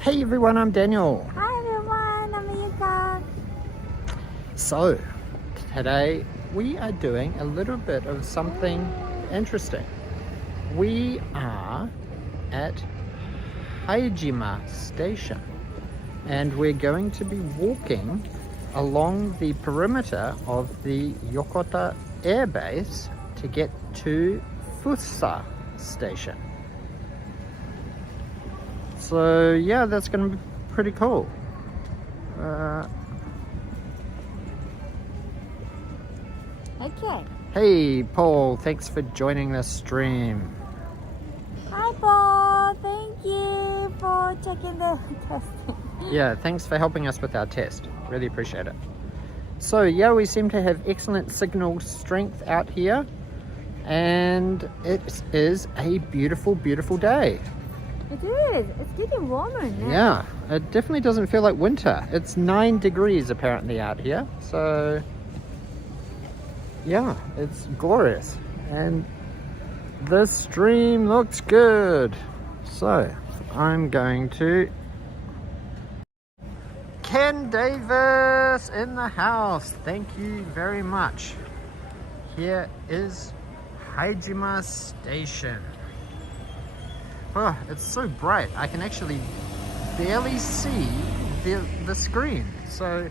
Hey everyone, I'm Daniel. Hi everyone, I'm Yuka. So, today we are doing a little bit of something interesting. We are at Haijima station and we're going to be walking along the perimeter of the Yokota air base to get to Fussa station. So yeah, that's going to be pretty cool. Okay. Hey Paul, thanks for joining the stream. Hi Paul, thank you for checking the testing. Yeah, thanks for helping us with our test. Really appreciate it. So yeah, we seem to have excellent signal strength out here, and it is a beautiful, beautiful day. It is. It's getting warmer now. Yeah, it definitely doesn't feel like winter. It's 9 degrees apparently out here, so yeah, it's glorious. And this stream looks good. So I'm going to... Ken Davis in the house. Thank you very much. Here is Haijima Station. Oh, it's so bright. I can actually barely see the screen. So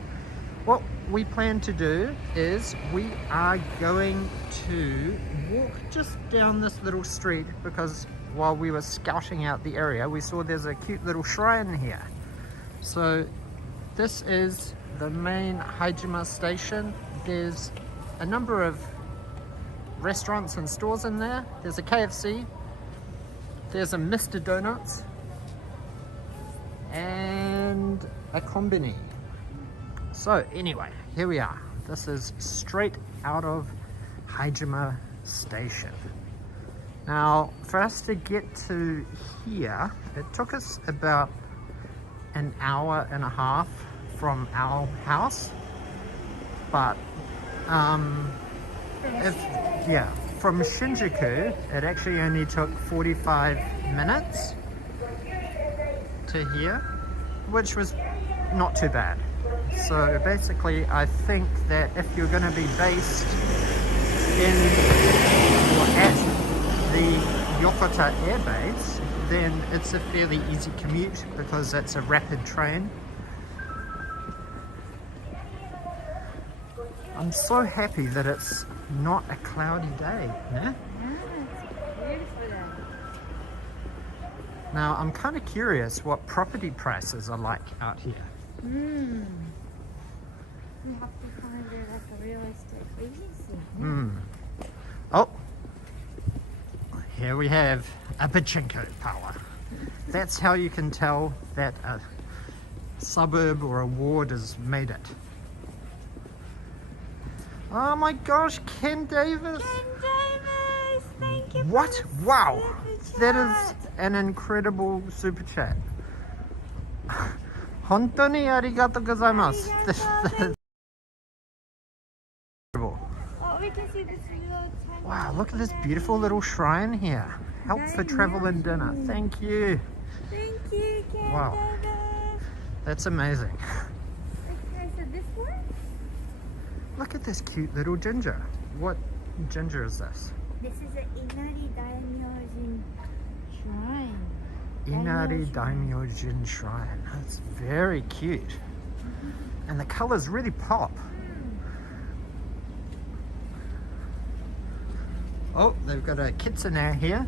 what we plan to do is we are going to walk just down this little street, because while we were scouting out the area, we saw there's a cute little shrine here. So this is the main Haijima station. There's a number of restaurants and stores in there. There's a KFC, there's a Mr. Donuts, and a Combini. So anyway, here we are. This is straight out of Haijima station. Now, for us to get to here, it took us about an hour and a half from our house, but from Shinjuku it actually only took 45 minutes to here, which was not too bad. So basically I think that if you're going to be based in or at the Yokota air base, then it's a fairly easy commute because it's a rapid train. I'm so happy that it's not a cloudy day. Yeah? It's beautiful day. Now I'm kind of curious what property prices are like out here. We have to find like a real estate agency. Oh, here we have a pachinko power. That's how you can tell that a suburb or a ward has made it. Oh my gosh, Ken Davis! Ken Davis, thank you. What? For the Wow! super That chat. is an incredible super chat. Hontoni arigatou gozaimasu. Arigatou. Oh, we can see this little tiny. Wow, look at this beautiful little shrine here. Help for travel and dinner. Thank you. Thank you, Ken Wow. Davis. That's amazing. Okay, so this one? Look at this cute little ginger. What ginger is this? This is the Inari Daimyojin shrine. Inari Daimyojin Shrine. That's very cute. And the colors really pop. Oh, they've got a kitsune here.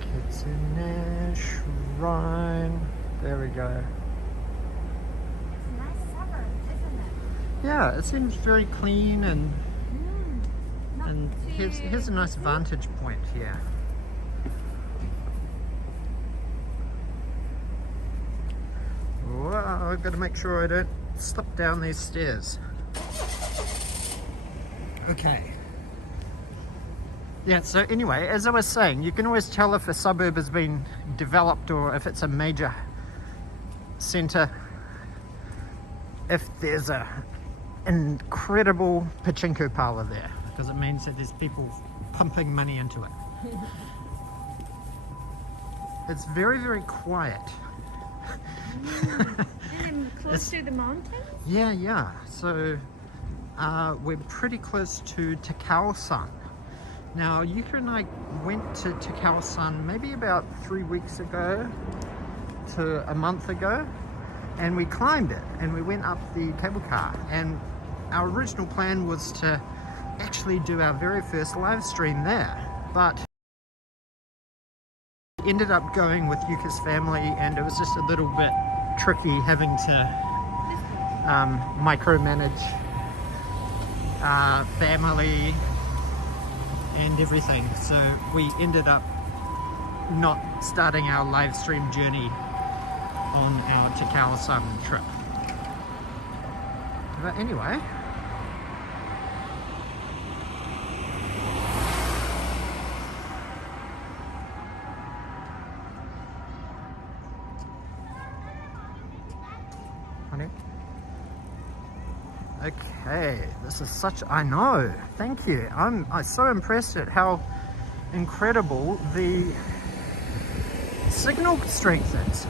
Kitsune Shrine. There we go. It's a nice suburb, isn't it? Yeah, it seems very clean, and Not here's a nice vantage point here. Wow, I've got to make sure I don't slip down these stairs. Okay. Yeah, so anyway, as I was saying, you can always tell if a suburb has been developed or if it's a major centre if there's a incredible pachinko parlor there. because it means that there's people pumping money into it. It's very, very quiet. And close to the mountains? Yeah. So we're pretty close to Takao-san. Now, Yuka and I went to Takao-san maybe about 3 weeks ago to a month ago, and we climbed it and we went up the cable car, and our original plan was to actually do our very first live stream there, but ended up going with Yuka's family, and it was just a little bit tricky having to micromanage family and everything, so we ended up not starting our live stream journey on our Takao-san trip. But anyway, honey. Okay, this is such, I know, thank you. I'm so impressed at how incredible the signal strength is.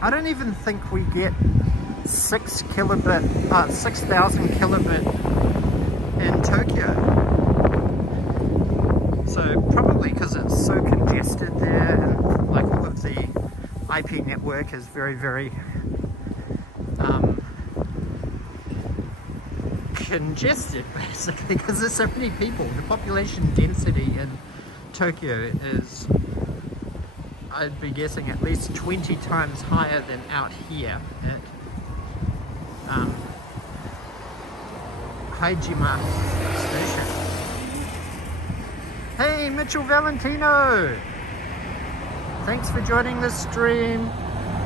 I don't even think we get 6,000 kilobit in Tokyo. So probably because it's so congested there, and like all of the IP network is very, very congested, basically, because there's so many people. The population density in Tokyo is, I'd be guessing, at least 20 times higher than out here at Haijima station. Hey, Mitchell Valentino! Thanks for joining the stream.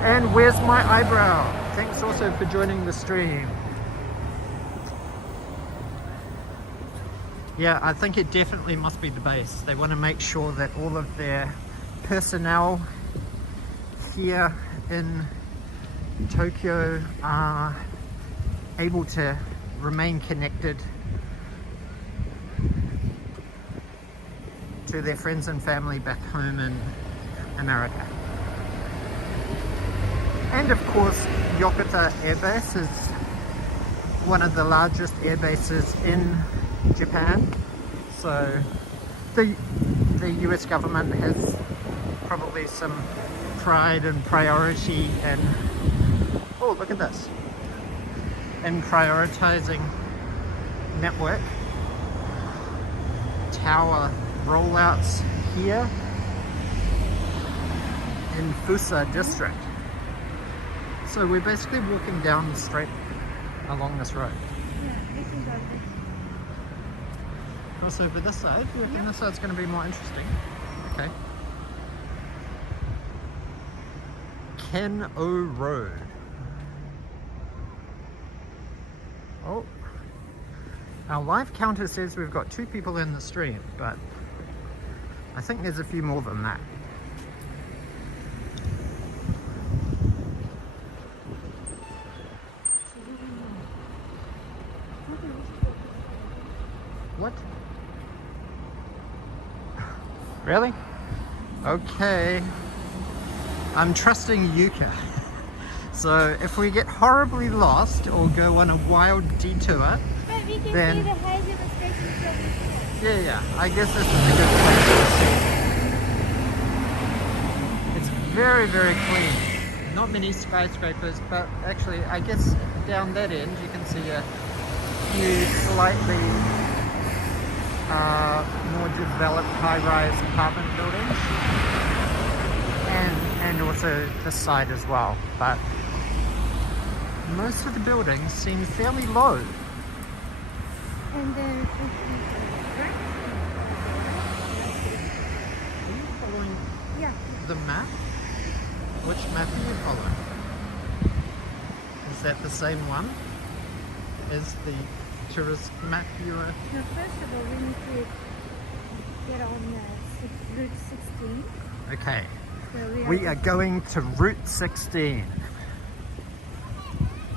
And where's my eyebrow? Thanks also for joining the stream. Yeah, I think it definitely must be the base. They want to make sure that all of their personnel here in Tokyo are able to remain connected to their friends and family back home in America. And of course, Yokota Air Base is one of the largest air bases in Japan, so the US government has probably some pride and priority in, oh look at this, in prioritizing network tower rollouts here in Fussa district. So we're basically walking down the street along this road. Yeah, we can go there. Cross over this side. You reckon this side's going to be more interesting? Okay. Ken-O Road. Oh. Our live counter says we've got 2 people in the stream, but I think there's a few more than that. What? Really? Okay. I'm trusting Yuka. So if we get horribly lost or go on a wild detour, But we can then see the Haijima station from here. yeah, I guess this is a good place to see. It's very, very clean. Not many skyscrapers, but actually I guess down that end you can see a few slightly more developed high-rise apartment buildings, and also this side as well, but most of the buildings seem fairly low. And then Are you following yeah. the map? Which map are you following? Is that the same one as the tourist map you were? No, first of all, we need to get on Route 16. Okay, So we are going to Route 16.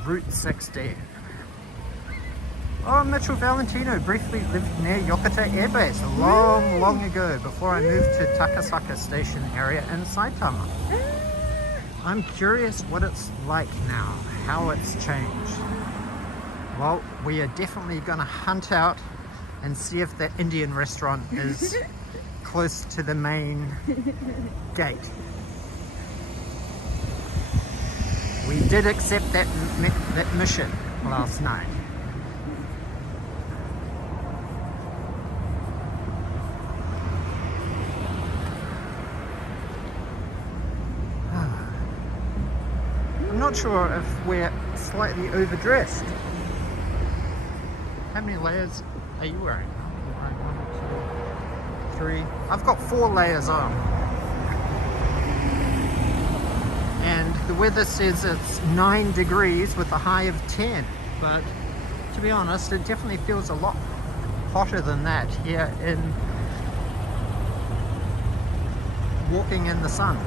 Route 16. Oh, Mitchell Valentino briefly lived near Yokota Air Base long ago before I moved to Takasaka Station area in Saitama. I'm curious what it's like now, how it's changed. Well, we are definitely going to hunt out and see if the Indian restaurant is close to the main gate. We did accept that mission last night. I'm not sure if we're slightly overdressed. How many layers are you wearing? You're wearing 1, 2, 3. I've got 4 layers on. And the weather says it's 9 degrees with a high of 10. But to be honest, it definitely feels a lot hotter than that here in walking in the sun.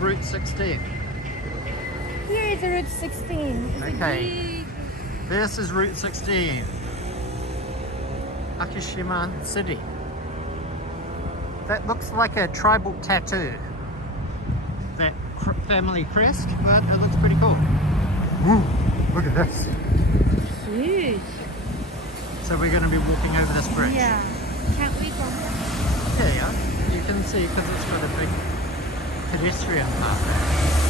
Route 16. Here is Route 16. It's okay, this is Route 16. Akishima City. That looks like a tribal tattoo. That family crest, but it looks pretty cool. Ooh, look at this. huge. So we're going to be walking over this bridge. Yeah. Can't we go? Yeah. You can see because it's got a big pedestrian path.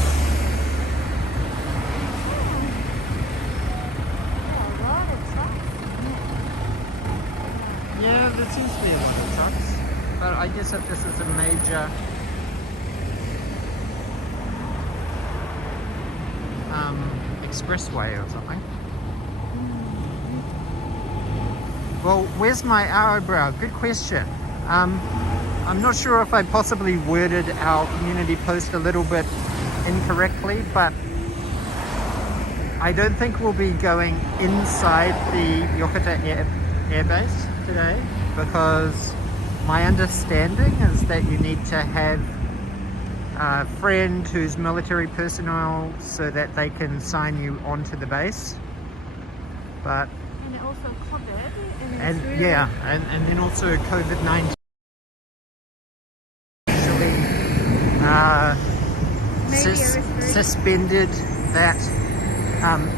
Yeah, there seems to be a lot of trucks, but I guess if this is a major expressway or something. Well, where's my eyebrow? Good question. I'm not sure if I possibly worded our community post a little bit incorrectly, but I don't think we'll be going inside the Yokota Air Base today, because my understanding is that you need to have a friend who's military personnel so that they can sign you onto the base. But and also COVID, and really, yeah, and then also COVID-19 suspended that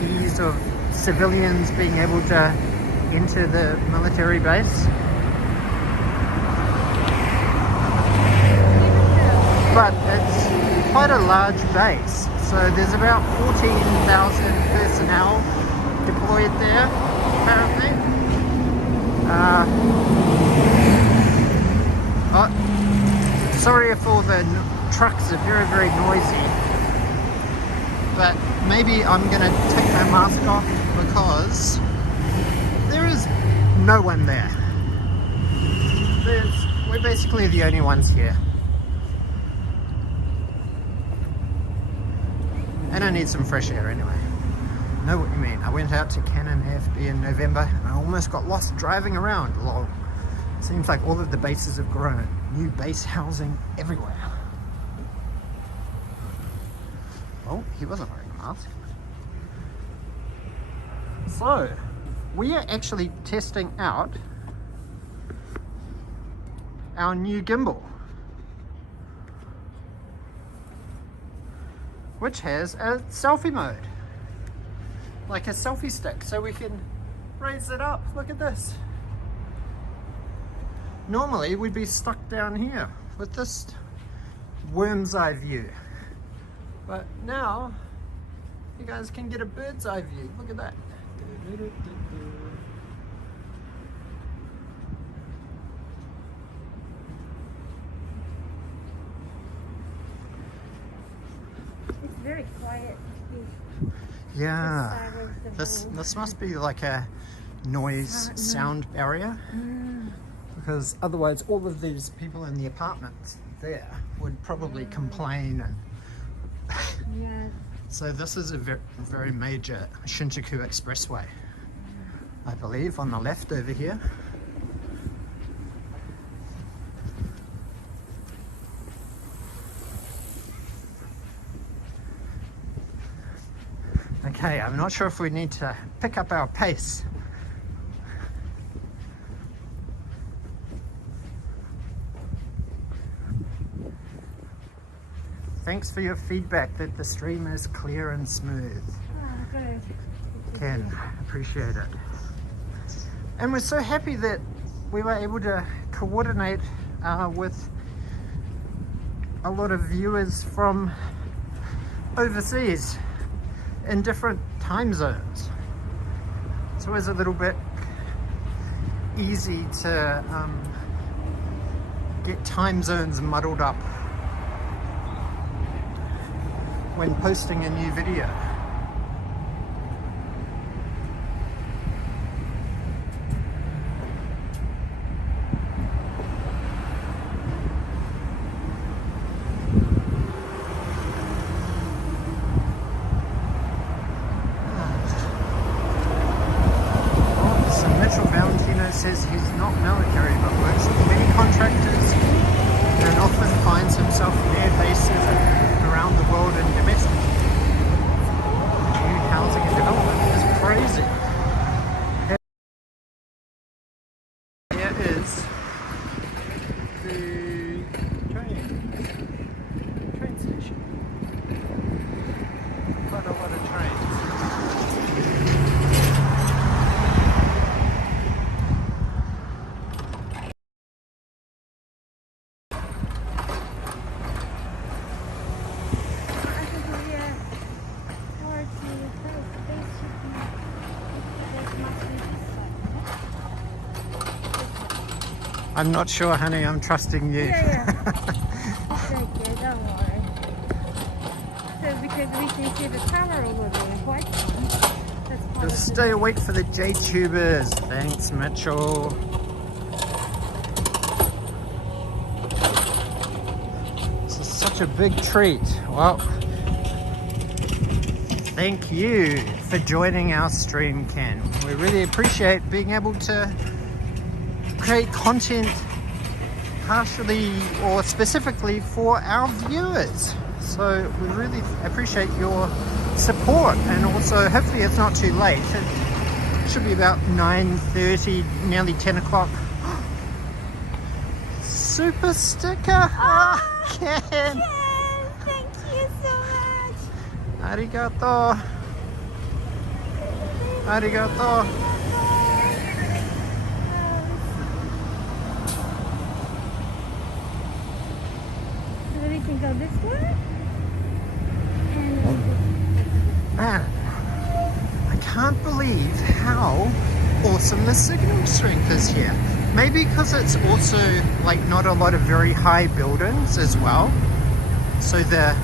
ease of civilians being able to enter the military base. But it's quite a large base, so there's about 14,000 personnel deployed there apparently. Sorry if all the trucks are very, very noisy, but maybe I'm gonna take my mask off because there is no one there. We're basically the only ones here. And I need some fresh air anyway. Know what you mean. I went out to Canon AFB in November and I almost got lost driving around. Lol. Seems like all of the bases have grown. New base housing everywhere. Oh, he wasn't wearing a mask. So, we are actually testing out our new gimbal, which has a selfie mode, like a selfie stick, so we can raise it up. Look at this. Normally we'd be stuck down here with this worm's eye view, but now you guys can get a bird's eye view. Look at that. It's very quiet. Yeah, this must be like a noise sound barrier, because otherwise all of these people in the apartments there would probably complain. Yeah. So this is a very major Shinjuku expressway. I believe, on the left over here. Okay, I'm not sure if we need to pick up our pace. Thanks for your feedback that the stream is clear and smooth. Oh, good. Ken, appreciate it. And we're so happy that we were able to coordinate with a lot of viewers from overseas in different time zones. It's always a little bit easy to get time zones muddled up when posting a new video. Says he's not military but works with many contractors and often finds himself near bases around the world in domestic. New housing and development is crazy. Here is the train station. Quite a lot of trains. I'm not sure, honey. I'm trusting you. Yeah. Thank you, don't worry. So because we can see the tower over there, white one. That's part Just stay awake for the J-tubers. Thanks, Mitchell. This is such a big treat. Well, thank you for joining our stream, Ken. We really appreciate being able to create content partially or specifically for our viewers. So we really appreciate your support, and also hopefully it's not too late. It should be about 9:30, nearly 10 o'clock. Super sticker! Oh, Ken! Ken, thank you so much. Arigato! Arigato! We can go this way. Man, I can't believe how awesome the signal strength is here. Maybe because it's also like not a lot of very high buildings as well, so the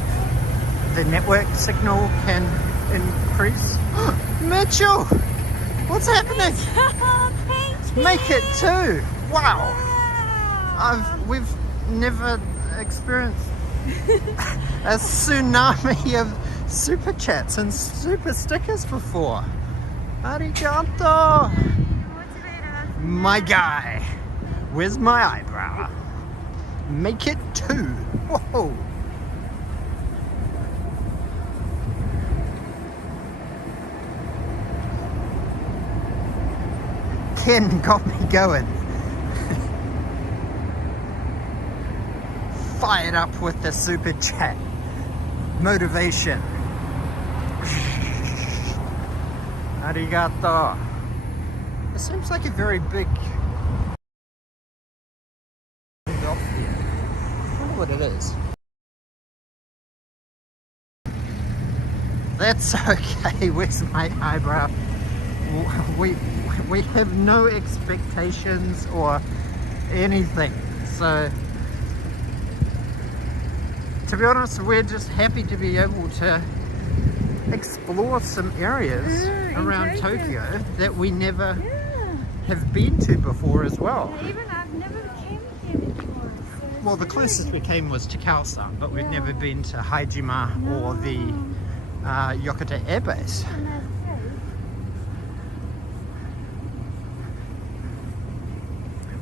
network signal can increase. Mitchell, what's happening? Thank you. Make it two. Wow. Wow. We've never experienced a tsunami of super chats and super stickers before. Arigato! My guy, where's my eyebrow? Make it two. Whoa! Ken got me going. Fired up with the super chat motivation. Arigato. It seems like a very big off here. I wonder what it is. That's okay. Where's my eyebrow? We have no expectations or anything, so to be honest, we're just happy to be able to explore some areas around Tokyo that we never have been to before as well. Yeah, even I've never came here before. So Well, the closest we came was to Kaohsiung, but we've never been to Haijima or the Yokota Air Base.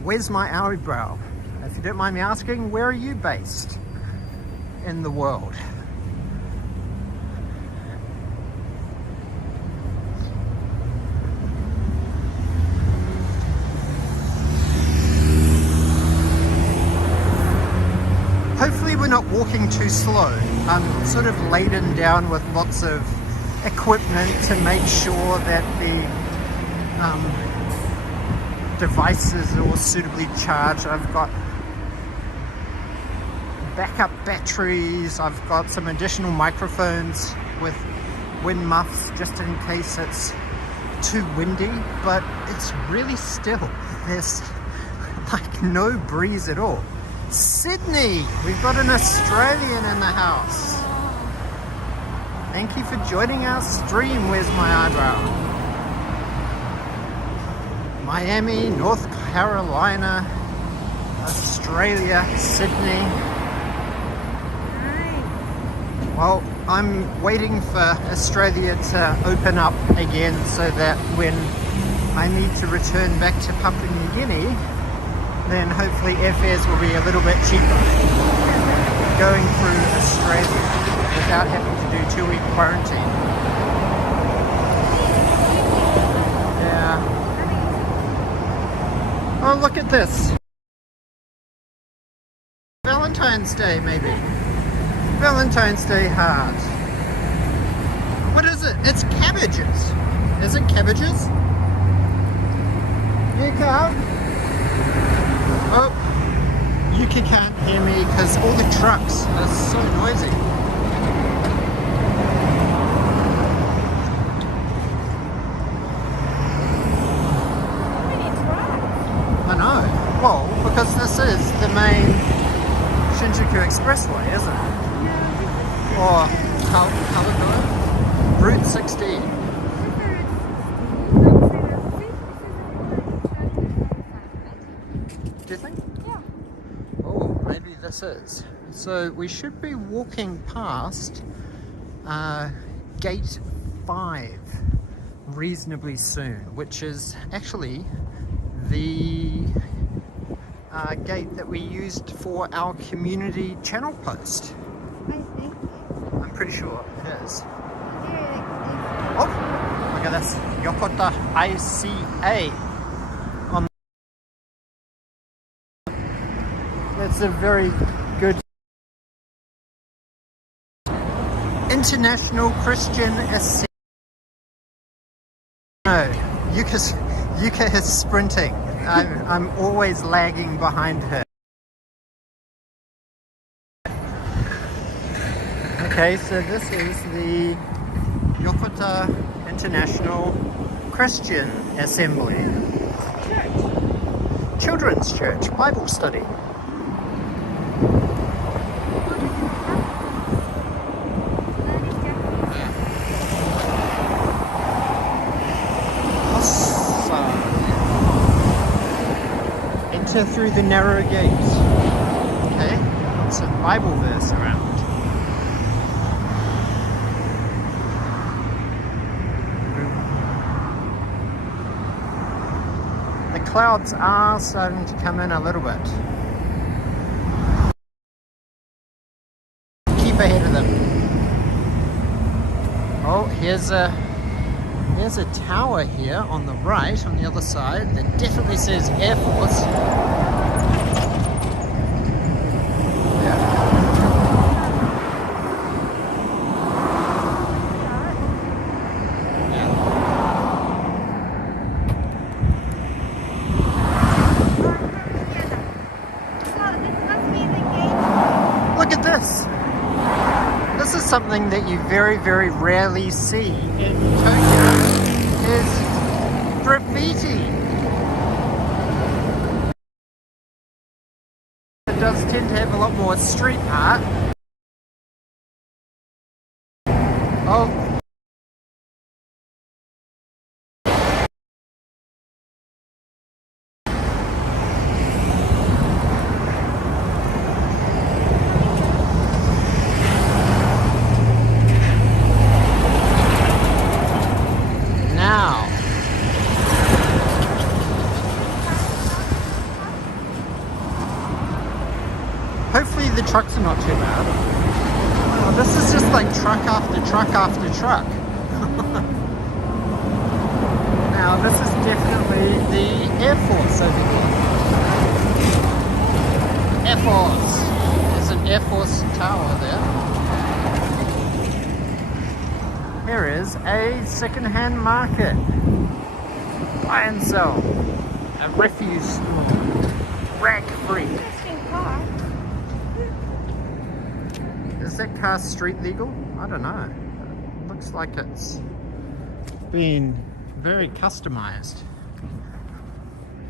where's my eyebrow? If you don't mind me asking, where are you based in the world? Hopefully we're not walking too slow. I'm sort of laden down with lots of equipment to make sure that the devices are all suitably charged. I've got backup batteries, I've got some additional microphones with wind muffs just in case it's too windy, but it's really still. There's like no breeze at all. Sydney, we've got an Australian in the house. Thank you for joining our stream. Where's my eyebrow? Miami, North Carolina, Australia, Sydney. Well, I'm waiting for Australia to open up again so that when I need to return back to Papua New Guinea, then hopefully airfares will be a little bit cheaper going through Australia without having to do 2-week quarantine. Yeah. Oh, look at this. Valentine's Day, maybe. Valentine's Day heart. What is it? It's cabbages. Is it cabbages? You come? Oh, Yuki can't hear me because all the trucks are so noisy. I know. Well, because this is the main Shinjuku Expressway, isn't it? Or how Route 16. Do you think? Yeah. Oh, maybe this is. So we should be walking past Gate 5 reasonably soon, which is actually the gate that we used for our community channel post. I think. I'm pretty sure it is. Yeah. Oh, look at this. Yokota ICA. It's a very good International Christian Assembly. No, Yuka is sprinting. I'm always lagging behind her. Okay, so this is the Yokota International Christian Assembly. Church. Children's Church, Bible study. Enter through the narrow gate. Okay, lots of Bible verse around. The clouds are starting to come in a little bit. Keep ahead of them. Oh, here's a tower here on the right, on the other side, that definitely says Air Force. Look at this. This is something that you very, very rarely see in Tokyo, is graffiti. It does tend to have a lot more street art. Oh. the trucks are not too bad. Oh, this is just like truck after truck after truck. Now this is definitely the Air Force over here. Air Force. There's an Air Force tower there. Here is a second-hand market. Buy and sell. A refuse store. Rag-free. Interesting car. Is that car street legal? I don't know. It looks like it's been very customized.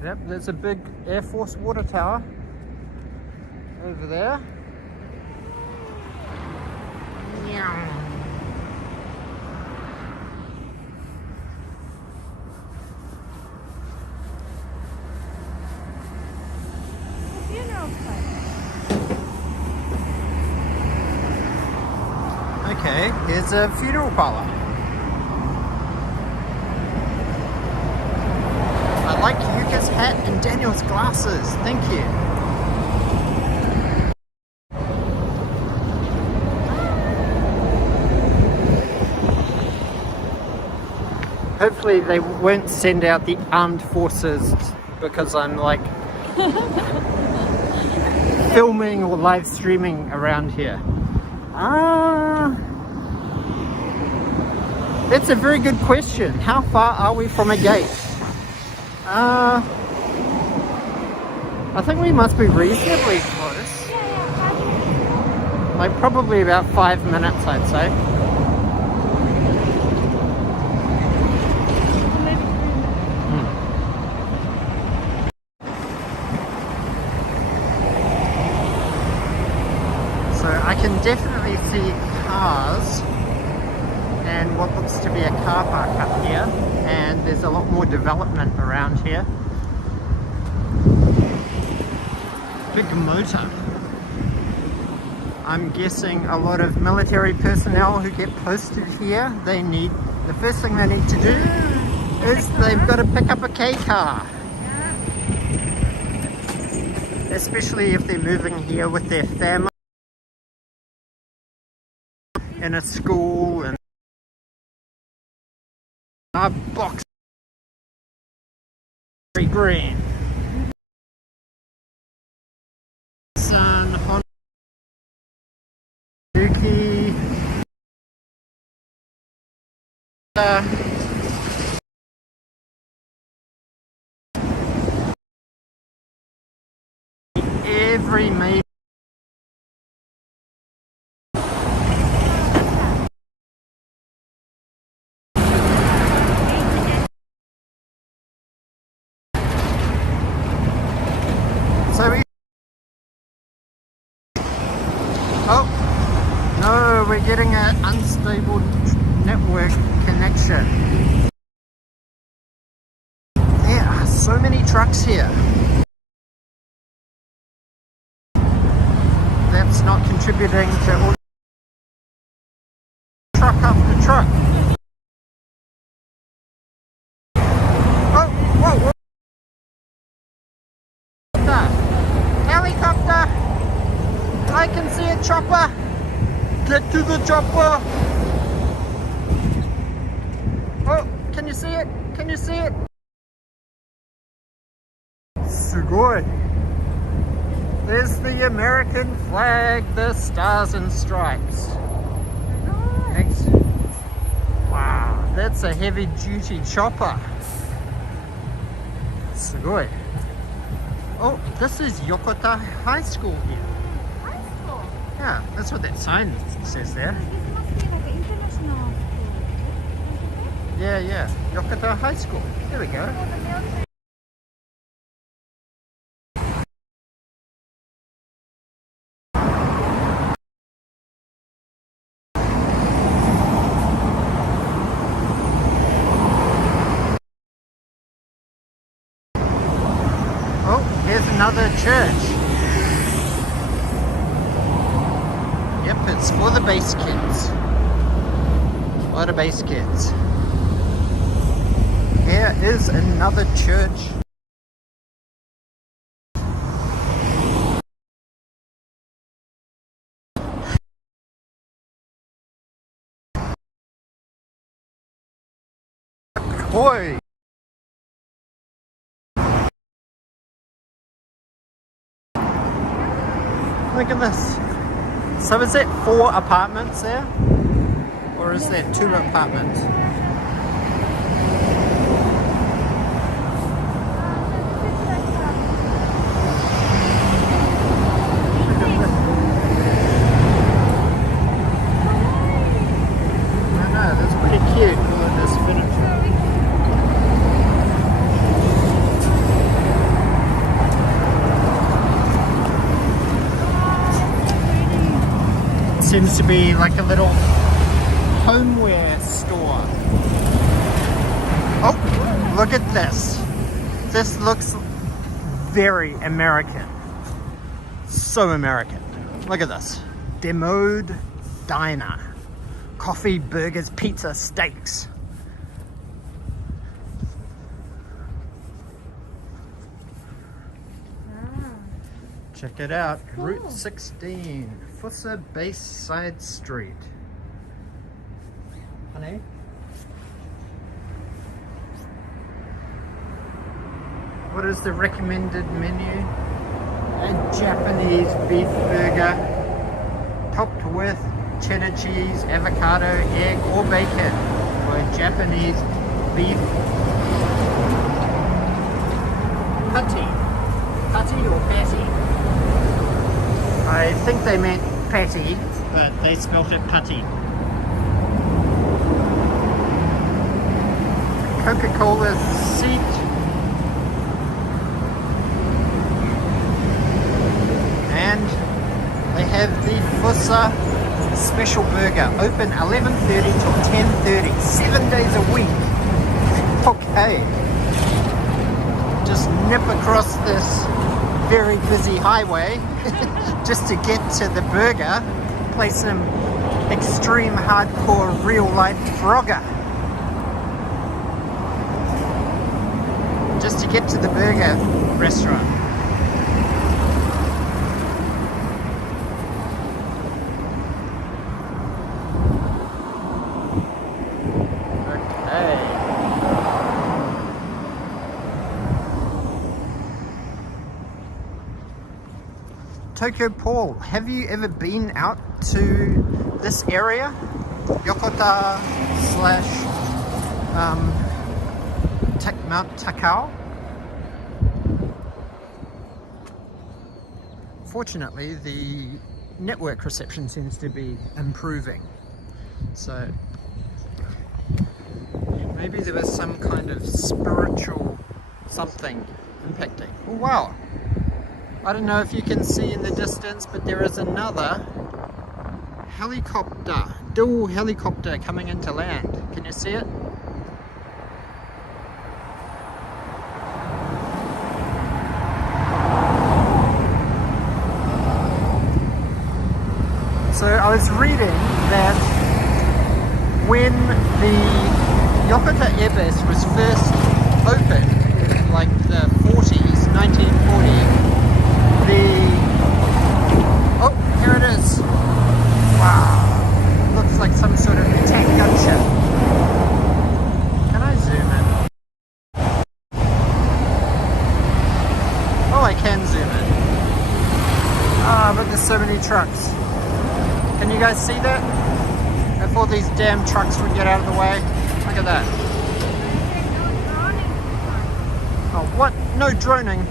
Yep, there's a big Air Force water tower over there. Meow. Funeral place. Okay, here's a funeral parlor. I like Yuka's hat and Daniel's glasses. Thank you. Hopefully they won't send out the armed forces because I'm like filming or live streaming around here. That's a very good question. How far are we from a gate? I think we must be reasonably close. Like probably about 5 minutes, I'd say. So I can definitely see cars and what looks to be a car park up here, and there's a lot more development around here. Big motor. I'm guessing a lot of military personnel who get posted here, the first thing they need to do is they've got to pick up a K car. Especially if they're moving here with their family in a school and a box green. Sun, Honduki. Every major Oh, no, we're getting an unstable network connection. There are so many trucks here. That's not contributing to all truck after truck. Oh, whoa, whoa. Helicopter! I can see a chopper! Get to the chopper! Oh, can you see it? Can you see it? Sugoi! There's the American flag, the stars and stripes. Thanks. Wow, that's a heavy duty chopper. Sugoi. Oh, this is Yokota High School here. High school? Yeah, that's what that sign says there. This must be like an international school. Yeah. Yokota High School. There we go. Oh, here's another church. Yep, it's for the base kids. What are base kids? Here is another church. Ahoy! Look at this. So is that 4 apartments there? Or is that 2 apartments? I know, that's pretty cute. All of this furniture. Seems to be like a little homeware store. Oh, look at this. This looks very American. So American. Look at this. Demoed Diner. Coffee, burgers, pizza, steaks. Check it out. Cool. Route 16. Fussa Bayside Street. Honey? What is the recommended menu? A Japanese beef burger, topped with cheddar cheese, avocado, egg, or bacon, or a Japanese beef patty. Patty or patty? I think they meant patty, but they spelt it patty. Coca-Cola seat. And they have the Fussa special burger, open 11:30 till 10:30, 7 days a week. Okay. Just nip across this very busy highway just to get to the burger, play some extreme hardcore real life Frogger. Just to get to the burger restaurant. Okay. Tokyo Paul, have you ever been out to this area? Yokota slash Mount Takao? Fortunately, the network reception seems to be improving. So maybe there was some kind of spiritual something impacting. Oh, wow. I don't know if you can see in the distance, but there is another helicopter, dual helicopter coming into land. Can you see it? So I was reading that when the Yokota airbase was first opened, like the 40s, 1940, oh, here it is. Wow, looks like some sort of attack gunship. Can I zoom in? Oh, I can zoom in. Ah, but there's so many trucks. Can you guys see that? If all these damn trucks would get out of the way. Look at that. Oh, what? No droning.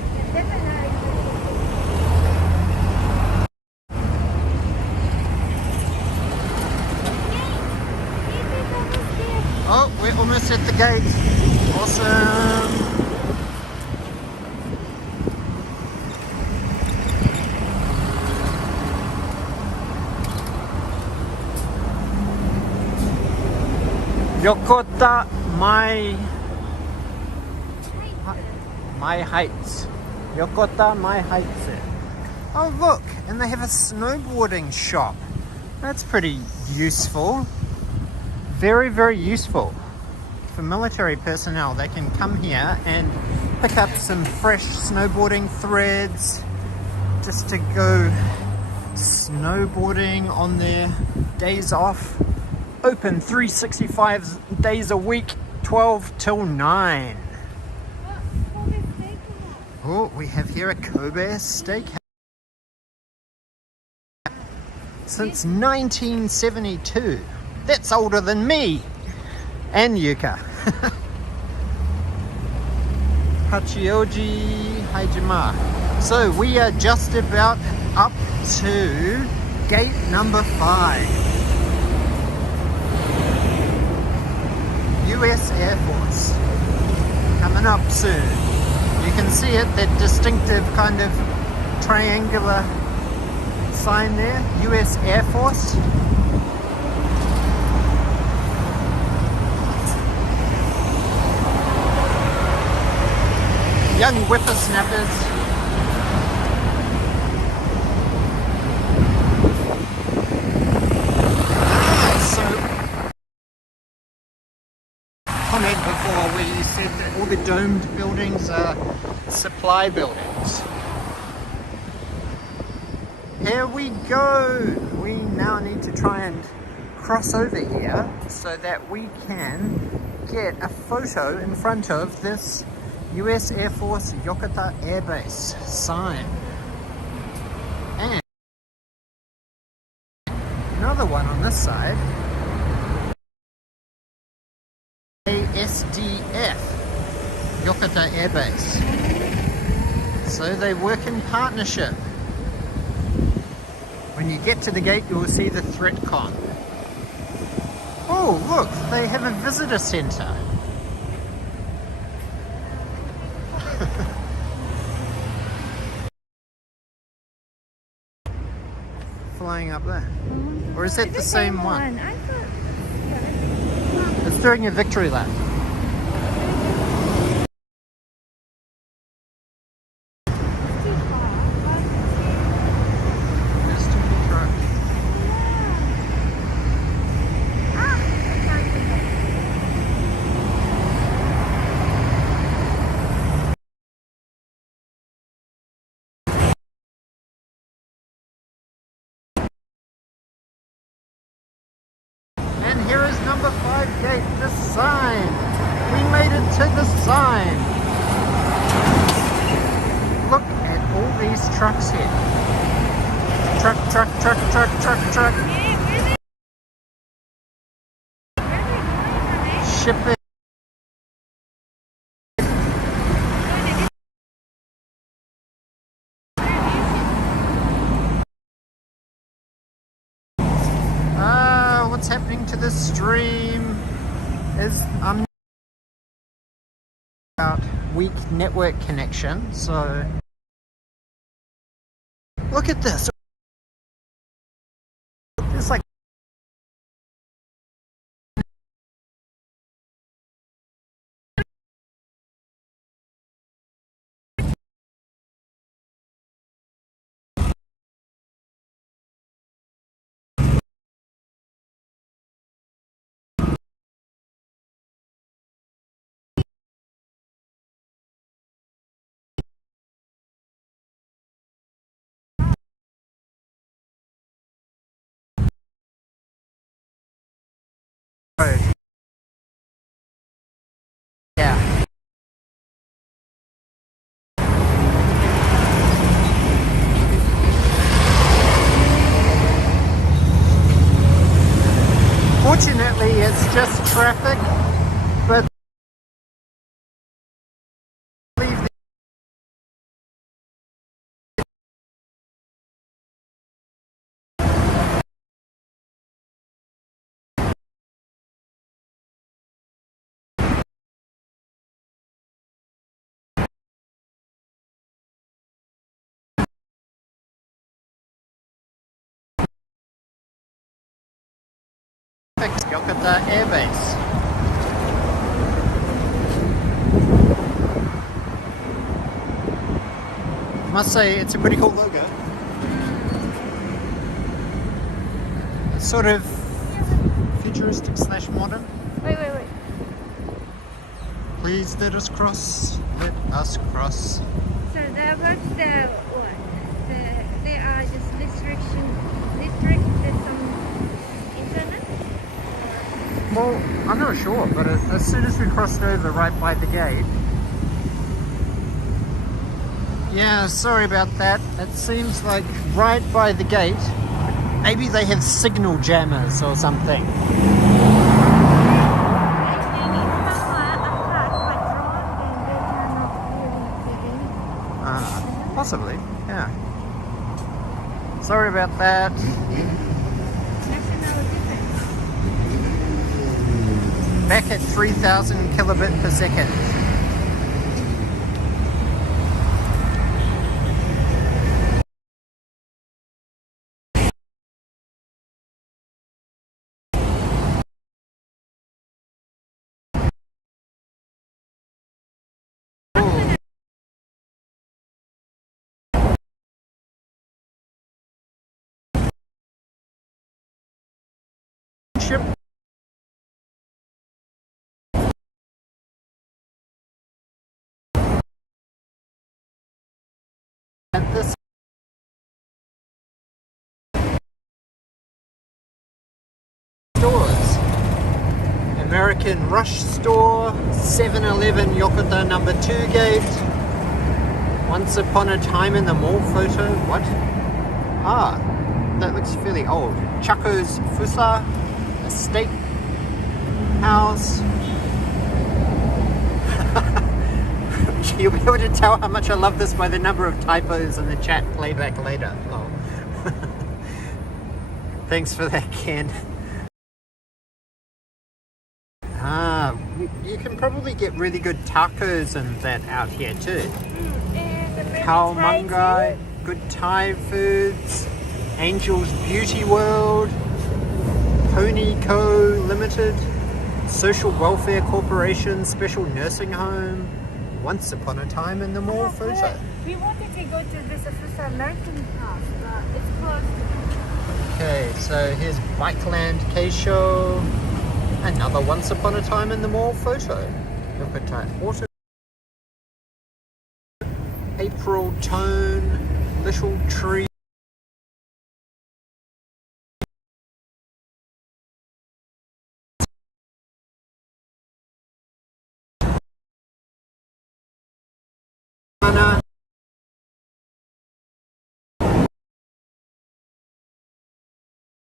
Oh, we're almost at the gate. Awesome. Yokota, my heights. Yokota, my heights. Oh look, and they have a snowboarding shop. That's pretty useful. Very, very useful for military personnel. They can come here and pick up some fresh snowboarding threads just to go snowboarding on their days off. Open 365 days a week, 12 till 9. Kobe steak. Oh, we have here a Kobe steakhouse. Since 1972. That's older than me and Yuka. Hachioji Haijima. So we are just about up to gate number 5. US Air Force. Coming up soon. You can see it, that distinctive kind of triangular sign there, US Air Force. Young whippersnappers. So, comment before where you said that all the domed buildings are supply buildings. Here we go. We now need to try and cross over here so that we can get a photo in front of this US Air Force Yokota Air Base sign. And another one on this side. ASDF Yokota Air Base. So they work in partnership. When you get to the gate, you will see the threat con. Oh, look, they have a visitor center. Flying up there. Or is that the same one? I thought. It's doing a victory lap. There's too many trucks. And here is number 5 gate, the sign. We made it to the sign. Look at all these trucks here. Truck, truck, truck, truck, truck, truck. Shipping. What's happening to the stream is I'm about weak network connection, so look at this. It's like yeah. Fortunately, it's just traffic, but Yokota Air Base. I must say, it's a pretty cool logo. It's sort of futuristic / modern. Wait. Please let us cross. Let us cross. So that was the what? They are just district some internet? Well, I'm not sure, but as soon as we crossed over right by the gate. Yeah, sorry about that. It seems like right by the gate, maybe they have signal jammers or something. Possibly, yeah. Sorry about that. Back at 3,000 kilobit per second. Ship. At this stores. American Rush Store, 7-Eleven Yokota number 2 gate. Once upon a time in the mall photo. What? Ah, that looks fairly old. Chaco's Fussa, a steak house. You'll be able to tell how much I love this by the number of typos in the chat playback later. Oh. Thanks for that, Ken. Ah, you can probably get really good tacos and that out here too. Khao Mangai, good Thai foods, Angel's Beauty World, Pony Co. Limited, Social Welfare Corporation, Special Nursing Home, Once Upon a Time in the Mall photo. We wanted to go to this Fussa American house, but it's closed. Okay, so here's Bikeland Keisho, another Once Upon a Time in the Mall photo. Yokota Auto, April Tone, Little Tree.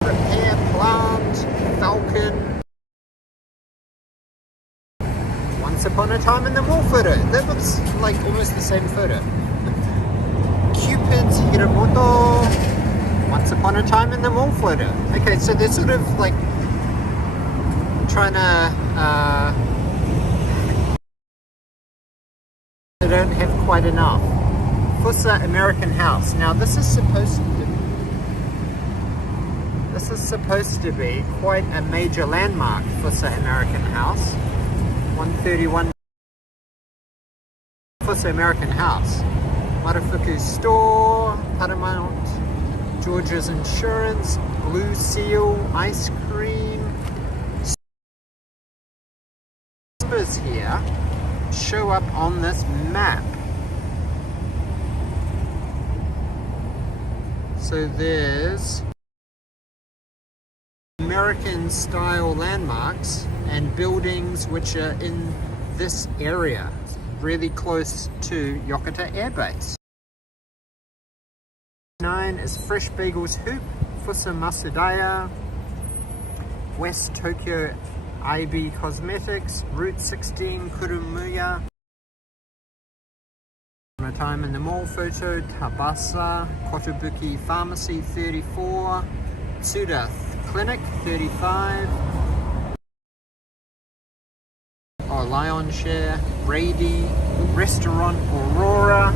Repair Plant, Falcon. Once Upon a Time in the Mall photo. That looks like almost the same photo. Cupid's Hiramoto. Once Upon a Time in the Mall photo. Okay, so they're sort of like trying to they don't have quite enough. Fussa American House. Now this is supposed to be quite a major landmark, Fussa American House. 131 Fussa American House. Marufuku Store, Paramount, Georgia's Insurance, Blue Seal, Ice Cream. Numbers here show up on this map. So there's American style landmarks and buildings which are in this area, really close to Yokota Air Base. 9 is Fresh Bagels Hoop, Fussa Masudaya, West Tokyo IB Cosmetics, Route 16 Kurumuya. A Time in the Mall photo, Tabasa, Kotobuki Pharmacy 34, Tsuda Clinic 35, Lion Share, Brady, Restaurant Aurora,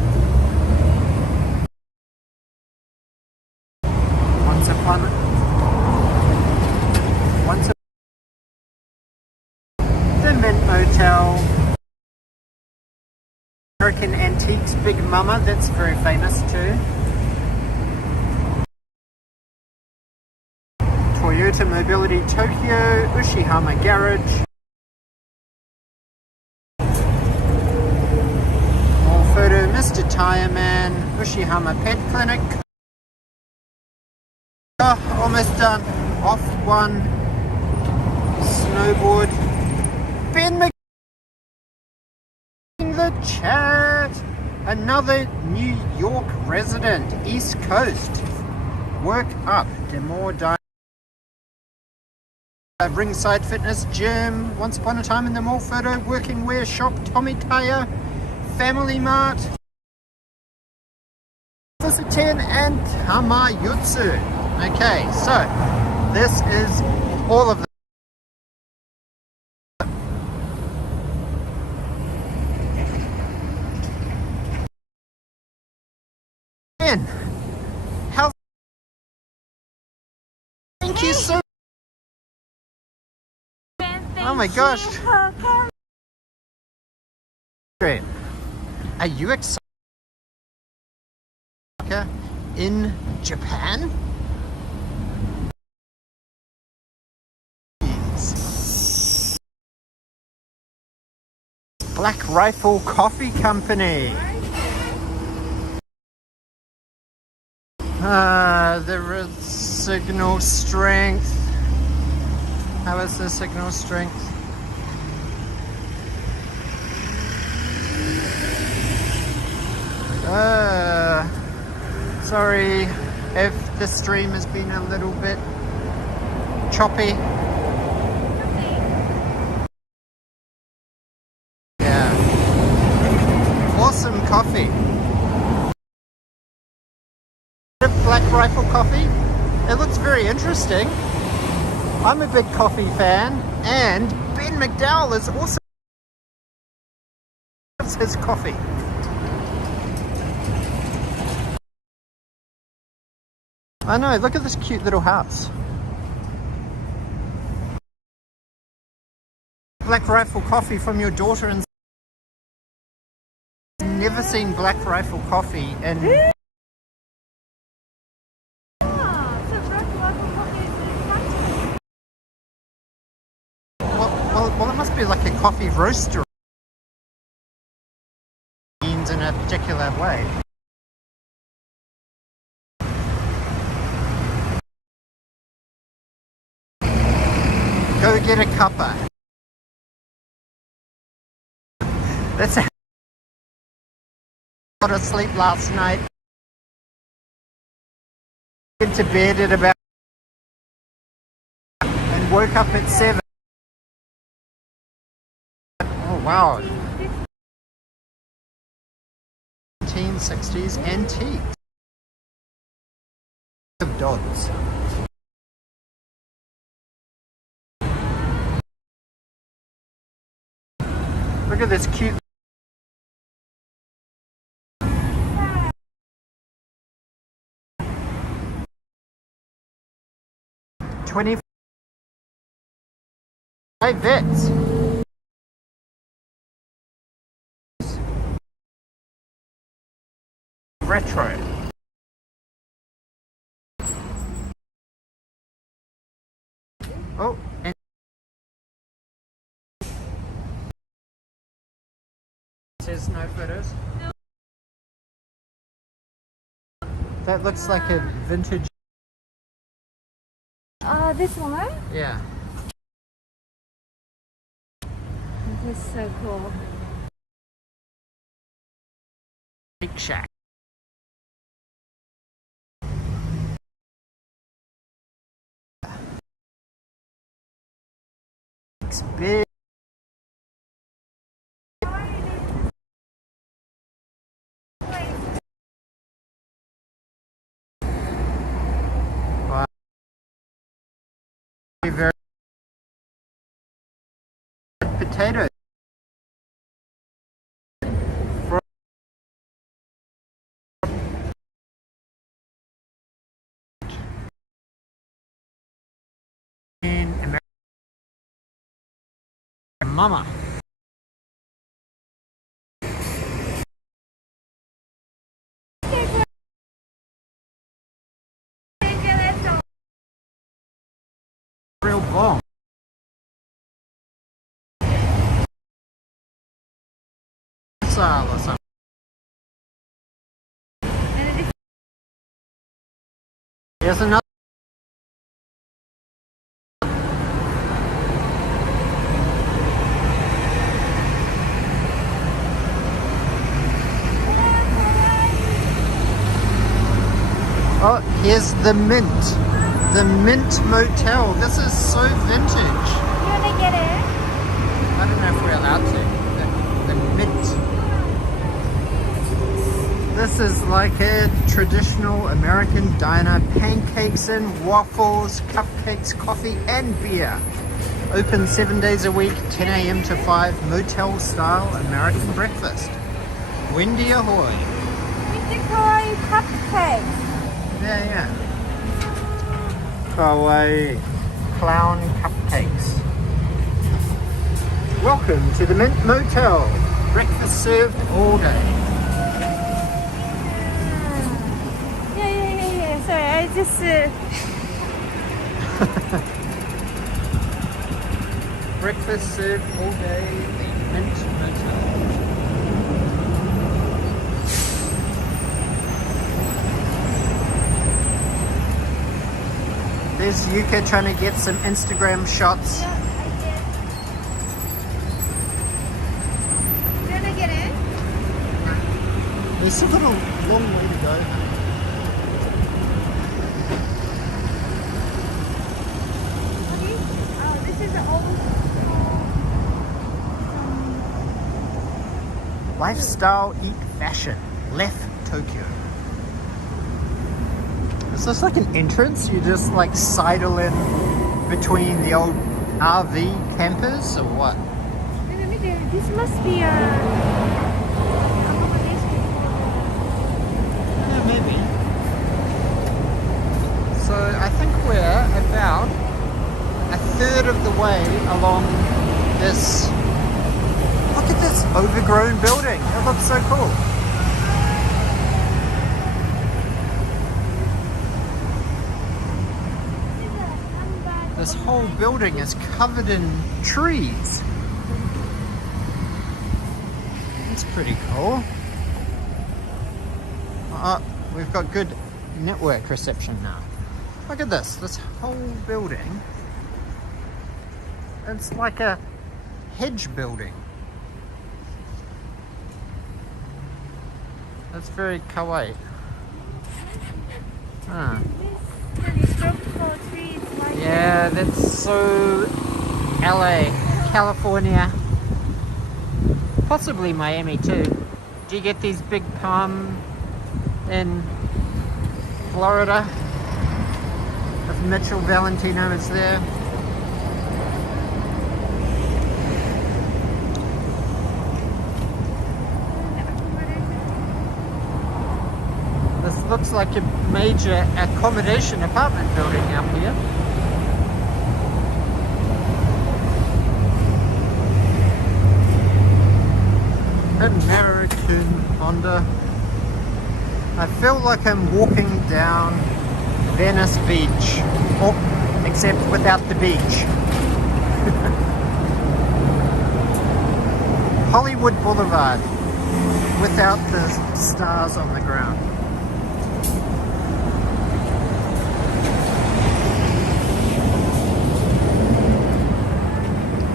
the Mint Motel, American Antiques Big Mama, that's very famous too. Toyota Mobility Tokyo, Ushihama Garage. More photo, Mr. Tire Man, Ushihama Pet Clinic. Oh, almost done. Off one. snowboard. Ben Mc in the chat. Another New York resident, East Coast. Work up. Demore Ringside Fitness Gym. Once upon a time in the mall photo. Working wear shop. Tommy Taya. Family Mart. Fussa 10 and Tamayutsu. Okay, so this is all of them. How thank you so oh my gosh. Great. Are you excited in Japan? Black Rifle Coffee Company. There is signal strength. How is the signal strength? Sorry if the stream has been a little bit choppy. Yeah. Awesome coffee. Black Rifle coffee. It looks very interesting. I'm a big coffee fan, and Ben McDowell is also his coffee. I know, look at this cute little house. Black Rifle coffee from your daughter, and never seen Black Rifle coffee and well, it must be like a coffee roaster beans in a particular way. Go get a cuppa. That's how I got to sleep last night. Went to bed at about and woke up at 7. Oh wow. 1960s antiques of Dodds. Look at this cute 25 bits. Retro. Oh, and there's no photos. That looks like a vintage. This one? Yeah. This is so cool. Big Shack. It's big. Wow. Very potato. In America, Mama. Real bomb. Or something. Here's another. Oh, here's the Mint. The Mint Motel. This is so vintage. You wanna get in? I don't know if we're allowed to. The Mint. This is like a traditional American diner. Pancakes and waffles, cupcakes, coffee and beer. Open 7 days a week, 10 a.m. to 5. Motel style American breakfast. Wendy ahoy. Winter Kawaii cupcakes. Yeah. Kawaii clown cupcakes. Welcome to the Mint Motel. Breakfast served all day. Yeah. Sorry, I just. Breakfast served all day. The Mint Motel. There's Yuka trying to get some Instagram shots. Yeah, I did. You wanna get in? There's still got a long way to go. Oh, this is the old. Lifestyle, eat fashion. Left Tokyo. Is this like an entrance? You just like sidle in between the old RV campers or what? This must be a accommodation. Yeah, maybe. So I think we're about a third of the way along this. Look at this overgrown building. It looks so cool. This whole building is covered in trees. That's pretty cool. We've got good network reception now. Look at this whole building. It's like a hedge building. That's very kawaii. Yeah, that's so LA, California, possibly Miami too. Do you get these big palm in Florida? If Mitchell Valentino is there. This looks like a major accommodation apartment building up here. American Honda. I feel like I'm walking down Venice Beach, except without the beach. Hollywood Boulevard, without the stars on the ground.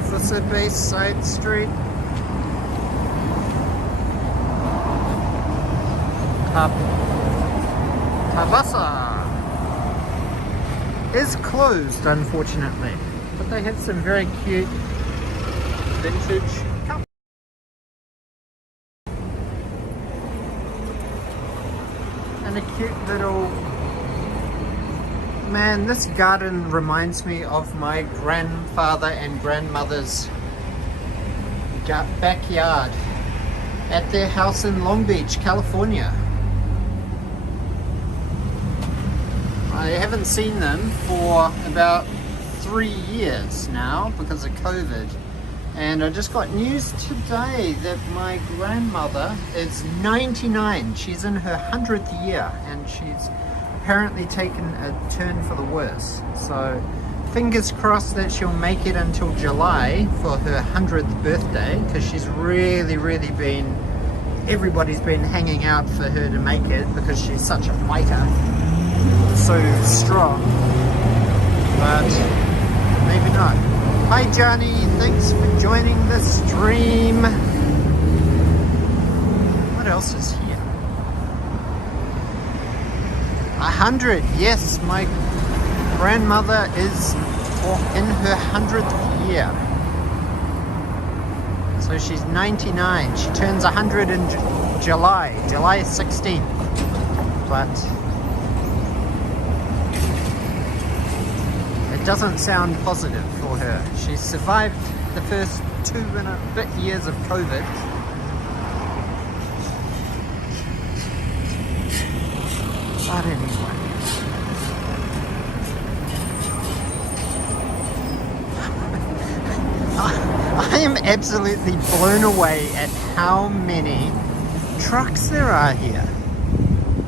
Is this a Bayside Street? Tavasa is closed, unfortunately, but they have some very cute vintage cups. And a cute little... Man, this garden reminds me of my grandfather and grandmother's backyard at their house in Long Beach, California. I haven't seen them for about 3 years now because of COVID, and I just got news today that my grandmother is 99. She's in her 100th year and she's apparently taken a turn for the worse. So fingers crossed that she'll make it until July for her 100th birthday, because she's really been, everybody's been hanging out for her to make it because she's such a fighter. So strong, but maybe not. Hi Johnny, thanks for joining the stream. What else is here? 100. Yes, my grandmother is in her 100th year. So she's 99. She turns 100 in July 16th. But it doesn't sound positive for her. She survived the first 2 and a bit years of COVID. But anyway. I am absolutely blown away at how many trucks there are here.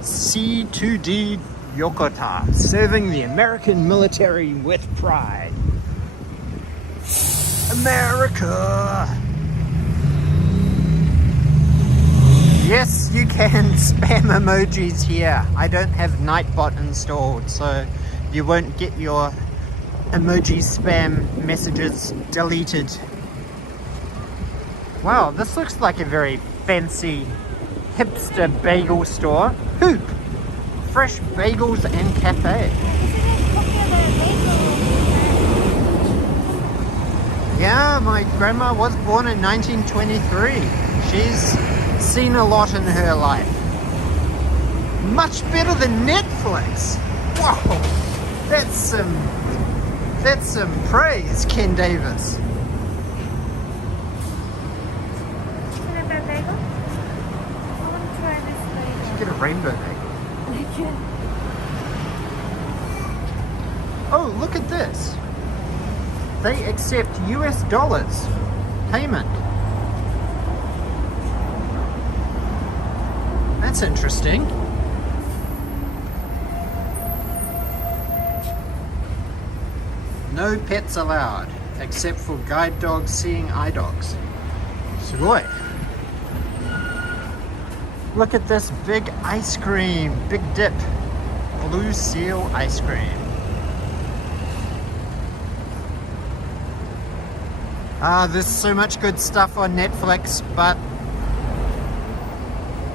C2D Yokota, serving the American military with pride. America! Yes, you can spam emojis here. I don't have Nightbot installed, so you won't get your emoji spam messages deleted. Wow, this looks like a very fancy hipster bagel store. Hoop! Fresh bagels and cafe. Yeah, my grandma was born in 1923. She's seen a lot in her life. Much better than Netflix. Wow, that's some praise, Ken Davis. Get a rainbow bagel. Oh, look at this. They accept US dollars payment. That's interesting. No pets allowed, except for guide dogs seeing eye dogs. Sugoi. Look at this big ice cream, big dip, Blue Seal ice cream. There's so much good stuff on Netflix, but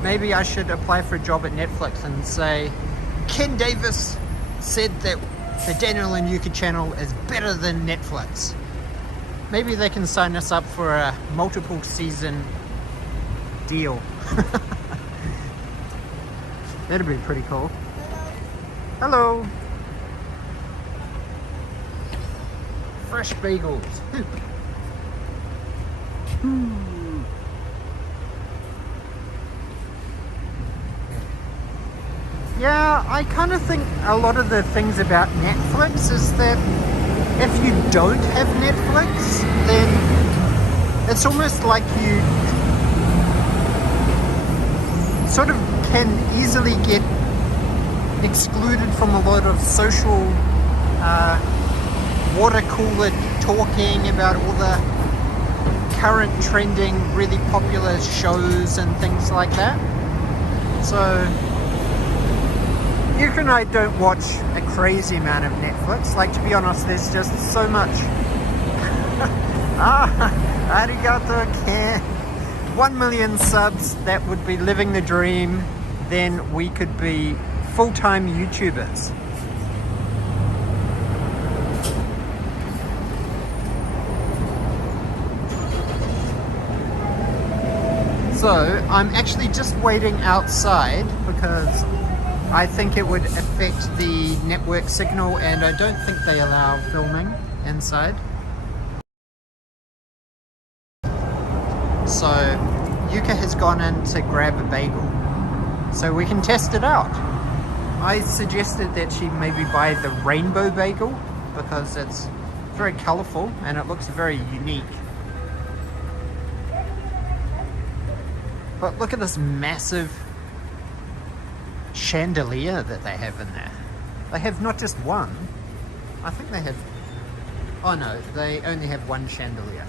maybe I should apply for a job at Netflix and say, Ken Davis said that the Daniel and Yuka channel is better than Netflix. Maybe they can sign us up for a multiple season deal. That'd be pretty cool. Hello. Fresh bagels. Yeah, I kind of think a lot of the things about Netflix is that if you don't have Netflix, then it's almost like you sort of can easily get excluded from a lot of social water cooler talking about all the current trending, really popular shows and things like that. So Yuka and I don't watch a crazy amount of Netflix. Like, to be honest, there's just so much. Arigato Ken. 1 million subs, that would be living the dream. Then we could be full-time YouTubers. So I'm actually just waiting outside because I think it would affect the network signal, and I don't think they allow filming inside. So Yuka has gone in to grab a bagel so we can test it out. I suggested that she maybe buy the rainbow bagel because it's very colorful and it looks very unique. But look at this massive chandelier that they have in there. They have not just one. I think they have... Oh no, they only have one chandelier.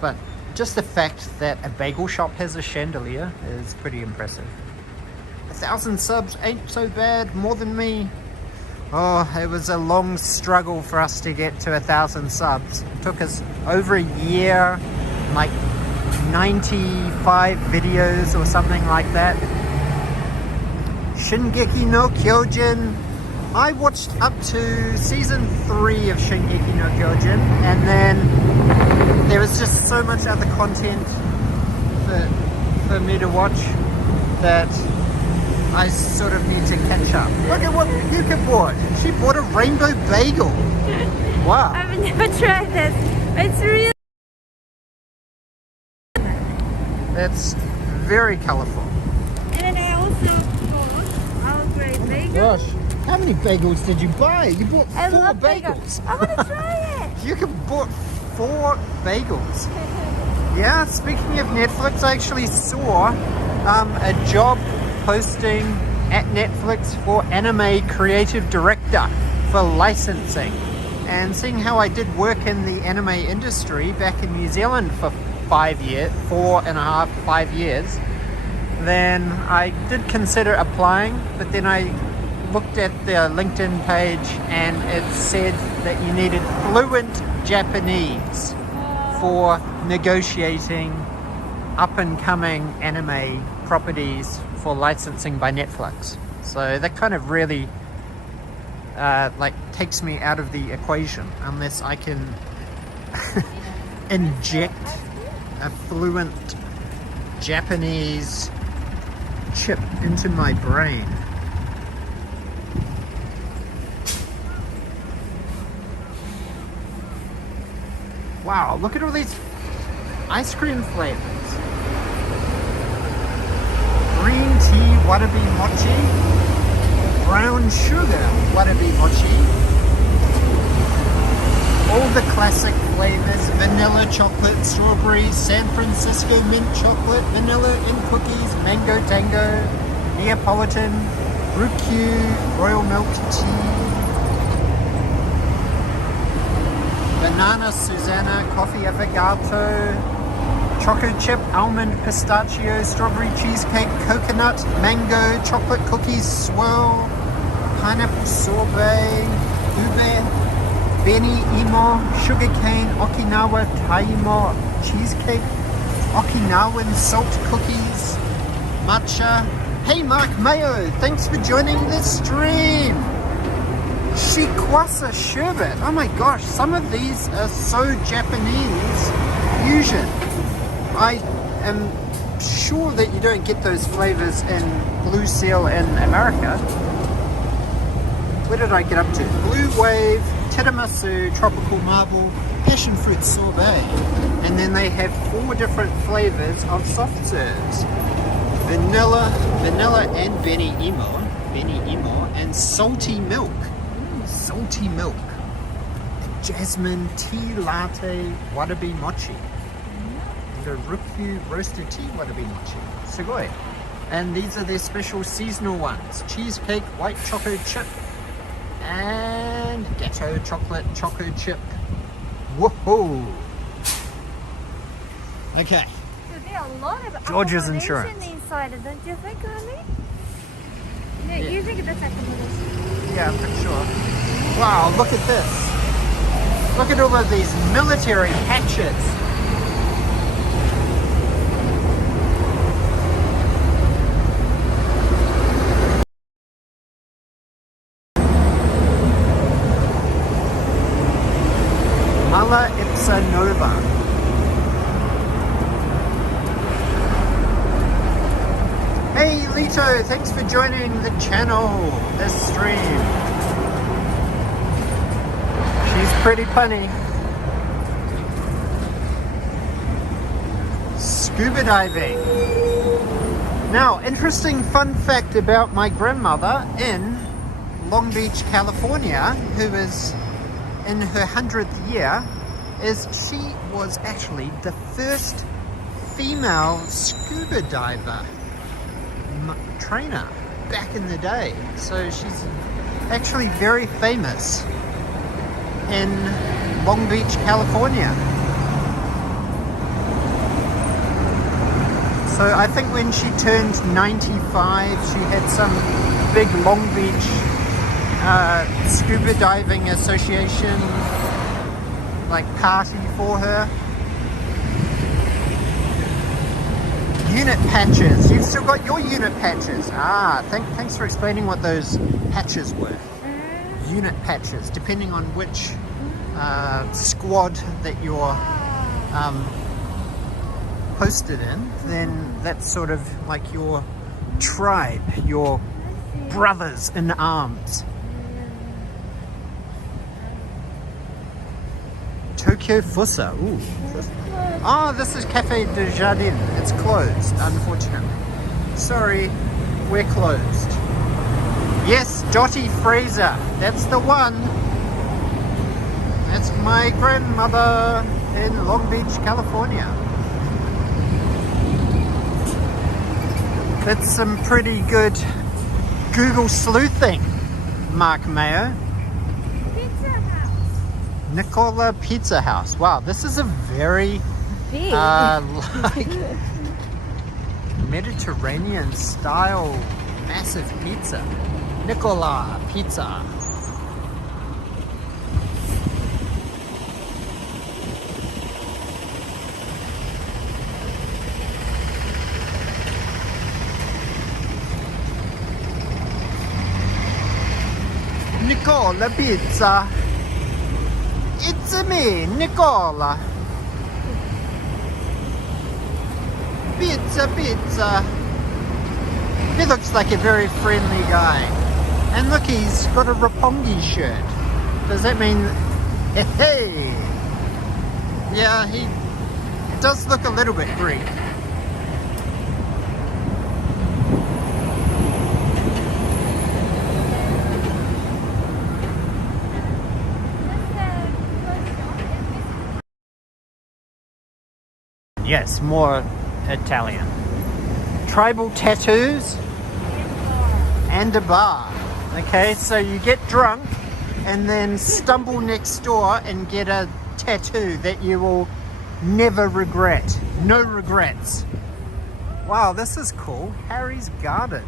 But just the fact that a bagel shop has a chandelier is pretty impressive. 1,000 subs ain't so bad, more than me. Oh, it was a long struggle for us to get to 1,000 subs. It took us over a year, like 95 videos or something like that. Shingeki no Kyojin. I watched up to season 3 of Shingeki no Kyojin, and then there was just so much other content for me to watch that I sort of need to catch up. Look at what Yuka bought. She bought a rainbow bagel. Wow. I've never tried this. It's really... It's very colorful. And then I also bought our great bagel. Gosh, how many bagels did you buy? You bought 4 I love bagels. I want to try it. You bought 4 bagels. Yeah, speaking of Netflix, I actually saw a job posting at Netflix for anime creative director for licensing. And seeing how I did work in the anime industry back in New Zealand for 5 years, 4.5, 5 years, then I did consider applying, but then I looked at their LinkedIn page and it said that you needed fluent Japanese for negotiating up-and-coming anime properties for licensing by Netflix. So that kind of really like takes me out of the equation unless I can inject a fluent Japanese chip into my brain. Wow, look at all these ice cream flavors. Green tea warabi mochi, brown sugar warabi mochi, all the classic flavors, vanilla chocolate, strawberry, San Francisco mint chocolate, vanilla in cookies, mango tango, Neapolitan, Ryukyu, royal milk tea, banana Susanna, coffee affogato, choco chip, almond, pistachio, strawberry cheesecake, coconut, mango, chocolate cookies, swirl, pineapple sorbet, ube, beni imo, sugarcane, Okinawa taimo, cheesecake, Okinawan salt cookies, matcha. Hey Mark Mayo, thanks for joining the stream. Shikwasa sherbet. Oh my gosh, some of these are so Japanese fusion. I am sure that you don't get those flavors in Blue Seal in America. Where did I get up to? Blue Wave, tiramisu, tropical marble, passion fruit sorbet. And then they have 4 different flavors of soft serves. Vanilla and beni imo, and salty milk. Salty milk, jasmine tea latte warabi mochi, the Ryukyu roasted tea warabi mochi, sugoi. And these are their special seasonal ones: cheesecake, white choco chip, and gateau chocolate choco chip. Woohoo! Okay. So there are a lot of George's information Insurance. inside it, don't you think, honey? Yeah, you think that's like a little... Yeah, for sure. Wow, look at this. Look at all of these military hatchets. Mala Ipsa Nova. Hey Lito, thanks for joining the channel, this stream. She's pretty punny. Scuba diving. Now, interesting fun fact about my grandmother in Long Beach, California, who is in her 100th year, is she was actually the first female scuba diver trainer back in the day. So she's actually very famous in Long Beach, California. So I think when she turned 95, she had some big Long Beach scuba diving association like party for her. Unit patches. You've still got your unit patches. Ah, thanks for explaining what those patches were. Unit patches, depending on which squad that you're posted in, then that's sort of like your tribe, your brothers in arms. Tokyo Fussa. Ooh. Oh, this is Cafe de Jardin. It's closed, unfortunately. Sorry, we're closed. Yes, Dottie Fraser. That's the one. That's my grandmother in Long Beach, California. That's some pretty good Google sleuthing, Mark Mayo. Pizza House. Nicola Pizza House. Wow, this is a very Big. like Mediterranean style massive pizza. Nicola Pizza. Nicola Pizza. It's me, Nicola. Pizza. He looks like a very friendly guy. And look, he's got a Roppongi shirt. Does that mean... Hey! Yeah, he does look a little bit Greek. Yes, more Italian. Tribal tattoos and a bar. Okay, so you get drunk and then stumble next door and get a tattoo that you will never regret. No regrets. Wow, this is cool. Harry's Garden.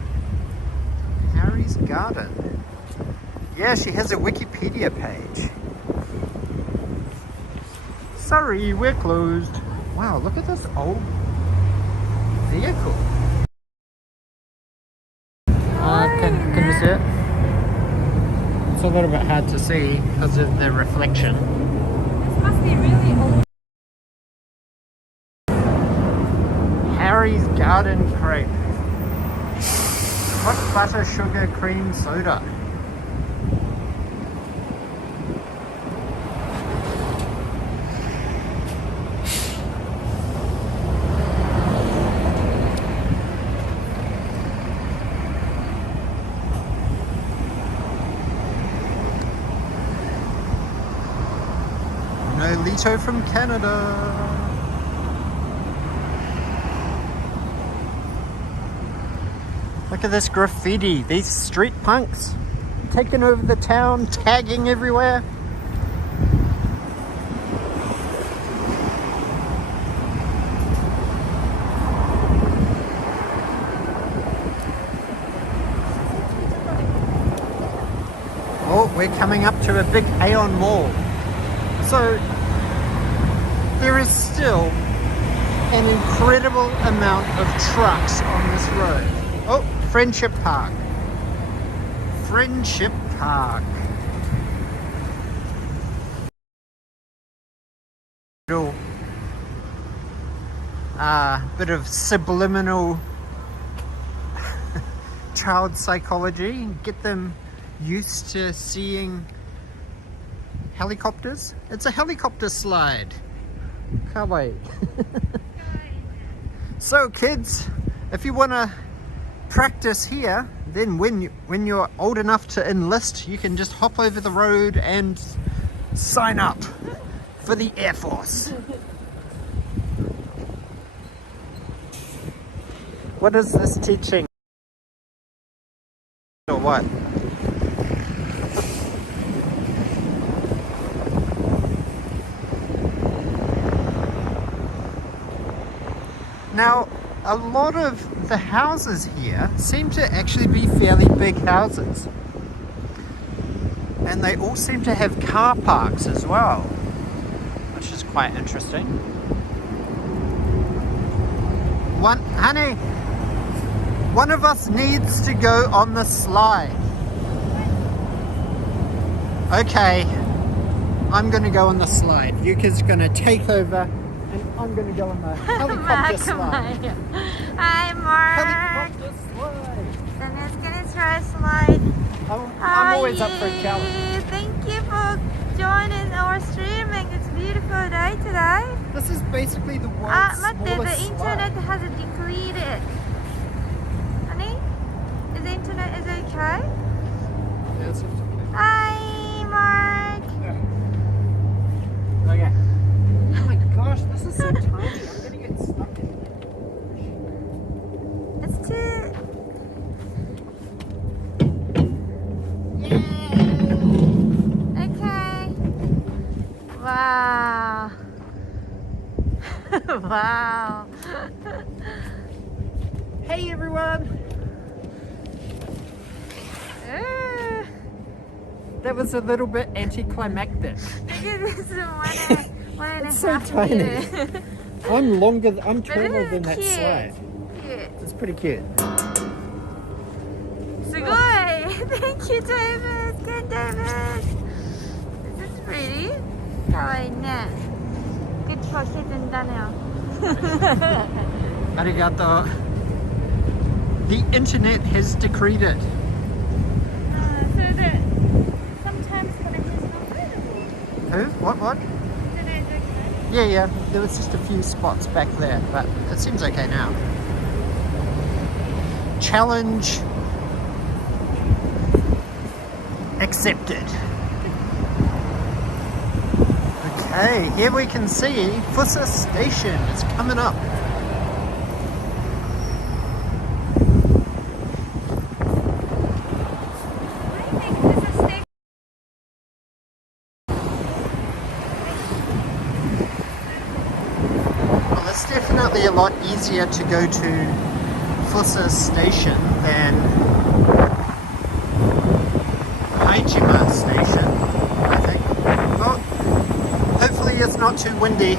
Harry's Garden. Yeah, she has a Wikipedia page. Sorry, we're closed. Wow, look at this old vehicle. Can you see it? It's a little bit hard to see because of the reflection. This must be really old. Harry's Garden Crepe. Hot butter sugar cream soda. Lito from Canada. Look at this graffiti. These street punks taking over the town, tagging everywhere. Oh, we're coming up to a big Aeon Mall. So there is still an incredible amount of trucks on this road. Oh, Friendship Park. Friendship Park. Little bit of subliminal child psychology. Get them used to seeing helicopters. It's a helicopter slide. Can't wait. So kids, if you want to practice here, then when you're old enough to enlist, you can just hop over the road and sign up for the Air Force. What is this teaching? Or what? Now, a lot of the houses here seem to actually be fairly big houses. And they all seem to have car parks as well, which is quite interesting. Honey, one of us needs to go on the slide. Okay, I'm gonna go on the slide. Yuka's gonna take over, and I'm gonna go on the helicopter slide. Hi, Mark. Helicopter slide. Daniel's gonna try a slide. I'm always up for a challenge. Thank you for joining our streaming. It's a beautiful day today. This is basically the world's But the smallest internet slide. has depleted. Honey, is the internet is okay? Yeah, it's okay. Hi, Mark. Okay. Oh my gosh, this is so tiny. I'm gonna get stuck in it. It's too. Okay. Wow. Wow. Hey everyone! That was a little bit anticlimactic. Look at this one and It's a so half tiny. meter. I'm taller than that Cute. slide. Cute. It's pretty cute. Sugoi! Thank you, David! Good, David! This is pretty. Kawaii ne. Good for kitten Daniel. Arigato. The internet has decreed it. So that sometimes connection is not available. Who? What? Internet is okay. Yeah. There was just a few spots back there, but it seems okay now. Challenge accepted. Okay, here we can see Fussa Station is coming up. I think this is station. Well, it's definitely a lot easier to go to Fussa Station than Haijima Station, I think. Oh, hopefully it's not too windy.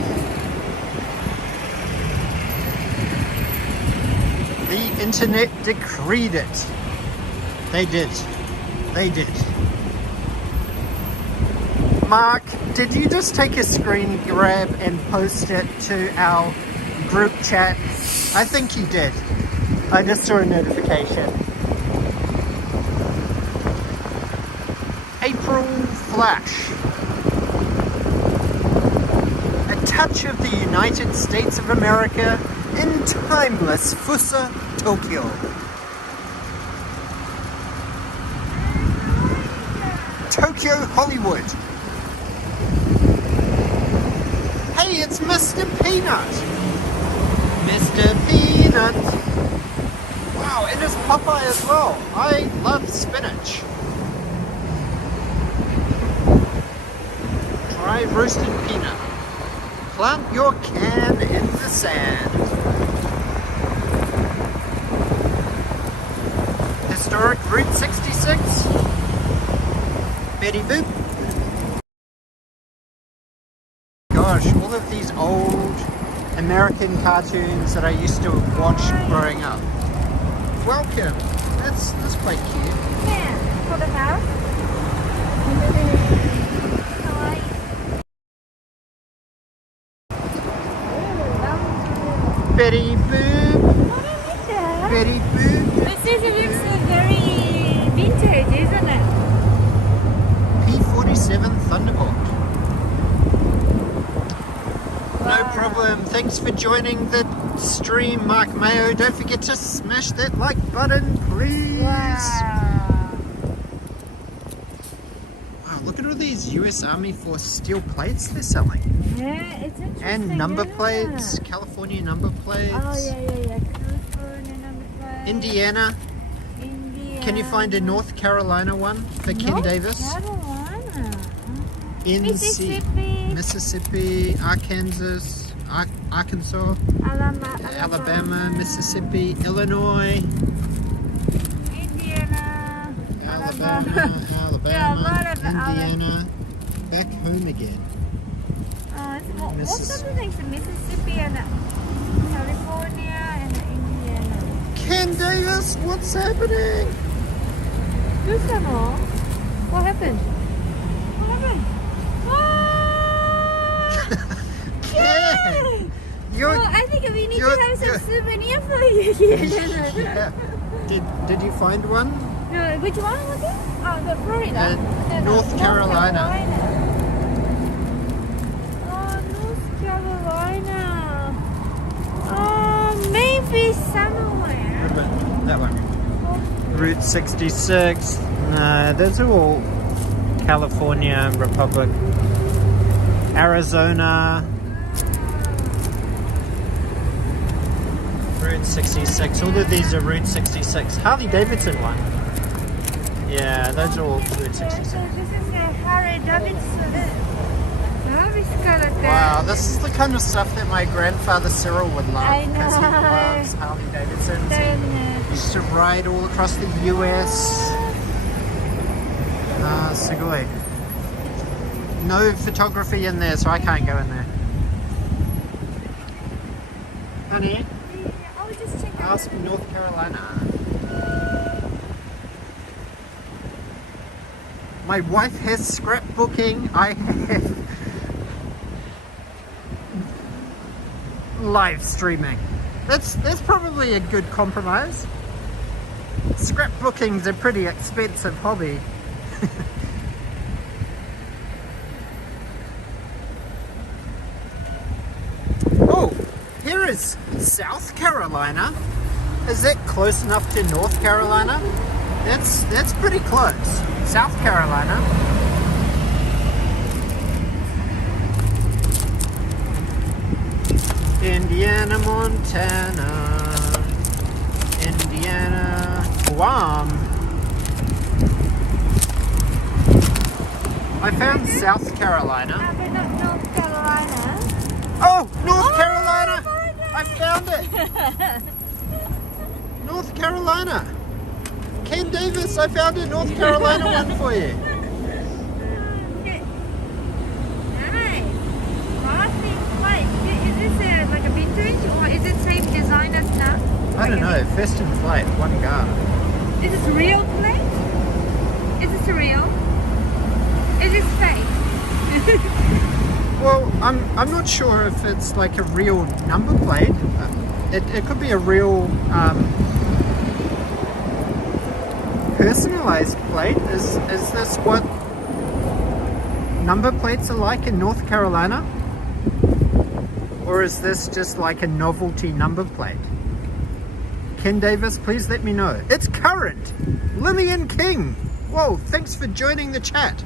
The internet decreed it. They did. Mark, did you just take a screen grab and post it to our group chat? I think you did. I just saw a notification. April Flash. A touch of the United States of America in timeless Fussa, Tokyo. Tokyo, Hollywood. Hey, it's Mr. Peanut. Mr. Peanut. Wow, it is Popeye as well. I love spinach. Dry roasted peanut. Plant your can in the sand. Historic Route 66. Betty Boop. Gosh, all of these old American cartoons that I used to watch growing up. Welcome. That's quite cute. Yeah, for the house. Betty Boop. Betty Boop. This looks very vintage, isn't it? P-47 Thunderbolt. No problem. Thanks for joining the stream, Mark Mayo. Don't forget to smash that like button, please. Wow. Wow, look at all these US Army Force steel plates they're selling. Yeah, it's interesting. And number isn't plates, it? California number plates. Oh, yeah. California number plate. Indiana. Can you find a North Carolina one for Ken Davis? Carolina. NC. Mississippi, Arkansas, Alabama, Mississippi, Illinois, Indiana, Alabama, Yeah, a lot of Indiana, back home again. What's the things in Mississippi and California and Indiana. Ken Davis, what's happening? What happened? What happened? Ken! You're, Well, I think we need to you're- have some you're- souvenir for you here. yeah. Did you find one? No, which one was it? Oh, the Florida. North Carolina. Oh, North Carolina. Oh, maybe somewhere. That one. Route 66. No, those are all California, Republic, Arizona. Route 66. All of these are Route 66. Harley Davidson one. Yeah, those are all Route 66. So this is a Harley Davidson. Wow, this is the kind of stuff that my grandfather Cyril would love. I Because he know. loves Harley Davidsons. He Then, used to ride all across the US. Sugoi. No photography in there, so I can't go in there. Honey, I was just checking. ask North Carolina. My wife has scrapbooking. I have live streaming. That's probably a good compromise. Scrapbooking's a pretty expensive hobby. Oh, here is South Carolina. Is that close enough to North Carolina? That's pretty close. South Carolina. Indiana, Montana, Indiana, Guam. I found South Carolina. But not North Carolina. Oh, North Oh, Carolina! okay. I found it! North Carolina. Ken Davis, I found a North Carolina one for you. Okay. Nice. Classic place. Is this like a vintage or is it same designer stuff? I don't know, first in flight, one guy. Is this real plate? Is this real? Is this fake? Well, I'm not sure if it's like a real number plate. It could be a real personalized plate. Is this what number plates are like in North Carolina? Or is this just like a novelty number plate? Ken Davis, please let me know. It's current! Lillian King! Whoa, thanks for joining the chat.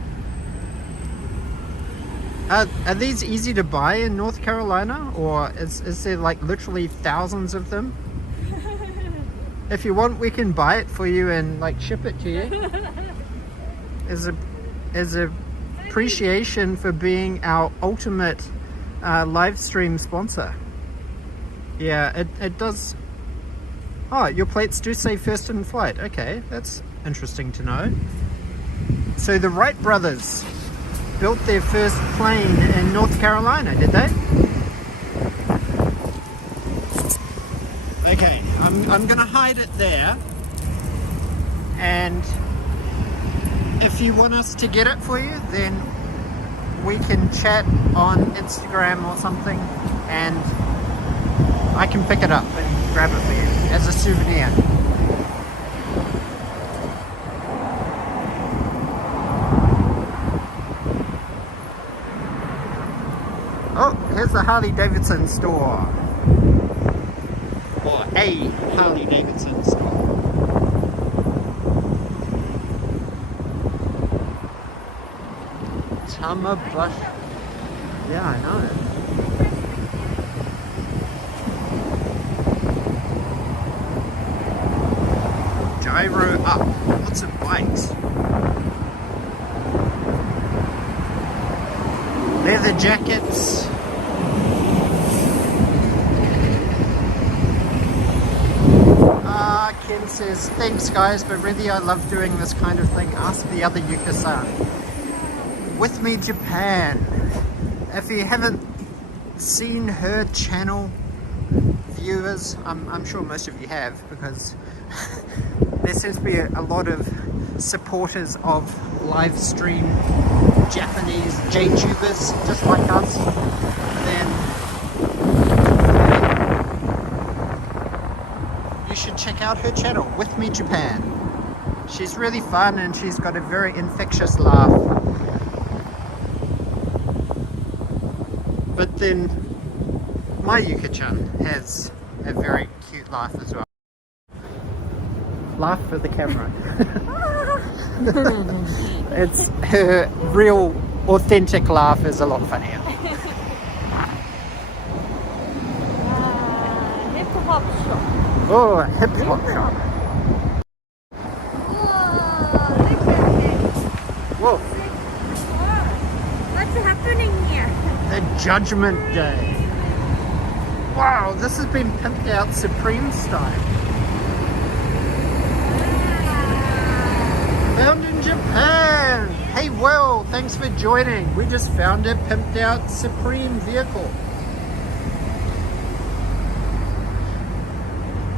Are these easy to buy in North Carolina? Or is there like literally thousands of them? If you want, we can buy it for you and like ship it to you. As a appreciation for being our ultimate live stream sponsor. Yeah, it does. Oh, your plates do say first in flight. Okay, that's interesting to know. So the Wright brothers built their first plane in North Carolina, did they? Okay, I'm gonna hide it there, and if you want us to get it for you, then we can chat on Instagram or something, and I can pick it up and grab it for you as a souvenir. Oh, here's the Harley Davidson store. Or a Harley Davidson store. Tamabush. Yeah, I know. Gyro up. Lots of bikes. Leather jackets. Ken says, thanks guys, but really I love doing this kind of thing. Ask the other Yuka-san. With Me Japan. If you haven't seen her channel, if viewers. I'm sure most of you have, because there seems to be a lot of supporters of live stream Japanese JTubers just like us. Then you should check out her channel, With Me Japan. She's really fun and she's got a very infectious laugh. But then Mayuka-chan has a very cute laugh as well. Laugh for the camera. It's her real, authentic laugh is a lot funnier. Hip hop shop. Oh, hip hop shop. Whoa, look at this. Whoa, What's happening here? the Judgment Day. Wow, this has been pimped out Supreme style. Found in Japan. Hey, Will, thanks for joining. We just found a pimped out Supreme vehicle.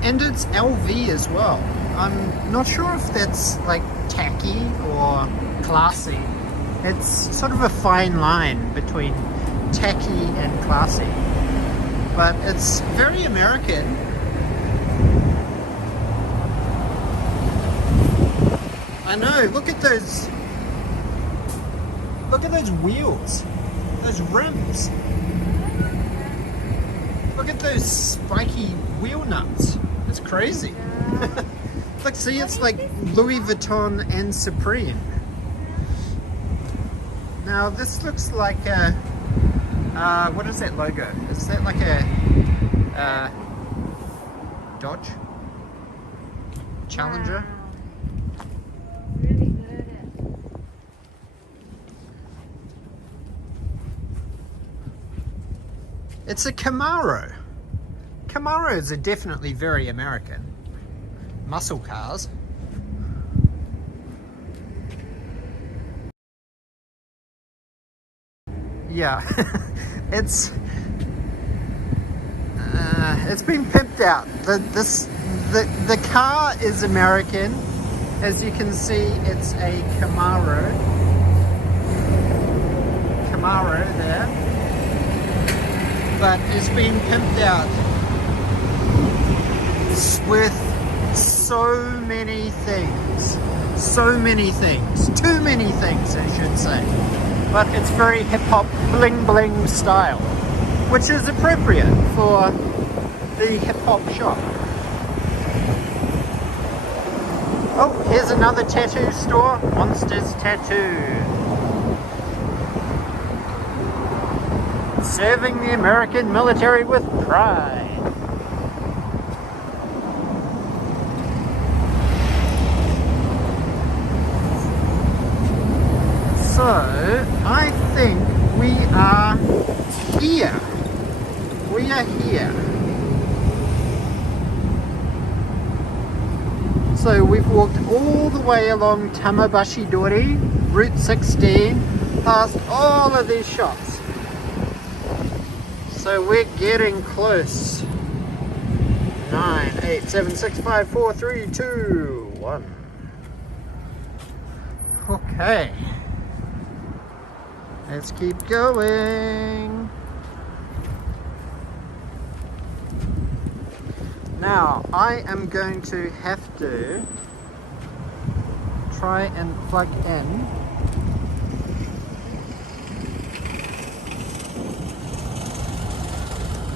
And it's LV as well. I'm not sure if that's like tacky or classy. It's sort of a fine line between tacky and classy. But it's very American. I know, look at those wheels, those rims. Look at those spiky wheel nuts. It's crazy. Look, see, it's like Louis Vuitton and Supreme. Now this looks like a, what is that logo? Is that like a Dodge? Challenger? Really good. It's a Camaro. Camaros are definitely very American. Muscle cars. Yeah, it's been pimped out. The car is American. As you can see, it's a Camaro. Camaro there. But it's been pimped out. It's worth so many things. So many things. Too many things, I should say. But it's very hip-hop bling bling style, which is appropriate for the hip-hop shop. Oh, here's another tattoo store, Monsters Tattoo. Serving the American military with pride. So, I think we are here. We are here. So we've walked all the way along Tamabashi Dori, Route 16, past all of these shops. So we're getting close. 9, 8, 7, 6, 5, 4, 3, 2, 1. Okay. Let's keep going. Now, I am going to have to try and plug in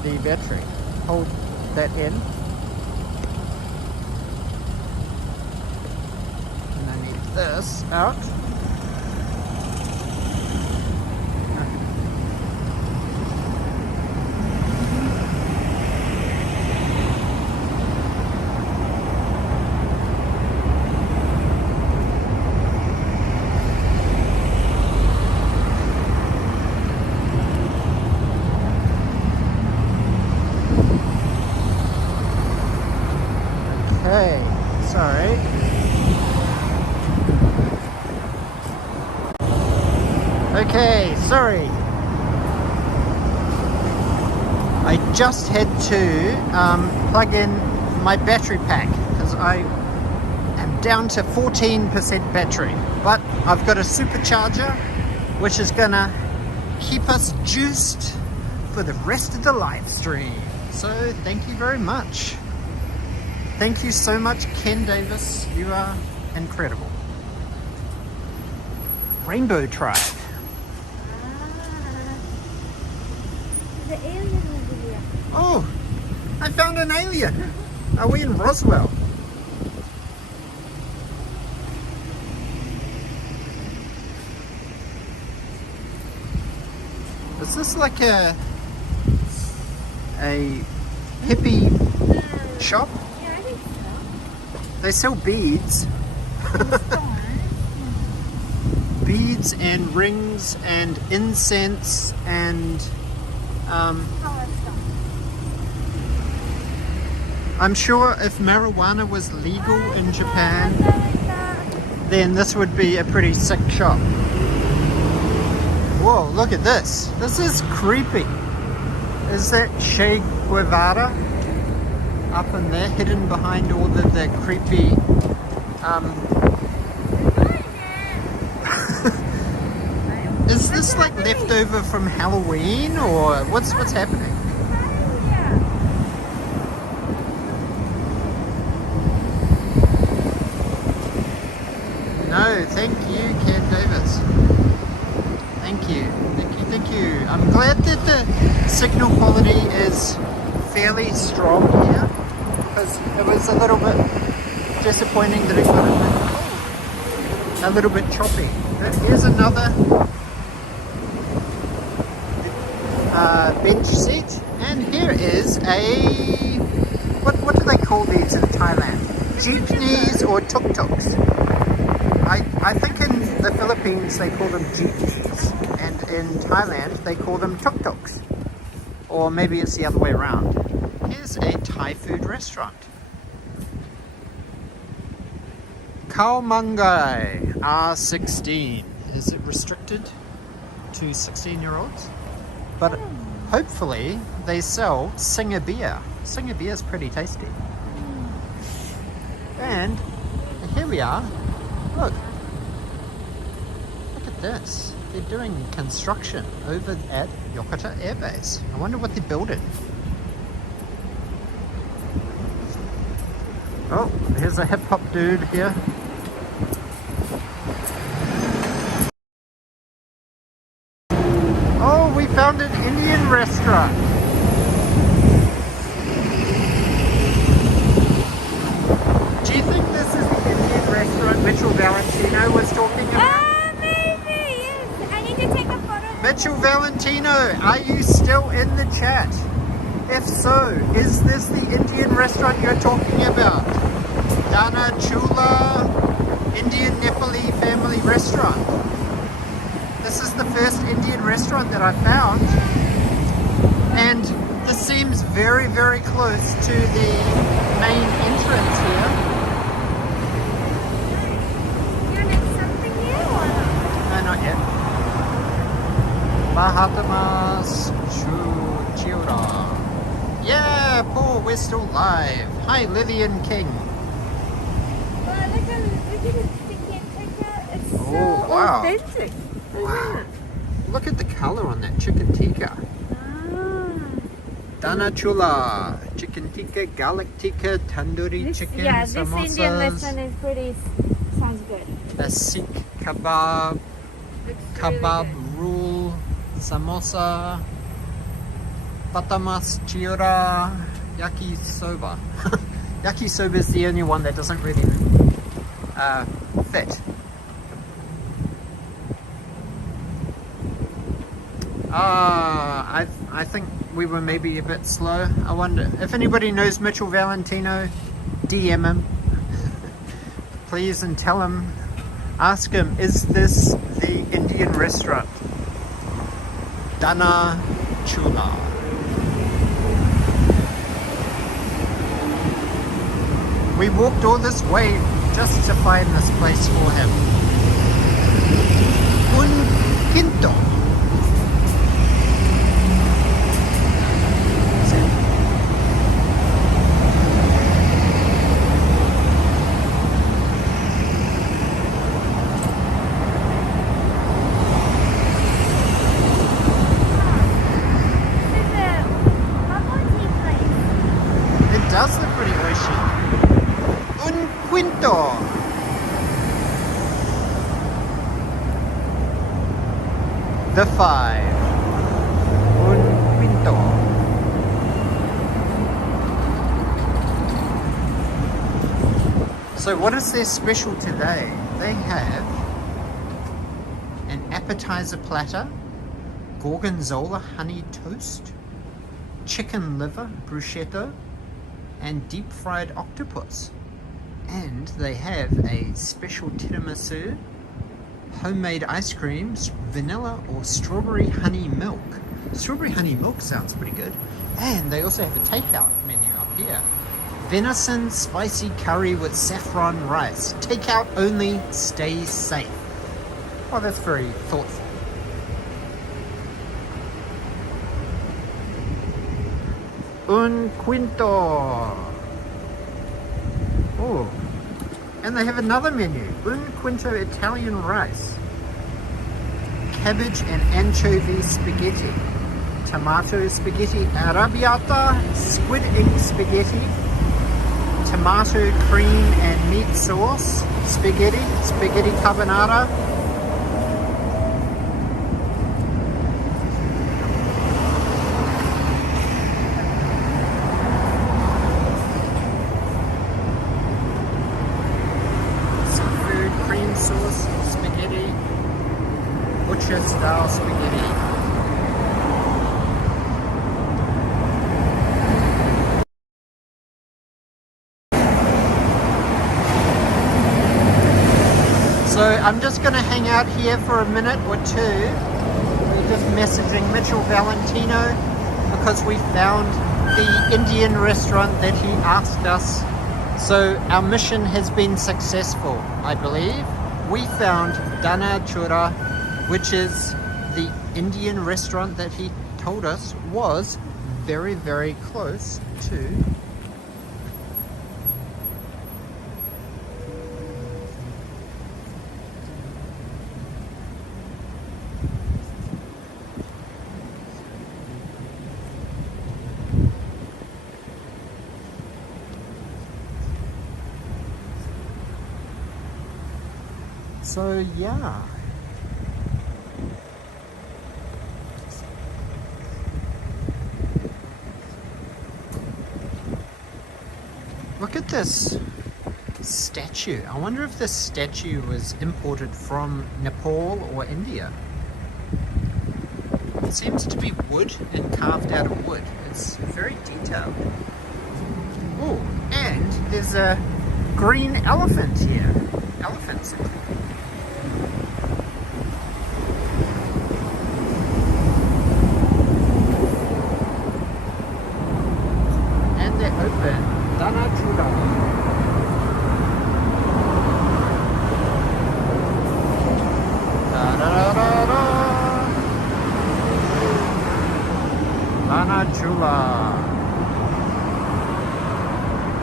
the battery. Hold that in. And I need this out. Okay, sorry. Okay, sorry. I just had to plug in my battery pack because I am down to 14% battery, but I've got a supercharger which is gonna keep us juiced for the rest of the live stream. So thank you very much. Thank you so much, Ken Davis. You are incredible. Rainbow Tribe. The alien over here. Oh, I found an alien. Are we in Roswell? Is this like a hippie shop? Yeah, I think so. They sell beads. Beads and rings and incense and I'm sure if marijuana was legal in Japan, then this would be a pretty sick shop. Whoa, look at this. This is creepy. Is that Che Guevara up in there, hidden behind all of the creepy Is this like leftover from Halloween or what's happening? No, thank you, Ken Davis. Thank you, thank you, thank you. I'm glad that the signal quality is fairly strong here because it was a little bit disappointing that it got a little bit choppy. But here's another bench seat, and here is a what do they call these in Thailand? Jeepneys or tuk-tuks? I think in the Philippines they call them jeepneys, and in Thailand they call them tuk-tuks, or maybe it's the other way around. Here's a Thai food restaurant. Khao Mangai R16. Is it restricted to 16-year-olds? But hopefully they sell Singer beer. Singer beer is pretty tasty. And here we are. Look. Look at this. They're doing construction over at Yokota Air Base. I wonder what they're building. Oh, here's a hip-hop dude here. Oh, we found an Indian restaurant. Do you think this is the Indian restaurant Mitchell Valentino was talking about? Maybe, yes. I need to take a photo. Mitchell Valentino, are you still in the chat? If so, is this the Indian restaurant you're talking about? Dana Chula Indian Nepali family restaurant. This is the first Indian restaurant that I found, and this seems very, very close to the main entrance here. You need something new or not? No, not yet. Mahatamas Chiura. Yeah, Paul, we're still live. Hi, Lillian King. Well, look at the sticky tikka. It's so Oh, wow. authentic. Wow. Look at the color on that chicken tikka. Dana Chula, chicken tikka, garlic tikka, tandoori chicken, this samosas, Indian restaurant is pretty, sounds good. a Sikh kebab, Looks kebab really roll, samosa, patamas chiura, yakisoba. Yakisoba is the only one that doesn't really fit. I think we were maybe a bit slow. I wonder if anybody knows Mitchell Valentino, DM him please and tell him, ask him, is this the Indian restaurant? Dana Chula. We walked all this way just to find this place for him. Un quinto. the 5. Un quinto. So what is their special today? They have an appetizer platter, gorgonzola honey toast, chicken liver bruschetta, and deep fried octopus. And they have a special tiramisu, homemade ice creams, vanilla or strawberry honey milk. Strawberry honey milk sounds pretty good. And they also have a takeout menu up here. Venison spicy curry with saffron rice. Takeout only, stay safe. Oh, that's very thoughtful. Un quinto. Oh, and they have another menu. Un quinto Italian rice. Cabbage and anchovy spaghetti. Tomato spaghetti arrabbiata. Squid ink spaghetti. Tomato cream and meat sauce. Spaghetti. Spaghetti carbonara. Sauce, spaghetti, butcher style spaghetti. So I'm just going to hang out here for a minute or two. We're just messaging Mitchell Valentino because we found the Indian restaurant that he asked us. So our mission has been successful, I believe. We found Dana Chura, which is the Indian restaurant that he told us was very, very close to So yeah, look at this statue. I wonder if this statue was imported from Nepal or India. It seems to be wood and carved out of wood. It's very detailed. Oh, and there's a green elephant here. Elephants. Dana Chura. Dana Chura.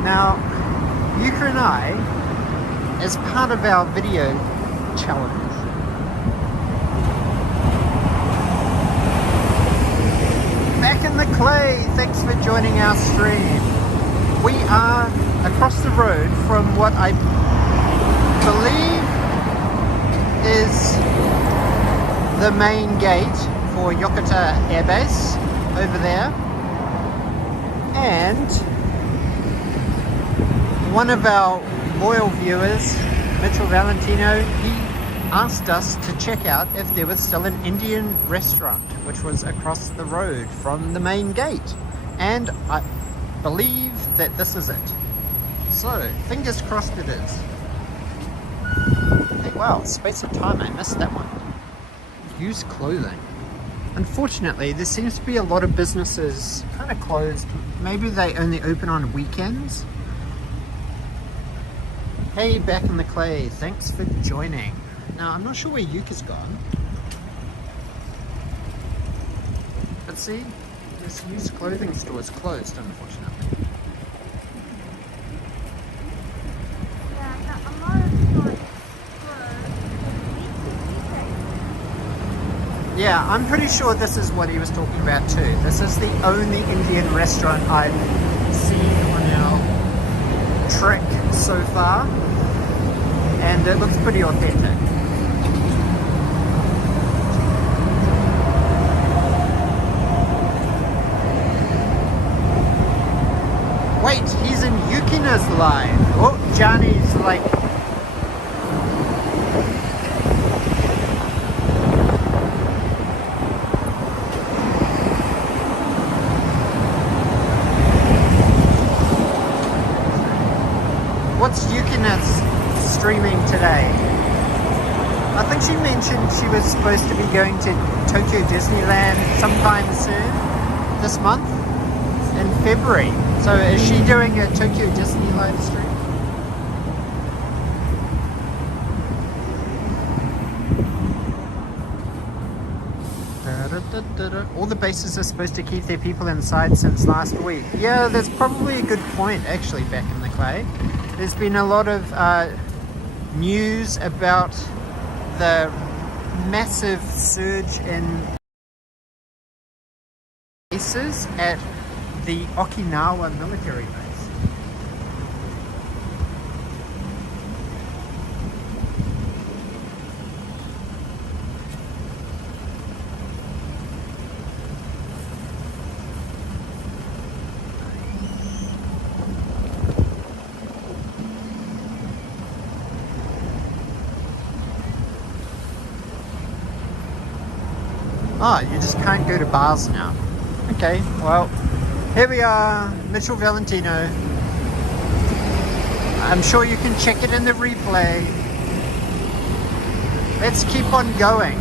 Now, Yuka and I, as part of our video challenge, back in the clay, thanks for joining our stream. We are across the road from what I believe is the main gate for Yokota Air Base over there. And one of our loyal viewers, Mitchell Valentino, he asked us to check out if there was still an Indian restaurant, which was across the road from the main gate. And I believe that this is it. So, fingers crossed it is. Hey, wow, Space of Time, I missed that one. Used clothing. Unfortunately, there seems to be a lot of businesses kind of closed. Maybe they only open on weekends. Hey, back in the clay, thanks for joining. Now, I'm not sure where Yuka's gone. But see, this used clothing store is closed, unfortunately. Yeah, I'm pretty sure this is what he was talking about too. This is the only Indian restaurant I've seen on our trek so far, and it looks pretty authentic. Johnny's like... What's Yukina's streaming today? I think she mentioned she was supposed to be going to Tokyo Disneyland sometime soon, this month, in February. So is she doing a Tokyo Disney live stream? All the bases are supposed to keep their people inside since last week. Yeah, there's probably a good point actually back in the clay. There's been a lot of news about the massive surge in cases at the Okinawa military base. Oh, you just can't go to bars now. Okay, well, here we are, Mitchell Valentino. I'm sure you can check it in the replay. Let's keep on going.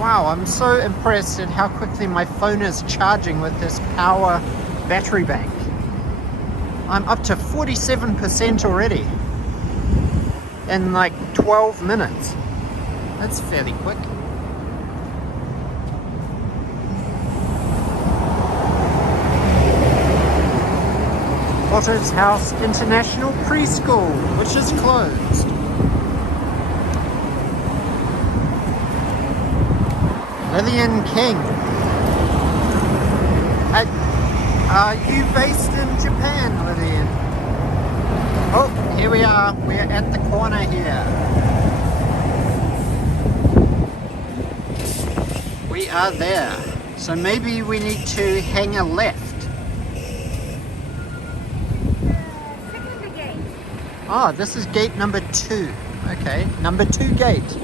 Wow, I'm so impressed at how quickly my phone is charging with this power battery bank. I'm up to 47% already in like 12 minutes. That's fairly quick. Potter's House International Preschool, which is closed. Lillian King. Are you based in Japan, Lillian? Oh, here we are. We're at the corner here. We are there. So maybe we need to hang a left. Ah, this is gate number 2. Okay, number 2 gate.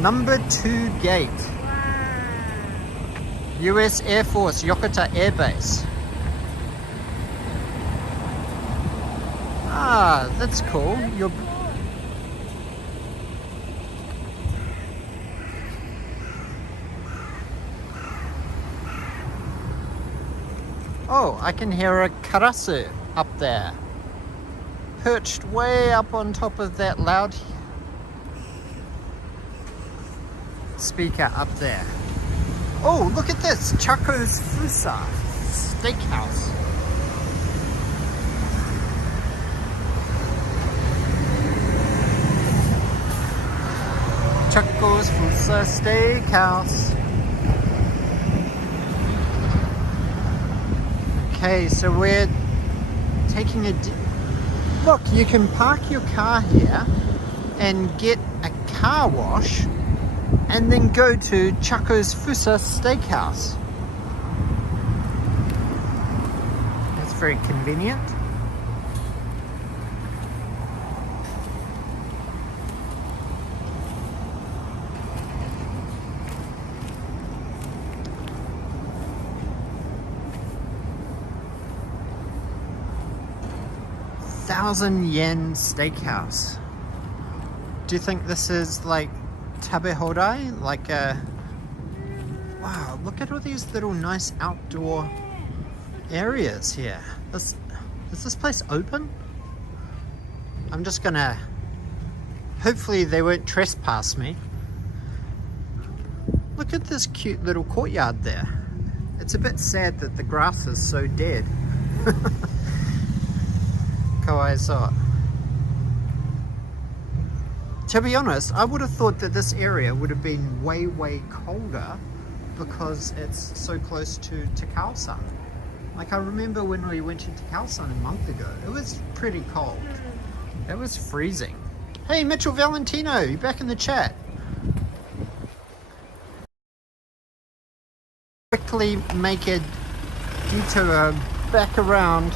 Number 2 gate. Wow. US Air Force, Yokota Air Base. Ah, that's cool. You're... Oh, I can hear a karasu up there. Perched way up on top of that loud speaker up there. Oh, look at this. Chaco's Fussa Steakhouse. Chaco's Fussa Steakhouse. Okay, so we're taking a... Look, you can park your car here and get a car wash and then go to Chaco's Fussa Steakhouse. That's very convenient. $1,000 steakhouse. Do you think this is like tabe hodai? Like a... Wow, look at all these little nice outdoor areas here. Is this place open? I'm just gonna... Hopefully they won't trespass me. Look at this cute little courtyard there. It's a bit sad that the grass is so dead. To be honest, I would have thought that this area would have been way colder because it's so close to Takao-san. Like I remember when we went to Takao-san a month ago, it was pretty cold. It was freezing. Hey Mitchell Valentino, you're back in the chat. Quickly make a detour back around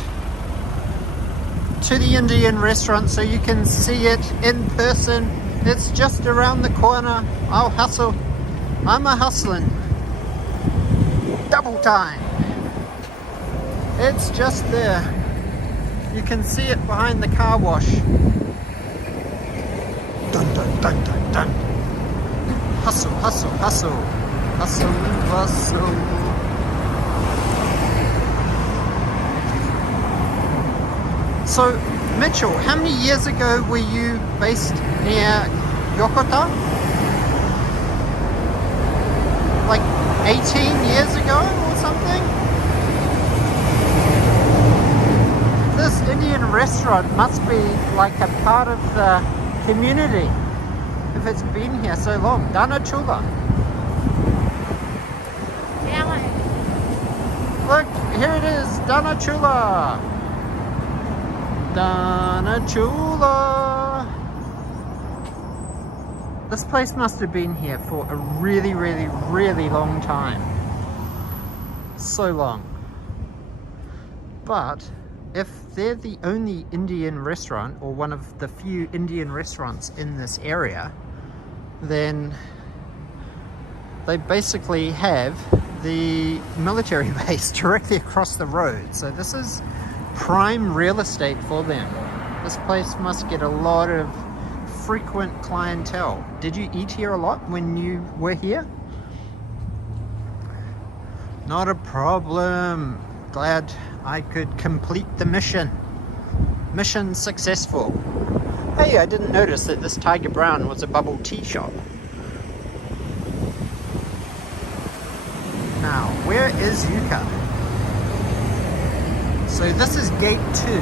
to the Indian restaurant so you can see it in person. It's just around the corner. I'll hustle. I'm a hustling. Double time. It's just there. You can see it behind the car wash. Dun dun dun dun dun. Hustle, hustle, hustle. Hustle, hustle. So, Mitchell, how many years ago were you based near Yokota? Like 18 years ago or something? This Indian restaurant must be like a part of the community if it's been here so long. Dana Chula. Look, here it is, Dana Chula. Dana Chula. This place must have been here for a really, really, really long time. So long. But if they're the only Indian restaurant, or one of the few Indian restaurants in this area, then they basically have the military base directly across the road. So this is prime real estate for them. This place must get a lot of frequent clientele. Did you eat here a lot when you were here? Not a problem. Glad I could complete the mission. Mission successful. Hey, I didn't notice that this Tiger Brown was a bubble tea shop. Now, where is Yuka? So this is gate 2.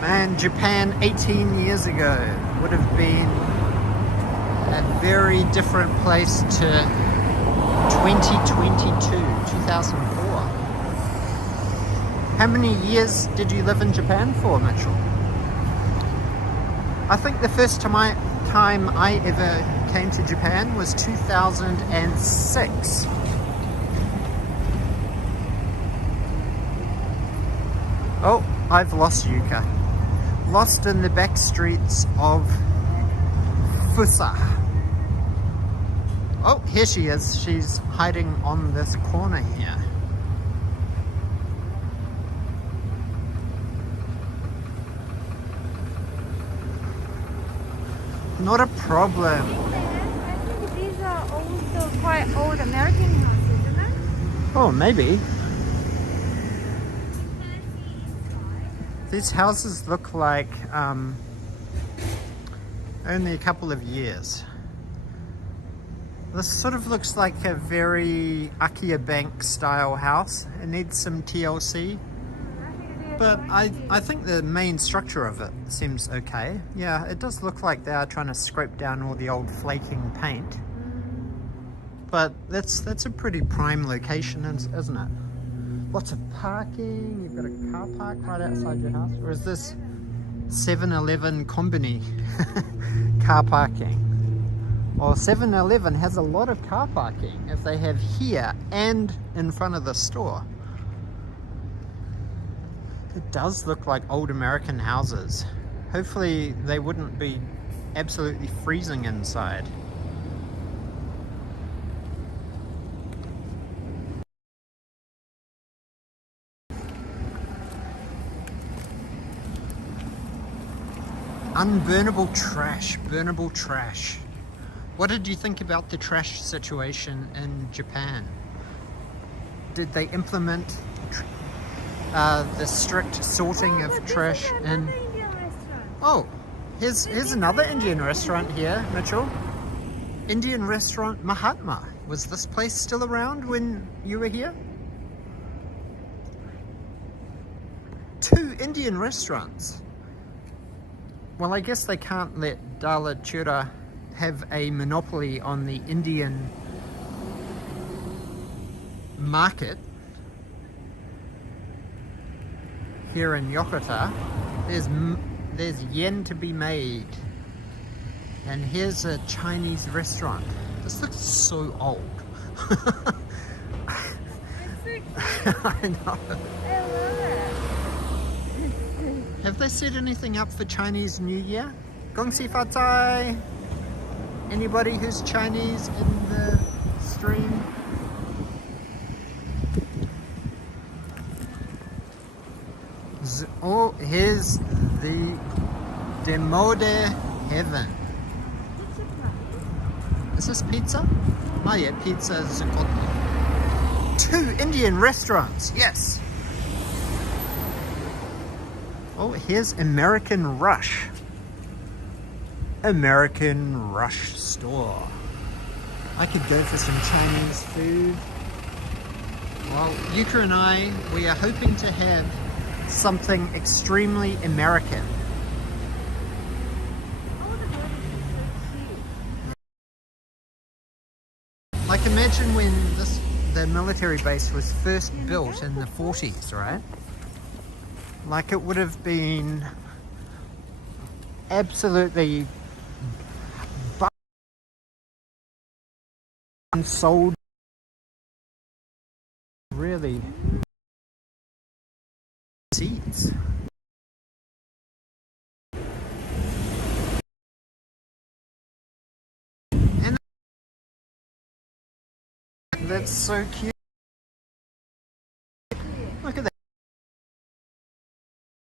Man, Japan 18 years ago would have been a very different place to 2022, 2004. How many years did you live in Japan for, Mitchell? I think the first time I ever came to Japan was 2006. Oh, I've lost Yuka. Lost in the backstreets of Fussa. Oh, here she is. She's hiding on this corner here. Not a problem. I think these are also quite old American houses, isn't it? Oh, maybe. These houses look like only a couple of years. This sort of looks like a very Akia Bank style house. It needs some TLC. But I think the main structure of it seems okay. Yeah, it does look like they are trying to scrape down all the old flaking paint. But that's a pretty prime location, isn't it? Lots of parking. You've got a car park right outside your house. Or is this 7-Eleven Combini car parking? Well, 7-Eleven has a lot of car parking if they have here and in front of the store. It does look like old American houses. Hopefully they wouldn't be absolutely freezing inside. Unburnable trash, burnable trash. What did you think about the trash situation in Japan? Did they implement the strict sorting of trash in... Oh, here's another Indian restaurant here, Mitchell. Indian restaurant Mahatma. Was this place still around when you were here? 2 Indian restaurants. Well, I guess they can't let Dala Chura have a monopoly on the Indian market here in Yokota. There's yen to be made. And here's a Chinese restaurant. This looks so old. It's so cute. I know. I love it. Have they set anything up for Chinese New Year? Gong xi fa cai. Anybody who's Chinese in the stream? Oh, here's the Demo de Heaven. Is this pizza? Oh yeah, pizza Yokota. 2 Indian restaurants, yes. Oh, here's American Rush. American Rush store. I could go for some Chinese food. Well, Yuka and I, we are hoping to have something extremely American. Oh, the bird is so cute. Like imagine when the military base was first built in the 40s, right? Like it would have been absolutely sold, really seats. And that's so cute. Look at that.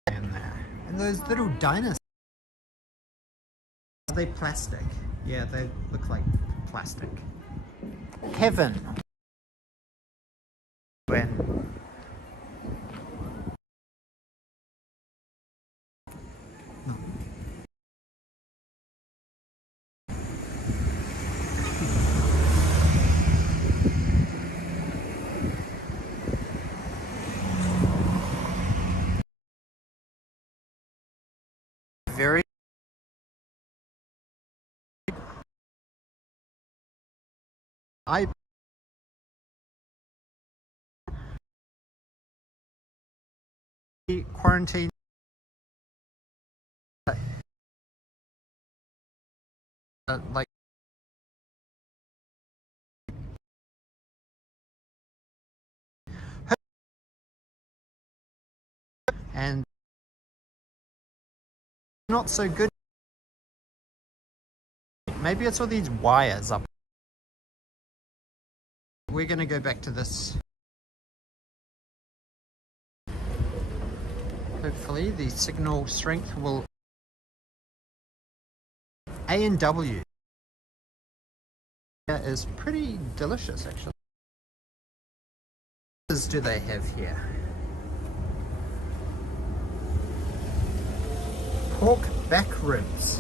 And those little dinosaurs. Are they plastic? Yeah, they look like plastic. Heaven. When very I quarantine like and not so good. Maybe it's all these wires up. We're gonna go back to this. Hopefully the signal strength will. A&W is pretty delicious actually. What do they have here? Pork back ribs.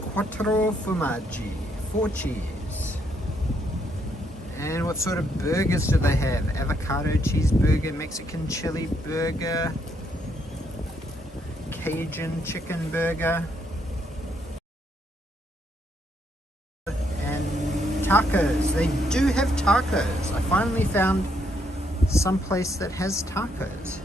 Quattro formaggi, 4 cheese. And what sort of burgers do they have? Avocado cheeseburger, Mexican chili burger, Cajun chicken burger, and tacos. They do have tacos. I finally found some place that has tacos.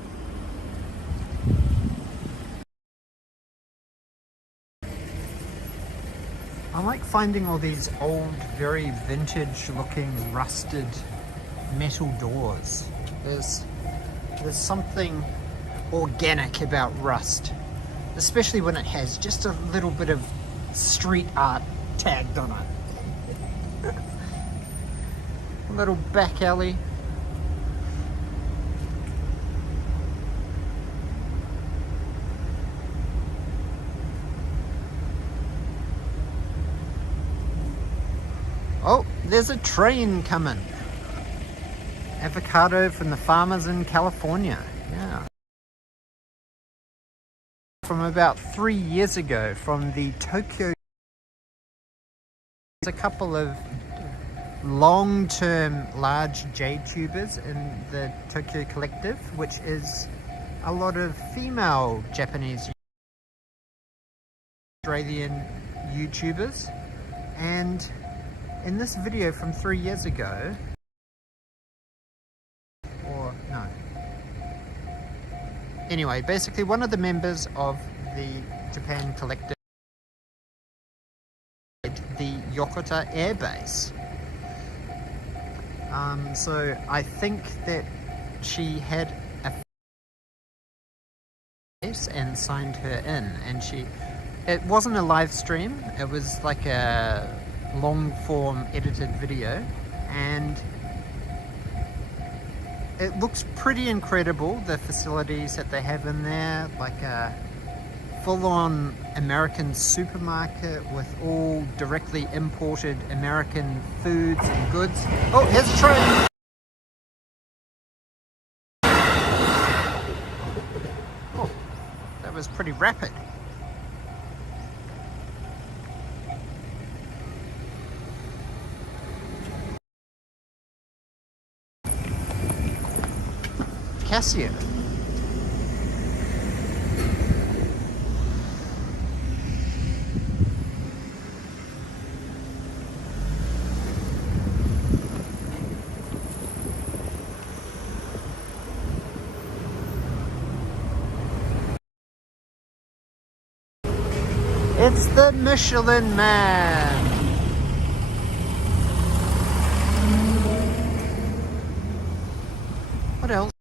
I like finding all these old, very vintage looking rusted metal doors. There's something organic about rust, especially when it has just a little bit of street art tagged on it. A little back alley. Oh, there's a train coming. Avocado from the farmers in California. Yeah. From about 3 years ago from the Tokyo. There's a couple of long-term large jade tubers in the Tokyo Collective, which is a lot of female Japanese Australian YouTubers. And in this video from 3 years ago, or no, anyway, basically one of the members of the Japan Collective Yokota Air Base. So I think that she had a face and signed her in, and it wasn't a live stream, it was like a long form edited video, and it looks pretty incredible, the facilities that they have in there, like a full-on American supermarket with all directly imported American foods and goods. Oh, here's a train! Oh, that was pretty rapid. Cassia. It's the Michelin Man. What else?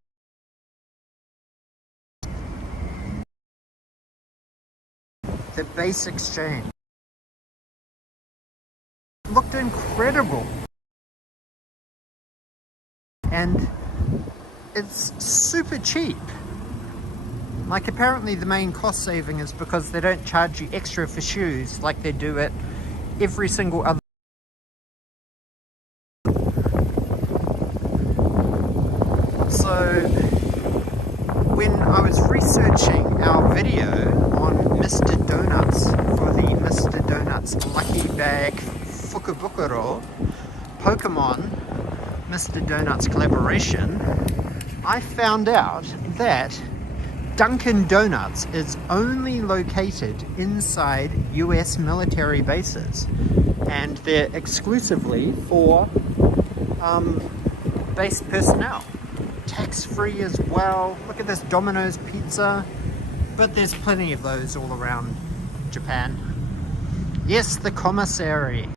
The base exchange. Looked incredible. And it's super cheap. Like, apparently the main cost saving is because they don't charge you extra for shoes like they do at every single other. So when I was researching our video on Mr. Donuts for the Mr. Donuts Lucky Bag Fukubukuro Pokemon Mr. Donuts collaboration, I found out that Dunkin' Donuts is only located inside US military bases, and they're exclusively for base personnel. Tax-free as well. Look at this Domino's pizza, but there's plenty of those all around Japan. Yes, the commissary.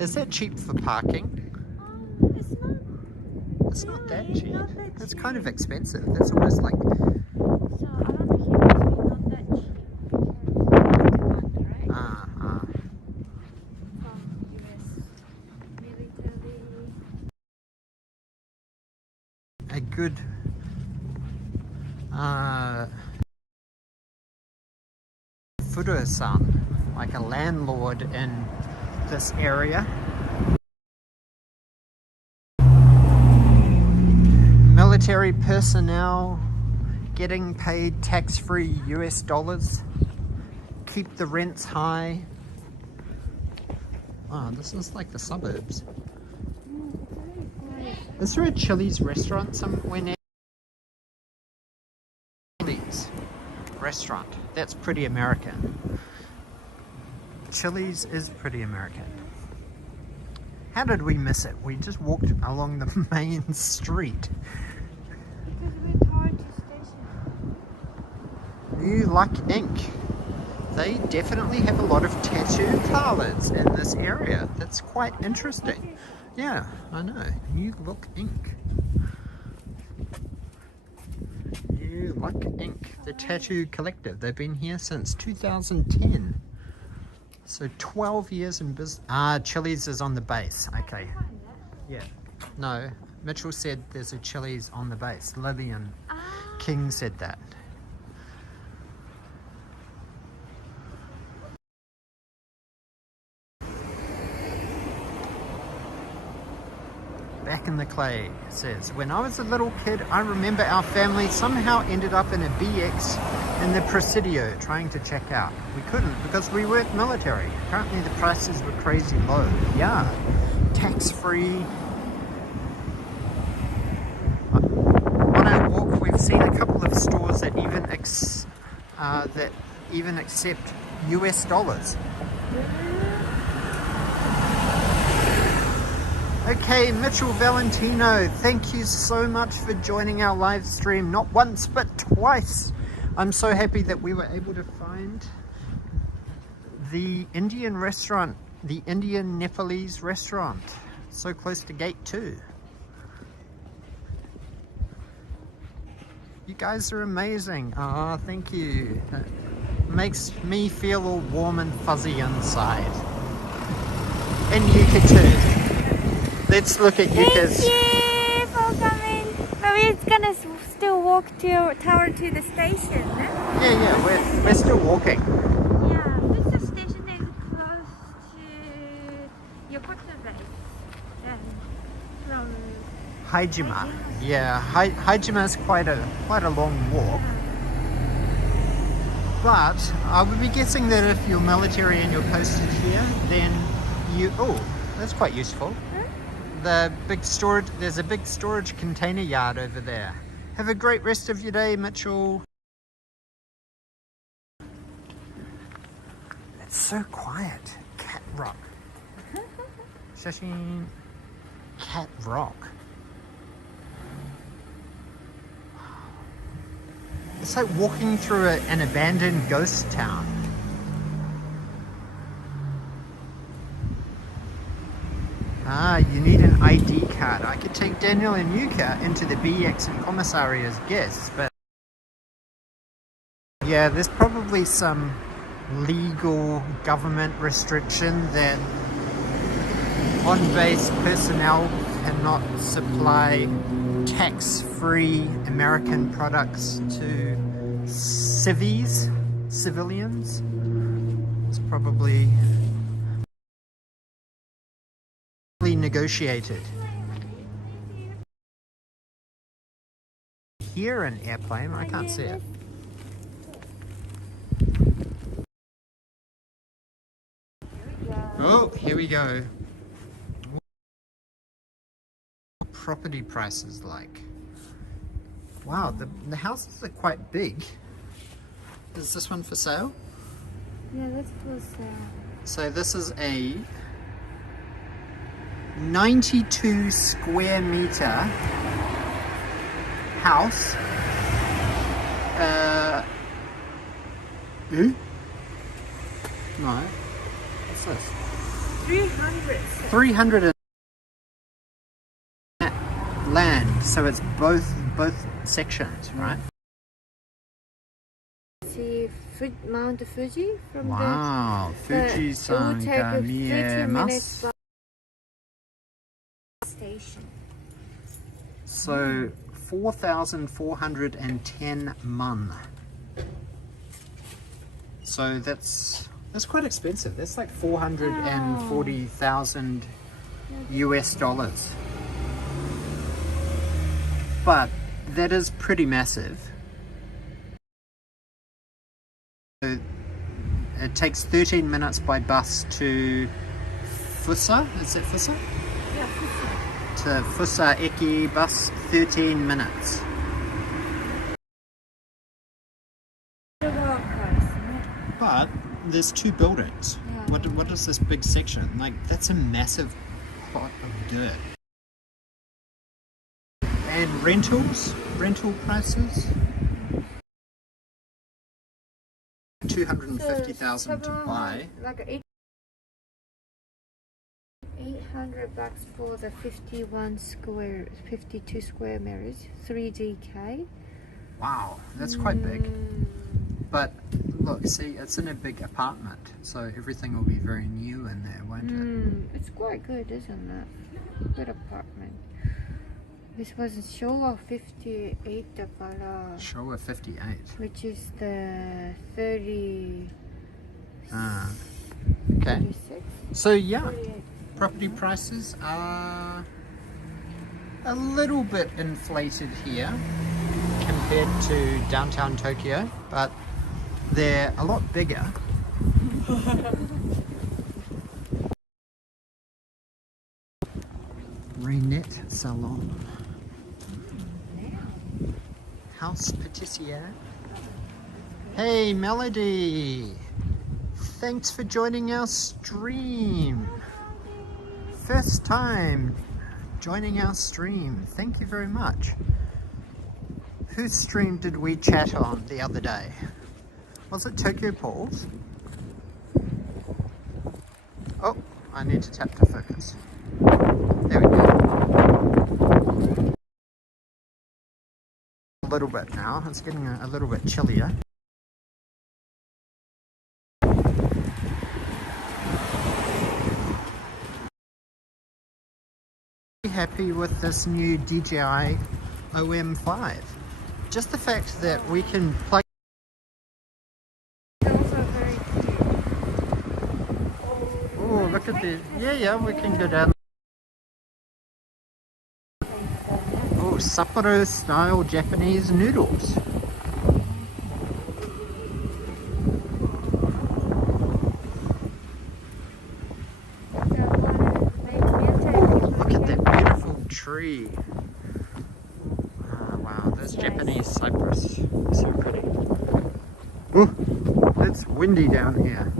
Is that cheap for parking? It's not that cheap. It's kind of expensive. That's almost like... So around here it's not that cheap. From US military. A good Fussa-san, like a landlord in this area. Military personnel getting paid tax-free US dollars. Keep the rents high. Oh, this is like the suburbs. Is there a Chili's restaurant somewhere near? Chili's restaurant. That's pretty American. Chili's is pretty American. How did we miss it? We just walked along the main street. Because we're tired to station. New Luck Inc. They definitely have a lot of tattoo parlors in this area. That's quite interesting. Yeah, I know. New Look Inc. New Luck Inc. The Tattoo Collective. They've been here since 2010. So 12 years in business. Ah, Chili's is on the base. Okay. Yeah. No, Mitchell said there's a Chili's on the base. Lillian King said that. Back in the Clay says, when I was a little kid, I remember our family somehow ended up in a BX in the Presidio trying to check out. We couldn't because we weren't military. Apparently the prices were crazy low. Yeah, tax-free. On our walk, we've seen a couple of stores that even accept US dollars. Okay, Mitchell Valentino, thank you so much for joining our live stream, not once but twice. I'm so happy that we were able to find the Indian restaurant, the Indian Nepalese restaurant, so close to gate 2. You guys are amazing. Ah, thank you. That makes me feel all warm and fuzzy inside. And Yuka too. Let's look at Yuka's. Thank you for coming. But we're gonna still walk toward to the station. Eh? Yeah, we're still walking. Yeah, this station is close to Yokota base. And from Haijima. Yeah, Haijima is quite a long walk. But I would be guessing that if you're military and you're posted here, then that's quite useful. There's a big storage container yard over there. Have a great rest of your day, Mitchell. It's so quiet. Cat Rock. Shashin. Cat Rock. It's like walking through an abandoned ghost town. Ah, you need an ID card. I could take Daniel and Yuka into the BX and Commissary as guests, but yeah, there's probably some legal government restriction that on-base personnel cannot supply tax-free American products to civilians. It's probably negotiated. Here an airplane, I can't see it. Oh, here we go. What property prices like? Wow, the houses are quite big. Is this one for sale? yeah, that's for sale. So this is a 92 square meter house. No. What's this? 300. 300 land, so it's both sections, right? See Mount Fuji from Wow, Fuji-san ga miemasu. Station. So 4,410 mun. So that's quite expensive. That's like 440,000 US dollars. But that is pretty massive. So it takes 13 minutes by bus to Fussa. Is it Fussa? Yeah, Fussa. To Fussa Eki bus, 13 minutes. But there's 2 buildings. Yeah. What is this big section? Like, that's a massive plot of dirt. And rental prices? 250,000 to buy. Like 800 bucks for the 52 square meters, 3DK. Wow, that's quite big. But look, see, it's in a big apartment, so everything will be very new in there, won't it? It's quite good, isn't it? Good apartment. This was Showa 58 だから Showa 58. which is the 30 Okay. 36 So yeah, 38. property prices are a little bit inflated here compared to downtown Tokyo, but they're a lot bigger. Renette Salon. House Patissier. Hey Melody! Thanks for joining our stream. First time joining our stream. Thank you very much. Whose stream did we chat on the other day? Was it Tokyo Paul's? Oh, I need to tap to focus. There we go. A little bit now. It's getting a little bit chillier. Happy with this new DJI OM5. Just the fact that we can plug. Also very cute. Oh, look at the. Yeah, we can go down. Oh, Sapporo style Japanese noodles. Tree. Oh, wow, there's Japanese cypress. So pretty. Ooh, it's windy down here.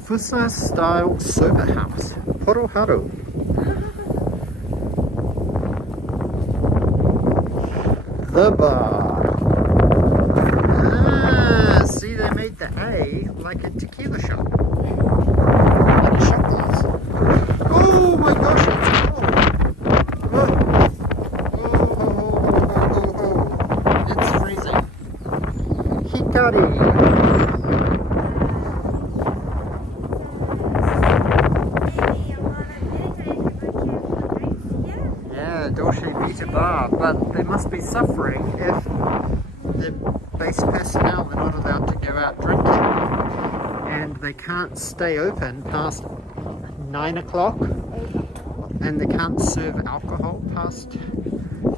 Fussa style sober house. Poroharu. The bar. Ah, see, they made the A like a tequila shop. Any shop glass. Oh my gosh, it's cold. It's freezing. Hikari. Yeah, Doshi beat a bar, but they must be suffering if the base personnel are not allowed to go out drinking and they can't stay open past 9 o'clock. And they can't serve alcohol past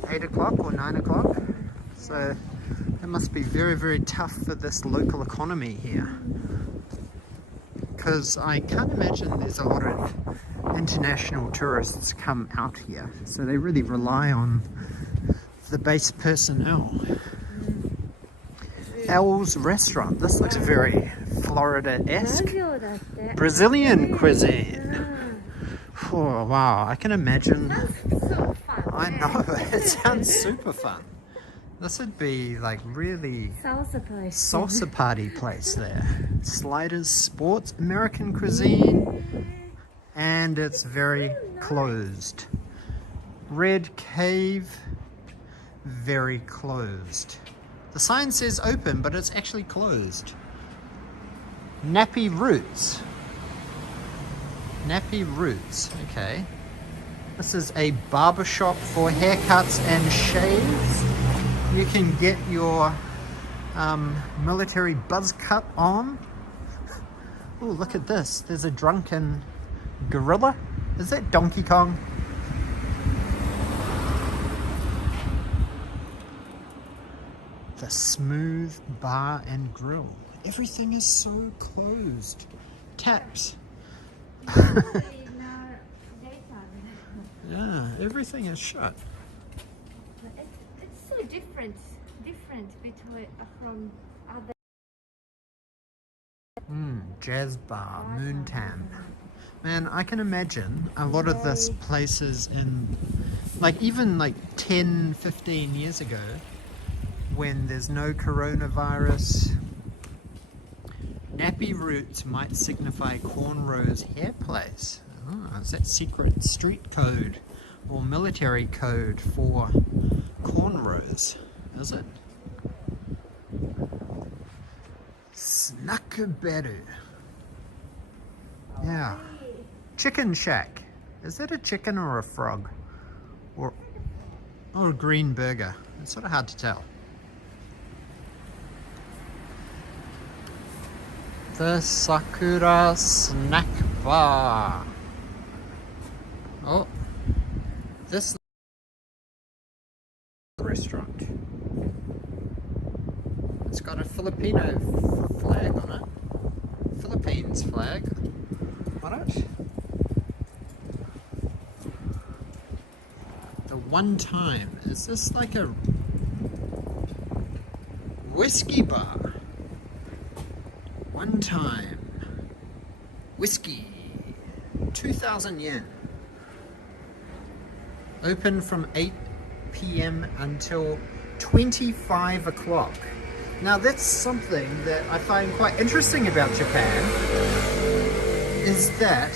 8 o'clock or 9 o'clock. So it must be very, very tough for this local economy here. Because I can't imagine there's a lot of international tourists come out here. So they really rely on the base personnel. El's restaurant. This looks very Florida-esque. Brazilian cuisine. Oh wow, I can imagine. So fun. I know, it sounds super fun. This would be like really salsa party place there. Sliders, sports, American cuisine, and it's very closed. Red Cave, very closed. The sign says open, but it's actually closed. Nappy Roots. Nappy Roots, okay. This is a barbershop for haircuts and shaves. You can get your military buzz cut on. Oh, look at this. There's a drunken gorilla. Is that Donkey Kong? The Smooth Bar and Grill. Everything is so closed. Taps. Yeah, everything is shut. It's so different between from other. Jazz bar, Moontam. Man, I can imagine a lot of this places in, like even like 10, 15 years ago, when there's no coronavirus. Nappy Roots might signify cornrows hair place. Oh, is that secret street code or military code for cornrows? Is it? Snackaberu. Yeah. Chicken Shack. Is that a chicken or a frog? Or a green burger? It's sort of hard to tell. The Sakura Snack Bar. Oh, this restaurant. It's got a Filipino flag on it. Philippines flag on it. The One Time. Is this like a whiskey bar? One Time. Whiskey. 2,000 yen. Open from 8 p.m. until 25 o'clock. Now that's something that I find quite interesting about Japan, is that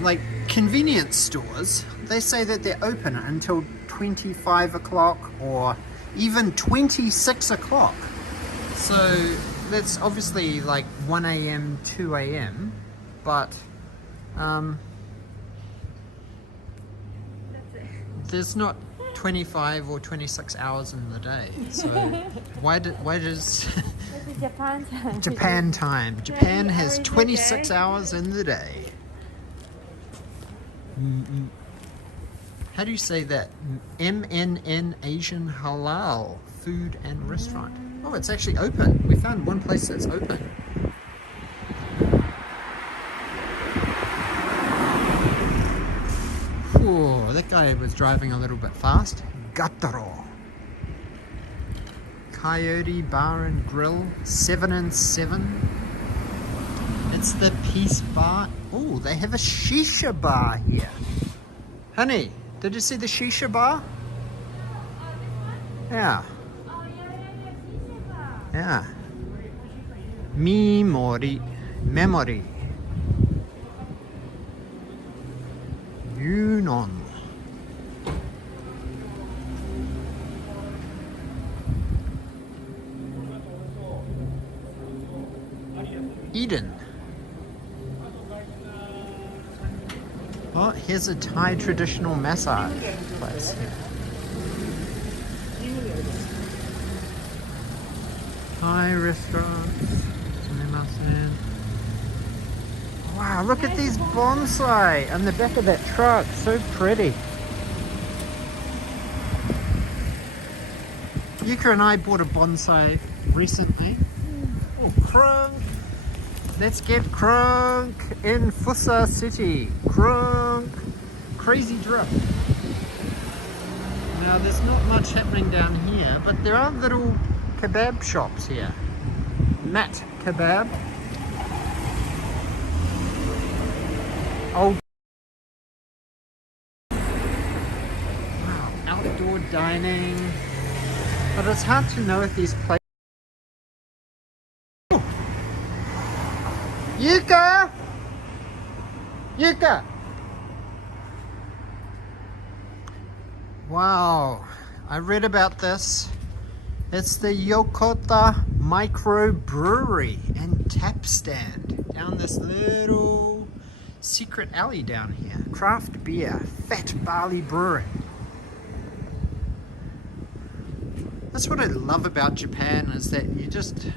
like convenience stores, they say that they're open until 25 o'clock or even 26 o'clock. So that's obviously like 1 a.m., 2 a.m., but there's not 25 or 26 hours in the day. So why does That's Japan time. Japan time? Japan has 26 hours in the day. How do you say that? MNN Asian Halal Food and Restaurant. Oh, it's actually open. We found one place that's open. Oh, that guy was driving a little bit fast. Gataro. Coyote Bar and Grill, 7 and 7. It's the Peace Bar. Oh, they have a shisha bar here. Honey, did you see the shisha bar? Yeah. Yeah. Memory. Yunnan. Eden. Oh, here's a Thai traditional massage place here. Thai restaurants. Wow, look at these bonsai on the back of that truck. So pretty. Yuka and I bought a bonsai recently. Oh, crunk. Let's get crunk in Fussa City. Crunk. Crazy drift. Now, there's not much happening down here, but there are little kebab shops here. Mat kebab. Old. Wow, outdoor dining. But it's hard to know if these places. Oh. Yuka! Yuka! Wow, I read about this. It's the Yokota microbrewery and tap stand down this little secret alley down here. Craft beer, Fat Barley Brewing. That's what I love about Japan, is that you just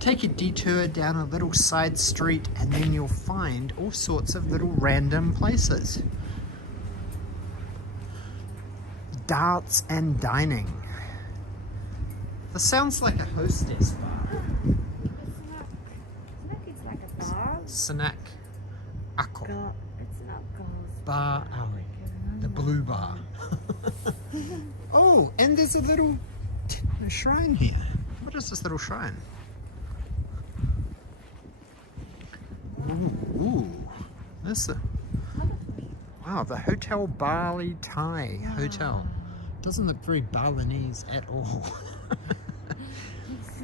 take a detour down a little side street and then you'll find all sorts of little random places. Darts and dining. This sounds like a hostess bar. It's like a bar. Snack. Ako. It's not girls. Bar alley. The blue bar. Oh, and there's a little shrine here. What is this little shrine? Ooh. This wow, the Hotel Bali Thai Hotel. Doesn't look very Balinese at all.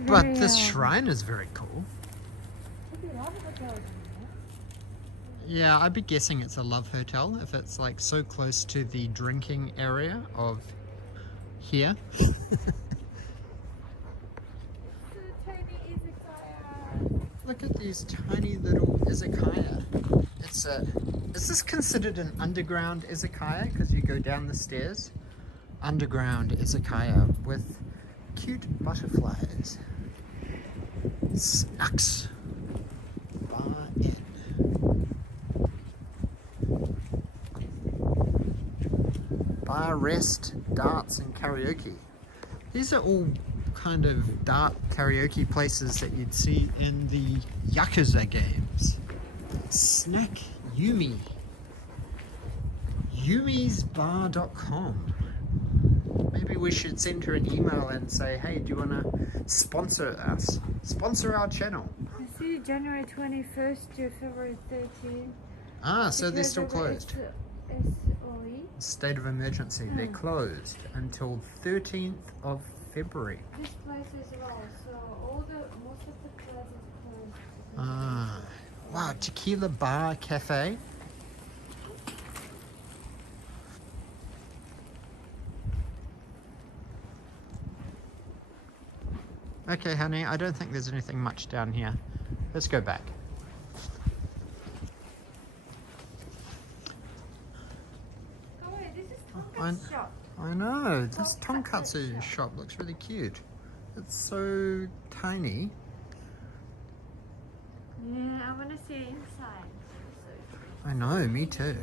But this shrine is very cool. Yeah, I'd be guessing it's a love hotel if it's like so close to the drinking area of here. Look at these tiny little izakaya. Is this considered an underground izakaya? Because you go down the stairs. Underground izakaya with cute butterflies. Snacks. Bar in. Bar rest, darts and karaoke. These are all kind of dart karaoke places that you'd see in the Yakuza games. Snack Yumi. Yumisbar.com. Maybe we should send her an email and say, hey, do you want to sponsor us? Sponsor our channel. I see January 21st to February 13th. Ah, so they're still closed. State of emergency. They're closed until 13th of February. This place as well. So most of the places closed. Ah, wow, tequila bar cafe. Okay, honey, I don't think there's anything much down here. Let's go back. Oh wait, this is tonkatsu shop. I know, this tonkatsu shop looks really cute. It's so tiny. Yeah, I want to see inside. I know, me too.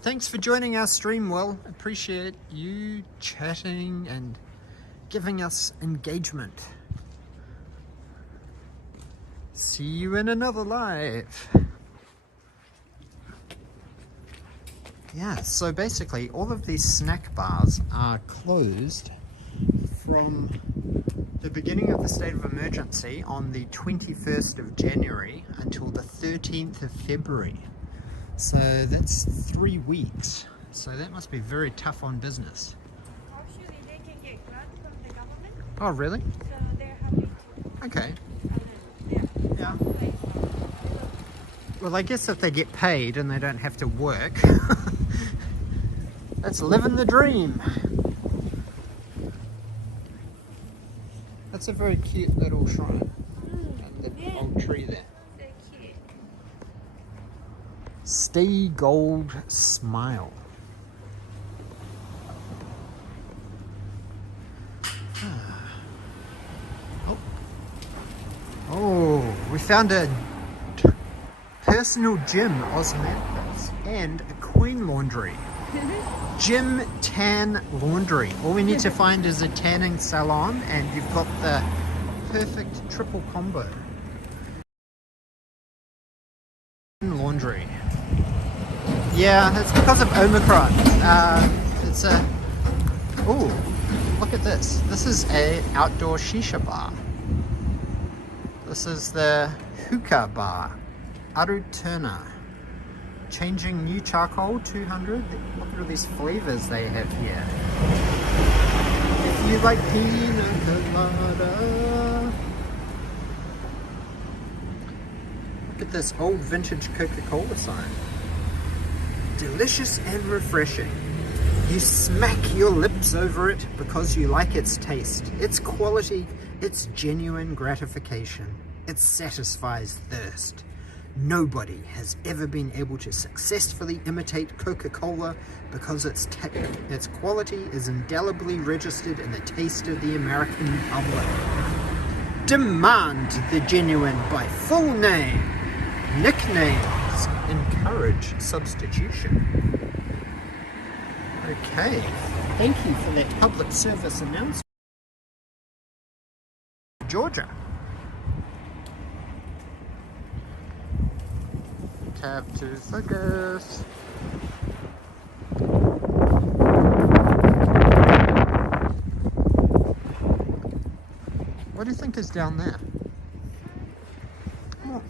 Thanks for joining our stream, Will. Appreciate you chatting and giving us engagement. See you in another live. Yeah, so basically all of these snack bars are closed from the beginning of the state of emergency on the 21st of January until the 13th of February. So that's 3 weeks. So that must be very tough on business. Actually, they can get grant from the government. Oh, really? So they're happy to. Okay. Yeah. Well, I guess if they get paid and they don't have to work, that's living the dream. That's a very cute little shrine. And the old tree there. So cute. Stay Gold Smile. Oh, we found a personal gym, Osmanthus, and a Queen laundry. Gym Tan Laundry. All we need to find is a tanning salon and you've got the perfect triple combo. Laundry. Yeah, it's because of Omicron. It's a... Oh, look at this. This is a outdoor shisha bar. This is the hookah bar. Aru Turner. Changing new charcoal, 200. Look at all these flavors they have here. If you like pina colada. Look at this old vintage Coca-Cola sign. Delicious and refreshing. You smack your lips over it because you like its taste, its quality, its genuine gratification. It satisfies thirst. Nobody has ever been able to successfully imitate Coca-Cola because its quality is indelibly registered in the taste of the American public. Demand the genuine by full name. Nicknames encourage substitution. Okay, thank you for that public service announcement. Georgia. Tap to focus. What do you think is down there? Oh.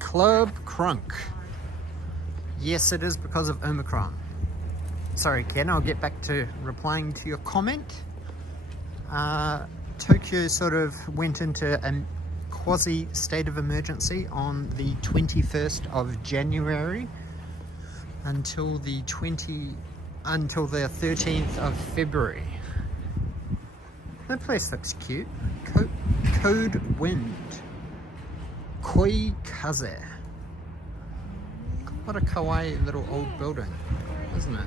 Club Crunk. Yes, it is because of Omicron. Sorry, Ken, I'll get back to replying to your comment. Tokyo sort of went into a quasi state of emergency on the 21st of January until the 13th of February. That place looks cute. Code Wind. Koi Kaze. What a kawaii little old building, isn't it?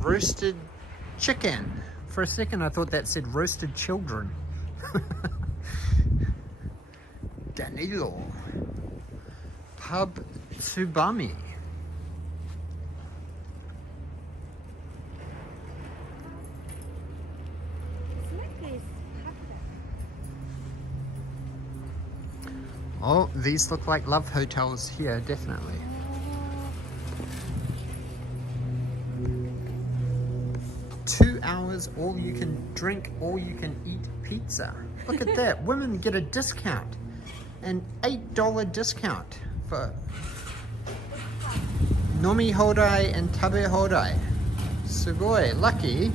Roasted chicken. For a second I thought that said roasted children. Danilo. Pub Tsubami. Oh, these look like love hotels here, definitely. $2 all you can drink, all you can eat pizza. Look at that. Women get a discount. An $8 discount for Nomi hodai and tabe hodai. Sugoi, lucky.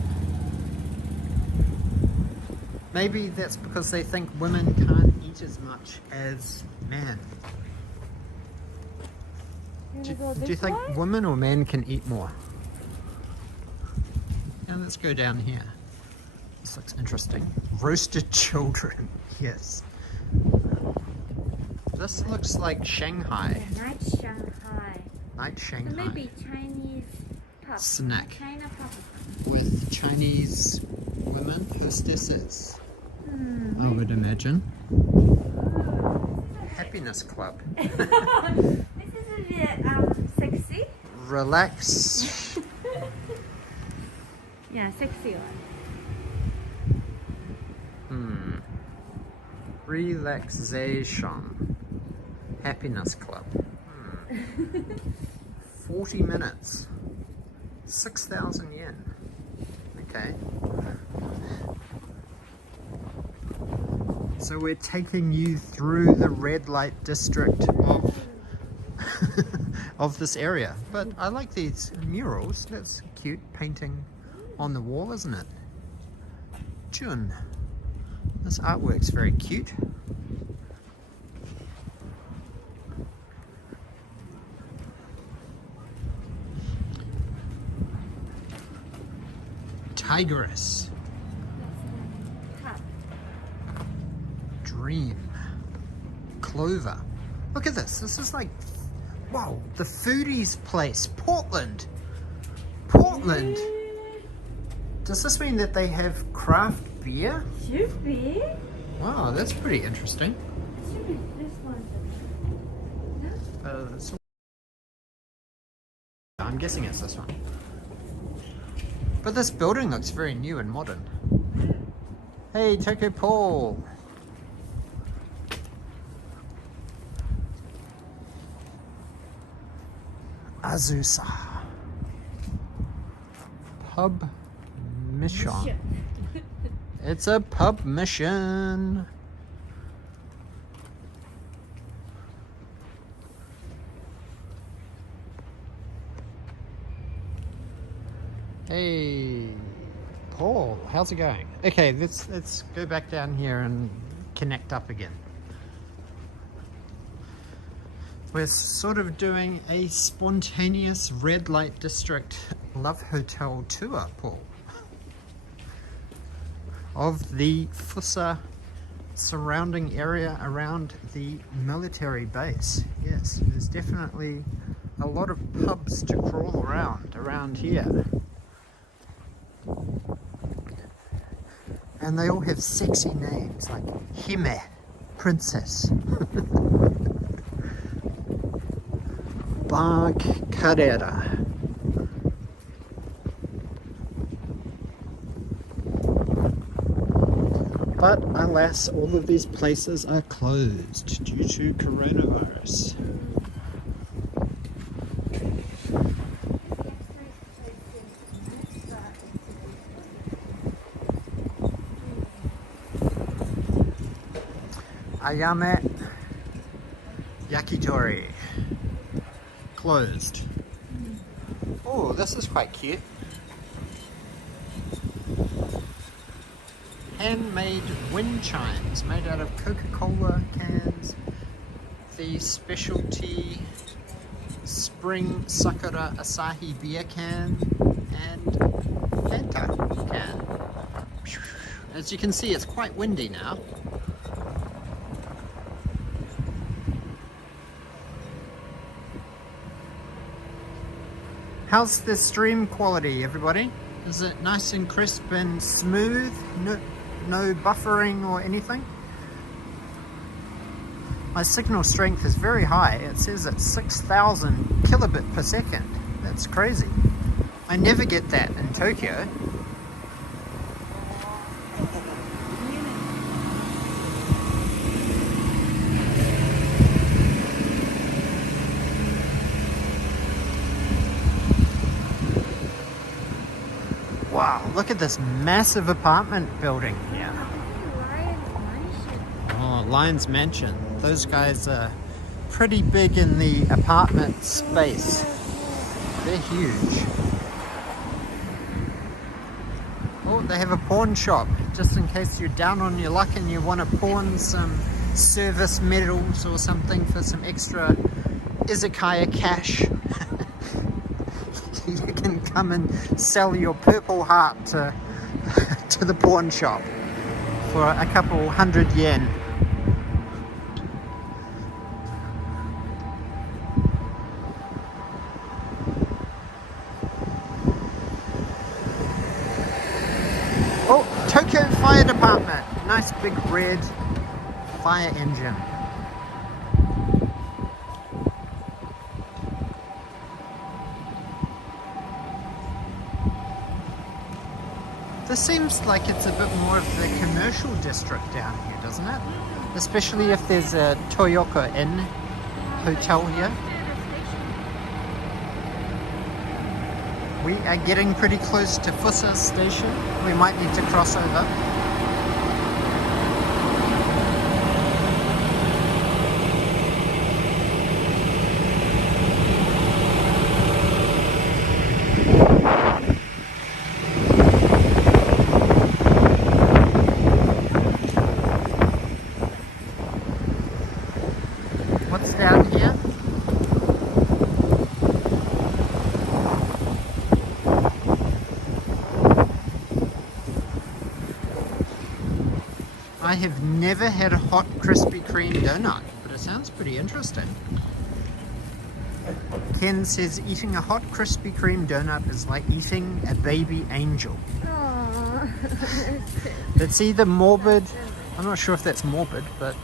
Maybe that's because they think women can't eat as much as men. Do you think women or men can eat more? Now let's go down here. This looks interesting. Roasted children. Yes. This looks like Shanghai. Night Shanghai. Night Shanghai. So maybe Chinese pub. Snack. China pub. With Chinese women hostesses. Hmm. I would imagine. Happiness Club. This is a bit sexy. Relax. Yeah, sexy one. Relaxation. Happiness Club. 40 minutes. 6,000 yen. Okay. So we're taking you through the red light district of of this area. But I like these murals. That's cute painting on the wall, isn't it? Jun. This artwork's very cute. Tigress. Dream. Clover. Look at this. This is like, wow, the foodies place. Portland. Portland. Does this mean that they have craft beer? Should be. Wow, that's pretty interesting. Should be this one. I'm guessing it's this one. But this building looks very new and modern. Hey, Tokyo Paul. Azusa. Pub mission. It's a pub mission. Hey, Paul, how's it going? Okay, let's go back down here and connect up again. We're sort of doing a spontaneous red light district love hotel tour, Paul, of the Fussa surrounding area around the military base. Yes, there's definitely a lot of pubs to crawl around here. And they all have sexy names like Hime, princess. Bark Carrera. But alas, all of these places are closed due to coronavirus. Ayame Yakitori. Closed. Oh, this is quite cute. Handmade wind chimes made out of Coca-Cola cans. The specialty Spring Sakura Asahi beer can and Fanta can. As you can see, it's quite windy now. How's the stream quality, everybody? Is it nice and crisp and smooth? No buffering or anything? My signal strength is very high. It says it's 6,000 kilobit per second. That's crazy. I never get that in Tokyo. Wow, look at this massive apartment building here. Oh, Lions Mansion. Those guys are pretty big in the apartment space. They're huge. Oh, they have a pawn shop, just in case you're down on your luck and you want to pawn some service medals or something for some extra izakaya cash. You can come and sell your purple heart to, to the pawn shop for a couple $100 yen. Oh, Tokyo Fire Department. Nice big red fire engine. This seems like it's a bit more of the commercial district down here, doesn't it? Especially if there's a Toyoko Inn hotel here. We are getting pretty close to Fussa station. We might need to cross over. What's down here? I have never had a hot Krispy Kreme donut, but it sounds pretty interesting. Ken says eating a hot Krispy Kreme donut is like eating a baby angel. It's either morbid, I'm not sure if that's morbid, but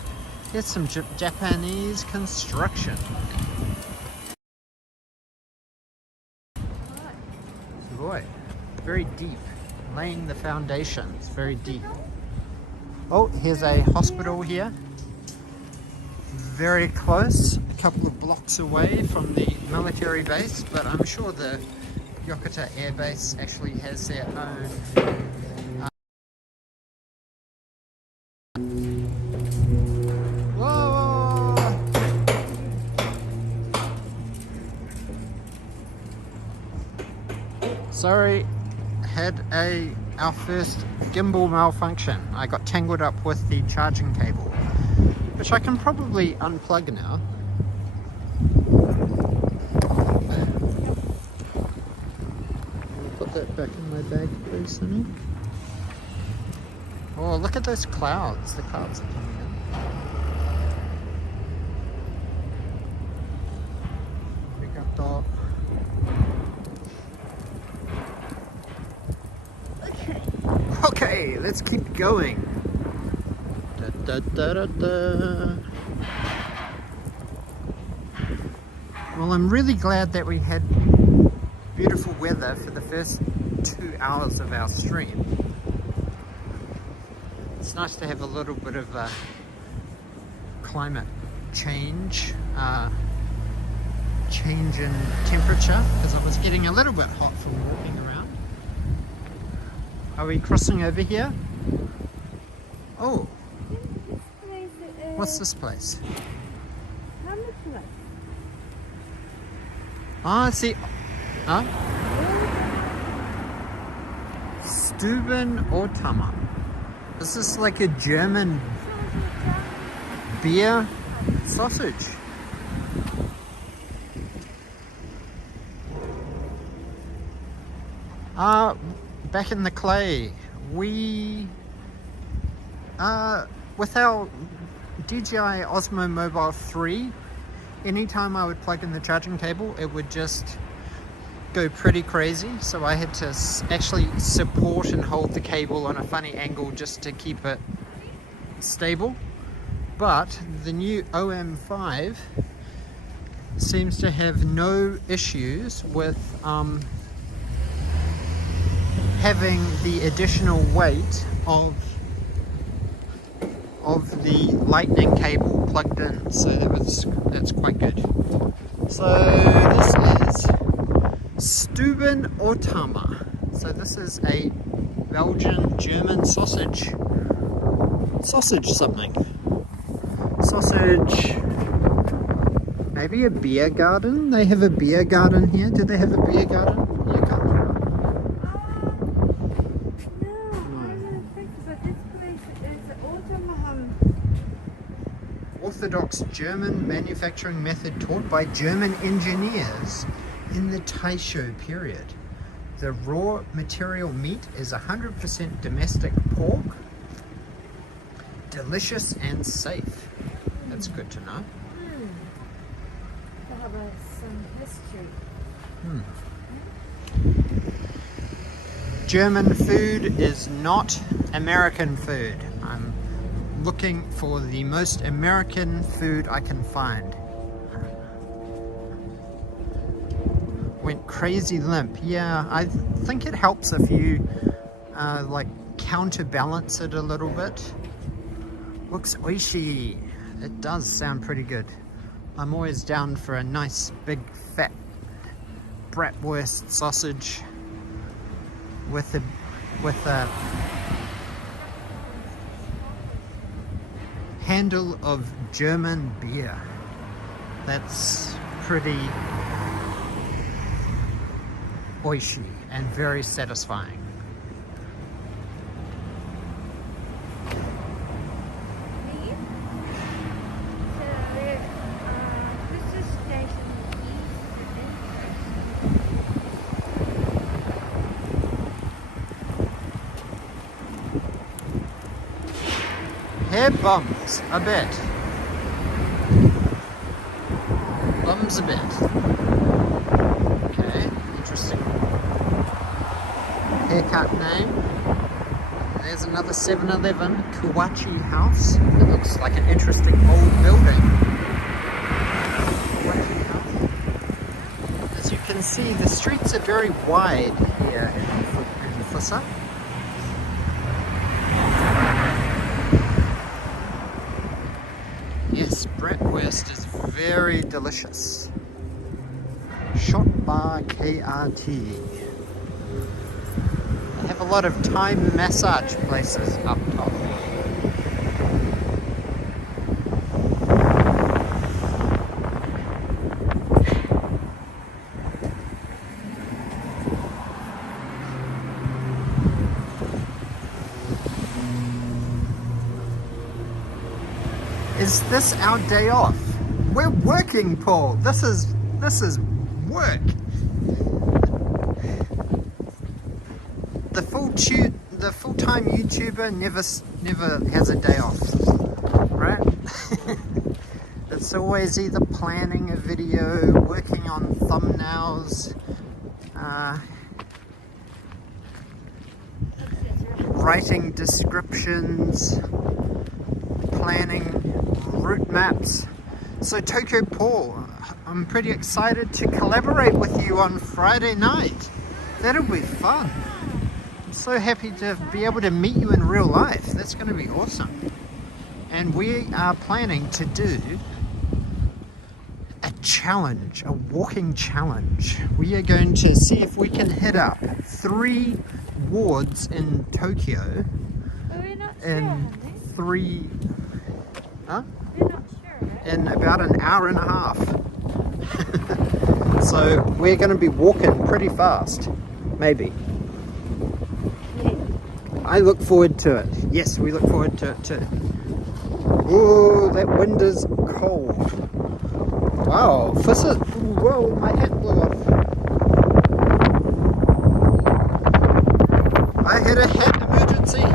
here's some Japanese construction. Boy, very deep, laying the foundations, very deep. Oh, here's a hospital here. Very close, a couple of blocks away from the military base, but I'm sure the Yokota Air Base actually has their own whoa! Sorry, had our first gimbal malfunction. I got tangled up with the charging cable, which I can probably unplug now. Put that back in my bag, please, Sonny. Oh, look at those clouds. The clouds are coming in. Arigato. Okay, let's keep going. Da, da, da, da. Well, I'm really glad that we had beautiful weather for the first 2 hours of our stream. It's nice to have a little bit of a climate change, change in temperature, because I was getting a little bit hot from walking around. Are we crossing over here? Oh, what's this place? Ah, I see. Huh? Stuben Otama. This is like a German beer sausage. Back in the clay, we with our DJI Osmo Mobile 3, anytime I would plug in the charging cable, it would just go pretty crazy. So I had to actually support and hold the cable on a funny angle just to keep it stable. But the new OM5 seems to have no issues with having the additional weight of the lightning cable plugged in, so that's quite good. So this is Stuben Otama. So this is a Belgian German sausage something. Sausage Maybe a beer garden? They have a beer garden here. Do they have a beer garden? Beer garden? No, I don't think so. This place is autumn. Orthodox German manufacturing method taught by German engineers in the Taisho period. The raw material meat is 100% domestic pork. Delicious and safe. That's good to know. How about some history? German food is not American food. I'm looking for the most American food I can find. Went crazy limp. Yeah, I think it helps if you like counterbalance it a little bit. Looks oishi. It does sound pretty good. I'm always down for a nice big fat bratwurst sausage with a handle of German beer. That's pretty oishi and very satisfying. Hair bums a bit. Bums a bit. Okay, interesting. Haircut name. There's another 7-Eleven, Kawachi House. It looks like an interesting old building. Kawachi House. As you can see, the streets are very wide here in Fussa. Yes, bratwurst is very delicious. Shot Bar KRT. They have a lot of Thai massage places up top. Is this our day off? We're working, Paul. This is work. The full-time YouTuber never has a day off, right? It's always either planning a video, working on thumbnails, writing descriptions, planning route maps. So Tokyo Paul, I'm pretty excited to collaborate with you on Friday night. That'll be fun. I'm so happy to be able to meet you in real life. That's going to be awesome. And we are planning to do a challenge, a walking challenge. We are going to see if we can hit up 3 wards in Tokyo in 3 in about an hour and a half. So we're going to be walking pretty fast, maybe. I look forward to it. Yes, we look forward to it too. Oh, that wind is cold. Wow, Fussa. Whoa, my hat blew off. I had a hat emergency.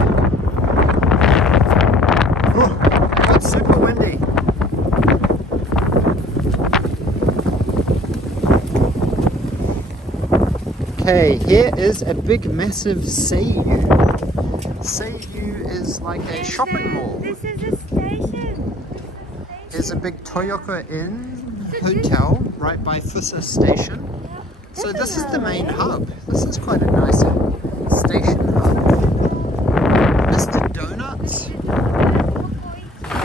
Oh, it's super windy. Okay, here is a big massive Seiyu. Seiyu is like a shopping mall. This is a station. There's a big Toyota Inn hotel right by Fussa station. So this is the main hub. This is quite a nice station hub. Mr. Donuts.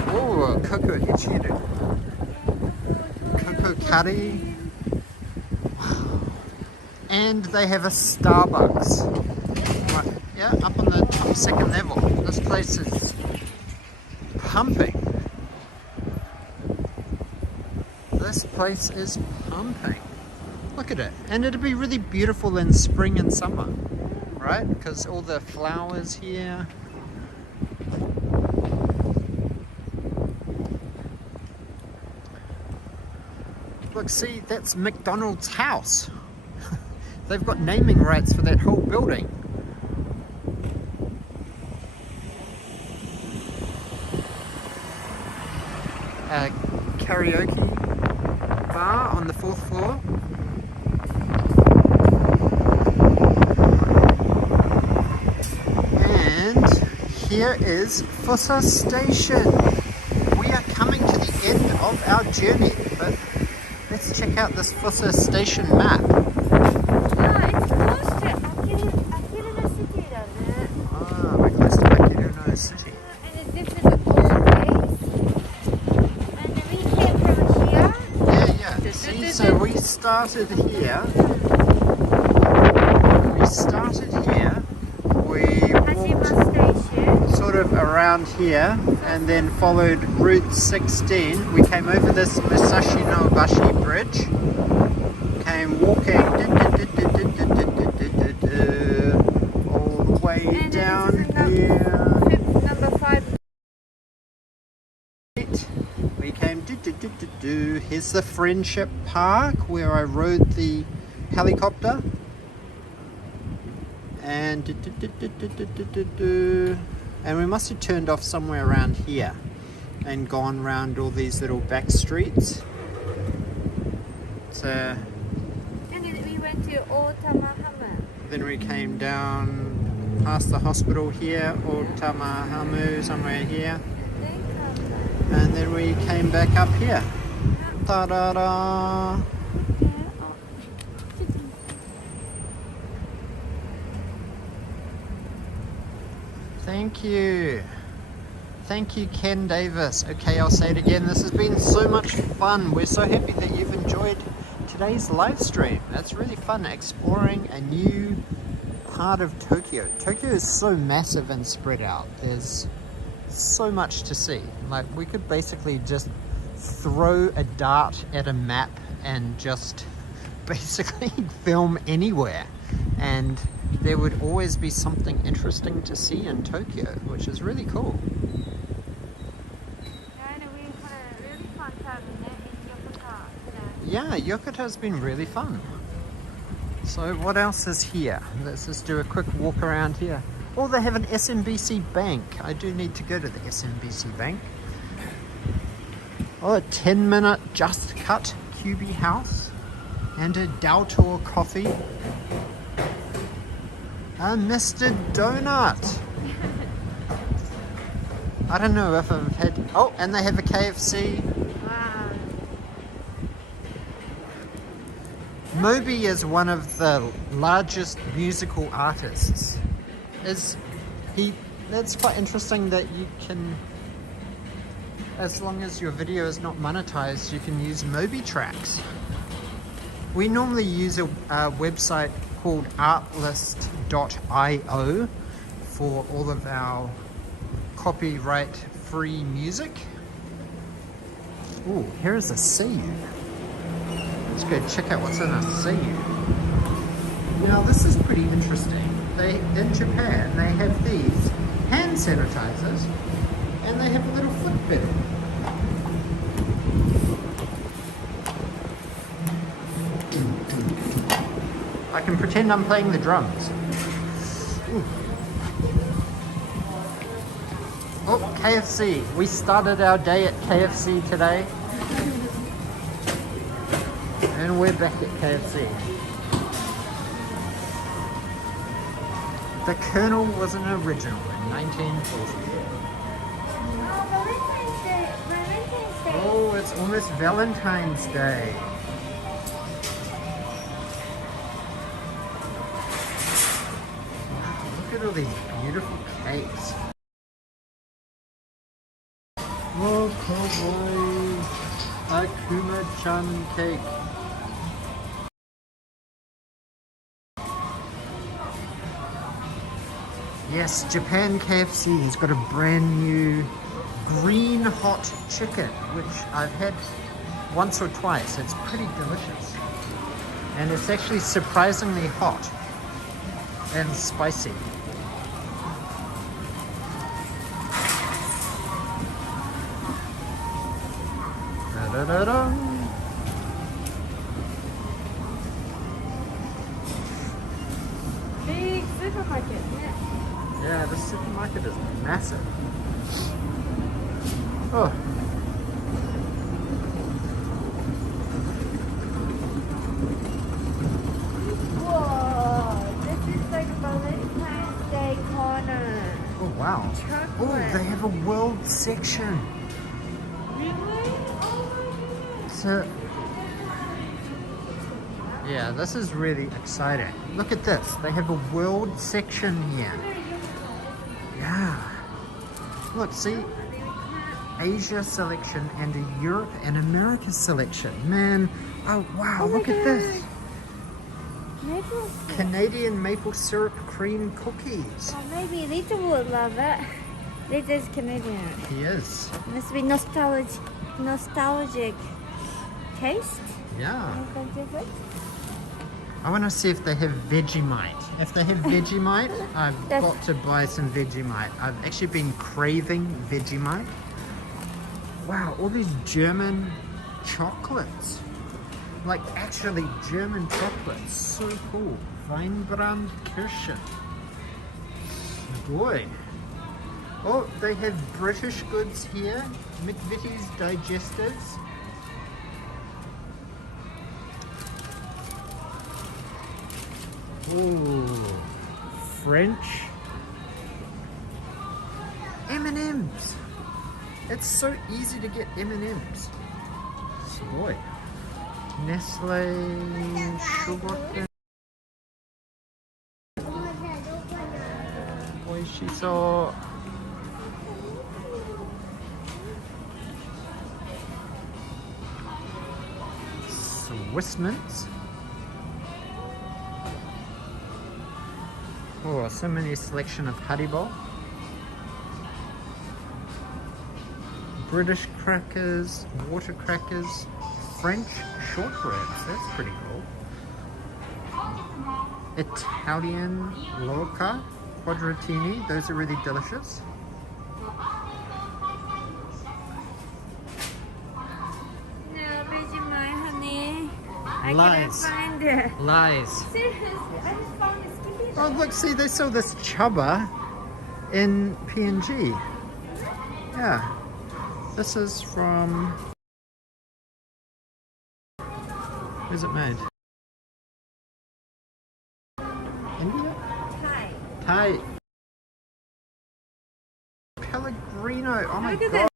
Oh, Coco Ichiru. Coco Curry. And they have a Starbucks. Right, yeah, up on the top 2nd level. This place is pumping. this place is pumping. Look at it. And it'd be really beautiful in spring and summer, right? Because all the flowers here. Look, see, that's McDonald's house. They've got naming rights for that whole building. A karaoke bar on the 4th floor. And here is Fussa Station. We are coming to the end of our journey, but let's check out this Fussa Station map. Yeah, it's close to Akirino City. Ah, we're close to Akirino City. And this is an old place. And we came from here. Yeah. See, so we started here. We Haijima Station. sort of around here and then followed Route 16. We came over this Musashi no Bashi bridge. Came walking all the way And down this is here. Number 5. We came Here's the Friendship Park where I rode the helicopter. And we must have turned off somewhere around here and gone round all these little back streets. So And then we went to Otamahamu. then we came down past the hospital here, Otamahamu, somewhere here. And then we came back up here. Ta-da-da! Thank you. Thank you, Ken Davis. Okay, I'll say it again. This has been so much fun. We're so happy that you've enjoyed today's live stream. That's really fun, exploring a new part of Tokyo. Tokyo is so massive and spread out. There's so much to see. Like, we could basically just throw a dart at a map and just basically film anywhere. And there would always be something interesting to see in Tokyo, which is really cool. And we had a really fun time in Yokota today. Yeah, Yokota's been really fun. So what else is here? Let's just do a quick walk around here. Oh, they have an SMBC bank. I do need to go to the SMBC bank. Oh, a 10-minute Just Cut QB house and a Daltor coffee. A Mr. Donut. I don't know if I've had... Oh, and they have a KFC. Wow. Moby is one of the largest musical artists. That's quite interesting that you can, as long as your video is not monetized, you can use Moby tracks. We normally use a website called artlist.io for all of our copyright free music. Ooh, here is a Seiyu. Let's go check out what's in a Seiyu. Now this is pretty interesting. In Japan they have these hand sanitizers and they have a little foot pedal. I can pretend I'm playing the drums. Ooh. Oh, KFC. We started our day at KFC today. And we're back at KFC. The Colonel was an original in 1940. Valentine's Day. Oh, it's almost Valentine's Day. Look at all these beautiful cakes. Oh, kawaii. Akuma-chan cake. Yes, Japan KFC has got a brand new green hot chicken, which I've had once or twice. It's pretty delicious. And it's actually surprisingly hot and spicy. Da-da-da-da. Big supermarket. Yeah, this supermarket is massive. Oh. Whoa, this is like Valentine's Day corner. Oh wow. Chocolate. Oh, they have a world section. Really? Oh my goodness. So, yeah, this is really exciting. Look at this. They have a world section here. Yeah. Look, see? Asia selection and a Europe and America selection. Man, oh wow, look at this. Maple syrup. Canadian maple syrup cream cookies. Oh, maybe Lita would love it. Lita's Canadian. He is. Must be nostalgic taste. Yeah. Think of it. I want to see if they have Vegemite. If they have Vegemite, I've Yes. got to buy some Vegemite. I've actually been craving Vegemite. Wow, all these German chocolates. Like actually German chocolates. So cool. Weinbrand Kirschen. Boy. Oh, they have British goods here. McVitie's digestives. Ooh, French M&Ms. It's so easy to get M&Ms. Boy, Nestle, Sugar, Oishiso. Swiss mints. Oh, so many selection of Haribo. British crackers, water crackers, French shortbreads. That's pretty cool. Italian Loca, quadratini. Those are really delicious. No, Vegemite, honey. I Lies. couldn't find it. Lies. Seriously, I just found a Skippy. Oh, look, see, they sell this chubba in PNG. Yeah. This is from... Where's it made? India? Hi. Thai. Pellegrino. Oh my Look at god.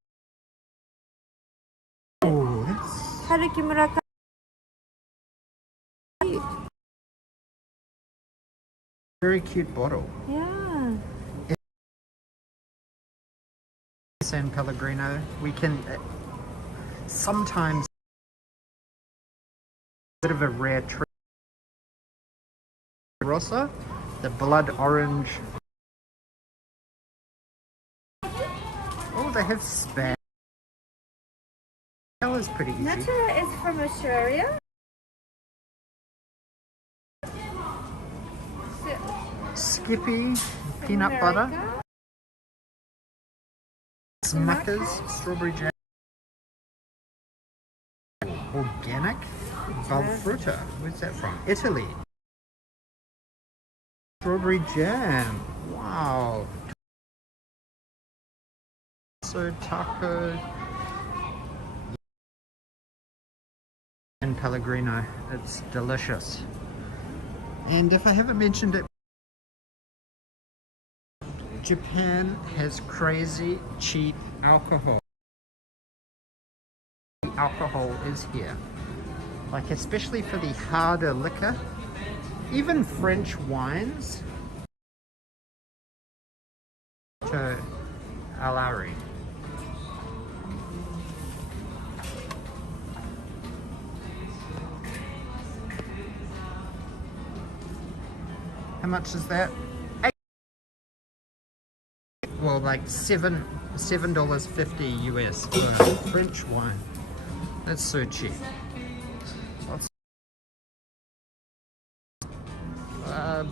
Oh, that's Haruki Murakami. very cute bottle. Yeah. San Pellegrino. We can sometimes a bit of a rare treat. Rossa, the blood orange. Oh, they have spam. That was pretty easy. Natura is from Australia. Skippy, peanut butter, America. Smuckers, strawberry jam. Organic, Valfrutta. Where's that from? Italy. Strawberry jam. Wow. So taco and Pellegrino. It's delicious. And if I haven't mentioned it, Japan has crazy cheap alcohol. The alcohol is here. Like especially for the harder liquor, even French wines. To Alari. How much is that? Well, like $7.50 US for French wine. That's so cheap.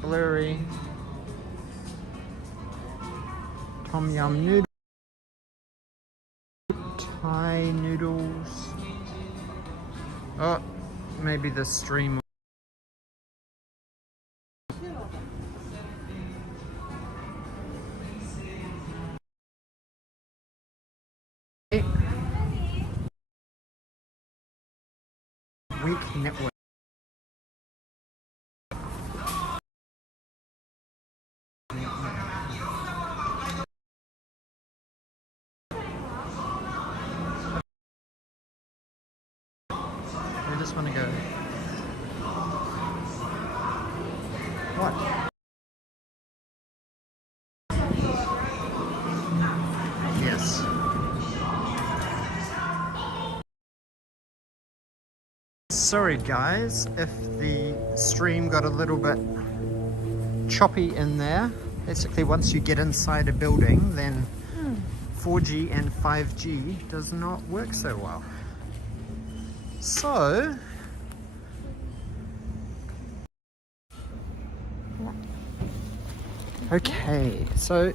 Blurry. Tom yum noodle. Thai noodles. Oh, maybe the stream. Weak network. I just want to go. What? Yes. Sorry guys, if the stream got a little bit choppy in there. Basically once you get inside a building, then 4G and 5G does not work so well. So okay, so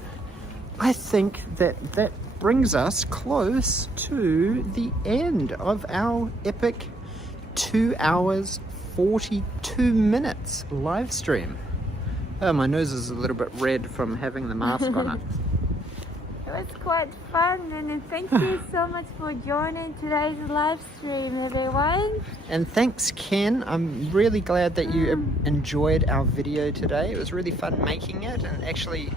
I think that brings us close to the end of our epic 2 hours 42 minutes live stream. Oh, my nose is a little bit red from having the mask on it. It was quite fun, and thank you so much for joining today's live stream, everyone. And thanks, Ken. I'm really glad that you enjoyed our video today. It was really fun making it and actually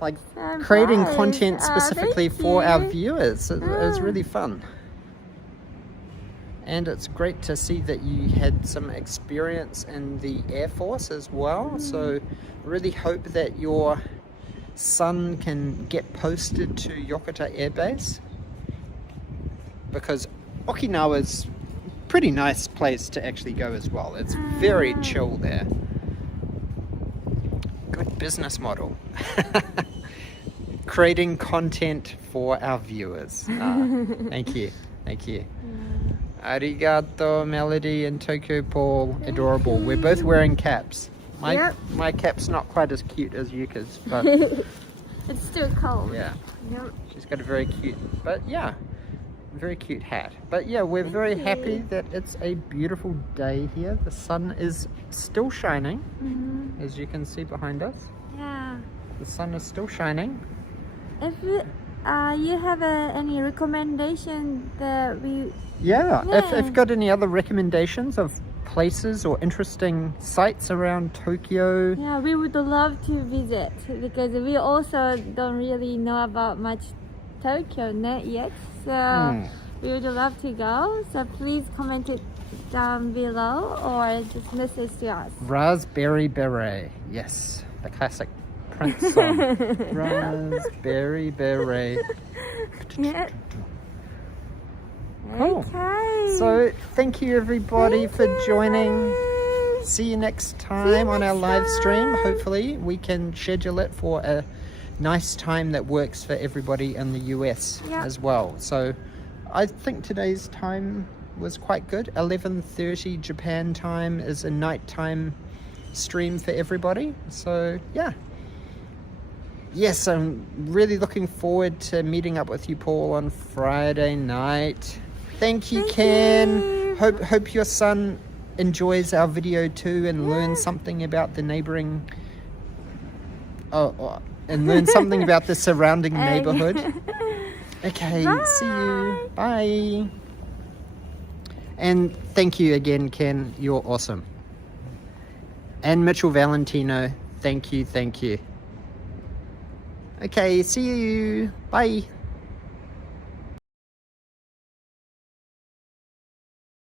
like creating content specifically for our viewers. It was really fun. And it's great to see that you had some experience in the Air Force as well. So I really hope that your son can get posted to Yokota Air Base, because Okinawa's a pretty nice place to actually go as well. It's very chill there. Good business model. Creating content for our viewers. Thank you. Thank you. Arigato, Melody and Tokyo Paul. Adorable. We're both wearing caps. My cap's not quite as cute as Yuka's, but it's still cold. Yeah. Yep. She's got a very cute, but yeah, very cute hat. But yeah, we're very happy that it's a beautiful day here. The sun is still shining, as you can see behind us. Yeah. The sun is still shining. If you have any recommendation that we... Yeah, if you've got any other recommendations of places or interesting sites around Tokyo. Yeah, we would love to visit, because we also don't really know about much Tokyo yet. So we would love to go. So please comment it down below or just message to us. Raspberry Beret. Yes, the classic Prince song. Raspberry Beret. Yeah. Cool. Okay. So thank you everybody for joining. See you next time on our live stream. Hopefully we can schedule it for a nice time that works for everybody in the US as well. So I think today's time was quite good. 11:30 Japan time is a nighttime stream for everybody. So yeah. Yes, I'm really looking forward to meeting up with you, Paul, on Friday night. Thank you, Ken. Hope your son enjoys our video too and learns something about the neighboring... and learn something about the surrounding neighborhood. Okay, see you. Bye. And thank you again, Ken. You're awesome. And Mitchell Valentino, thank you. Okay, see you. Bye.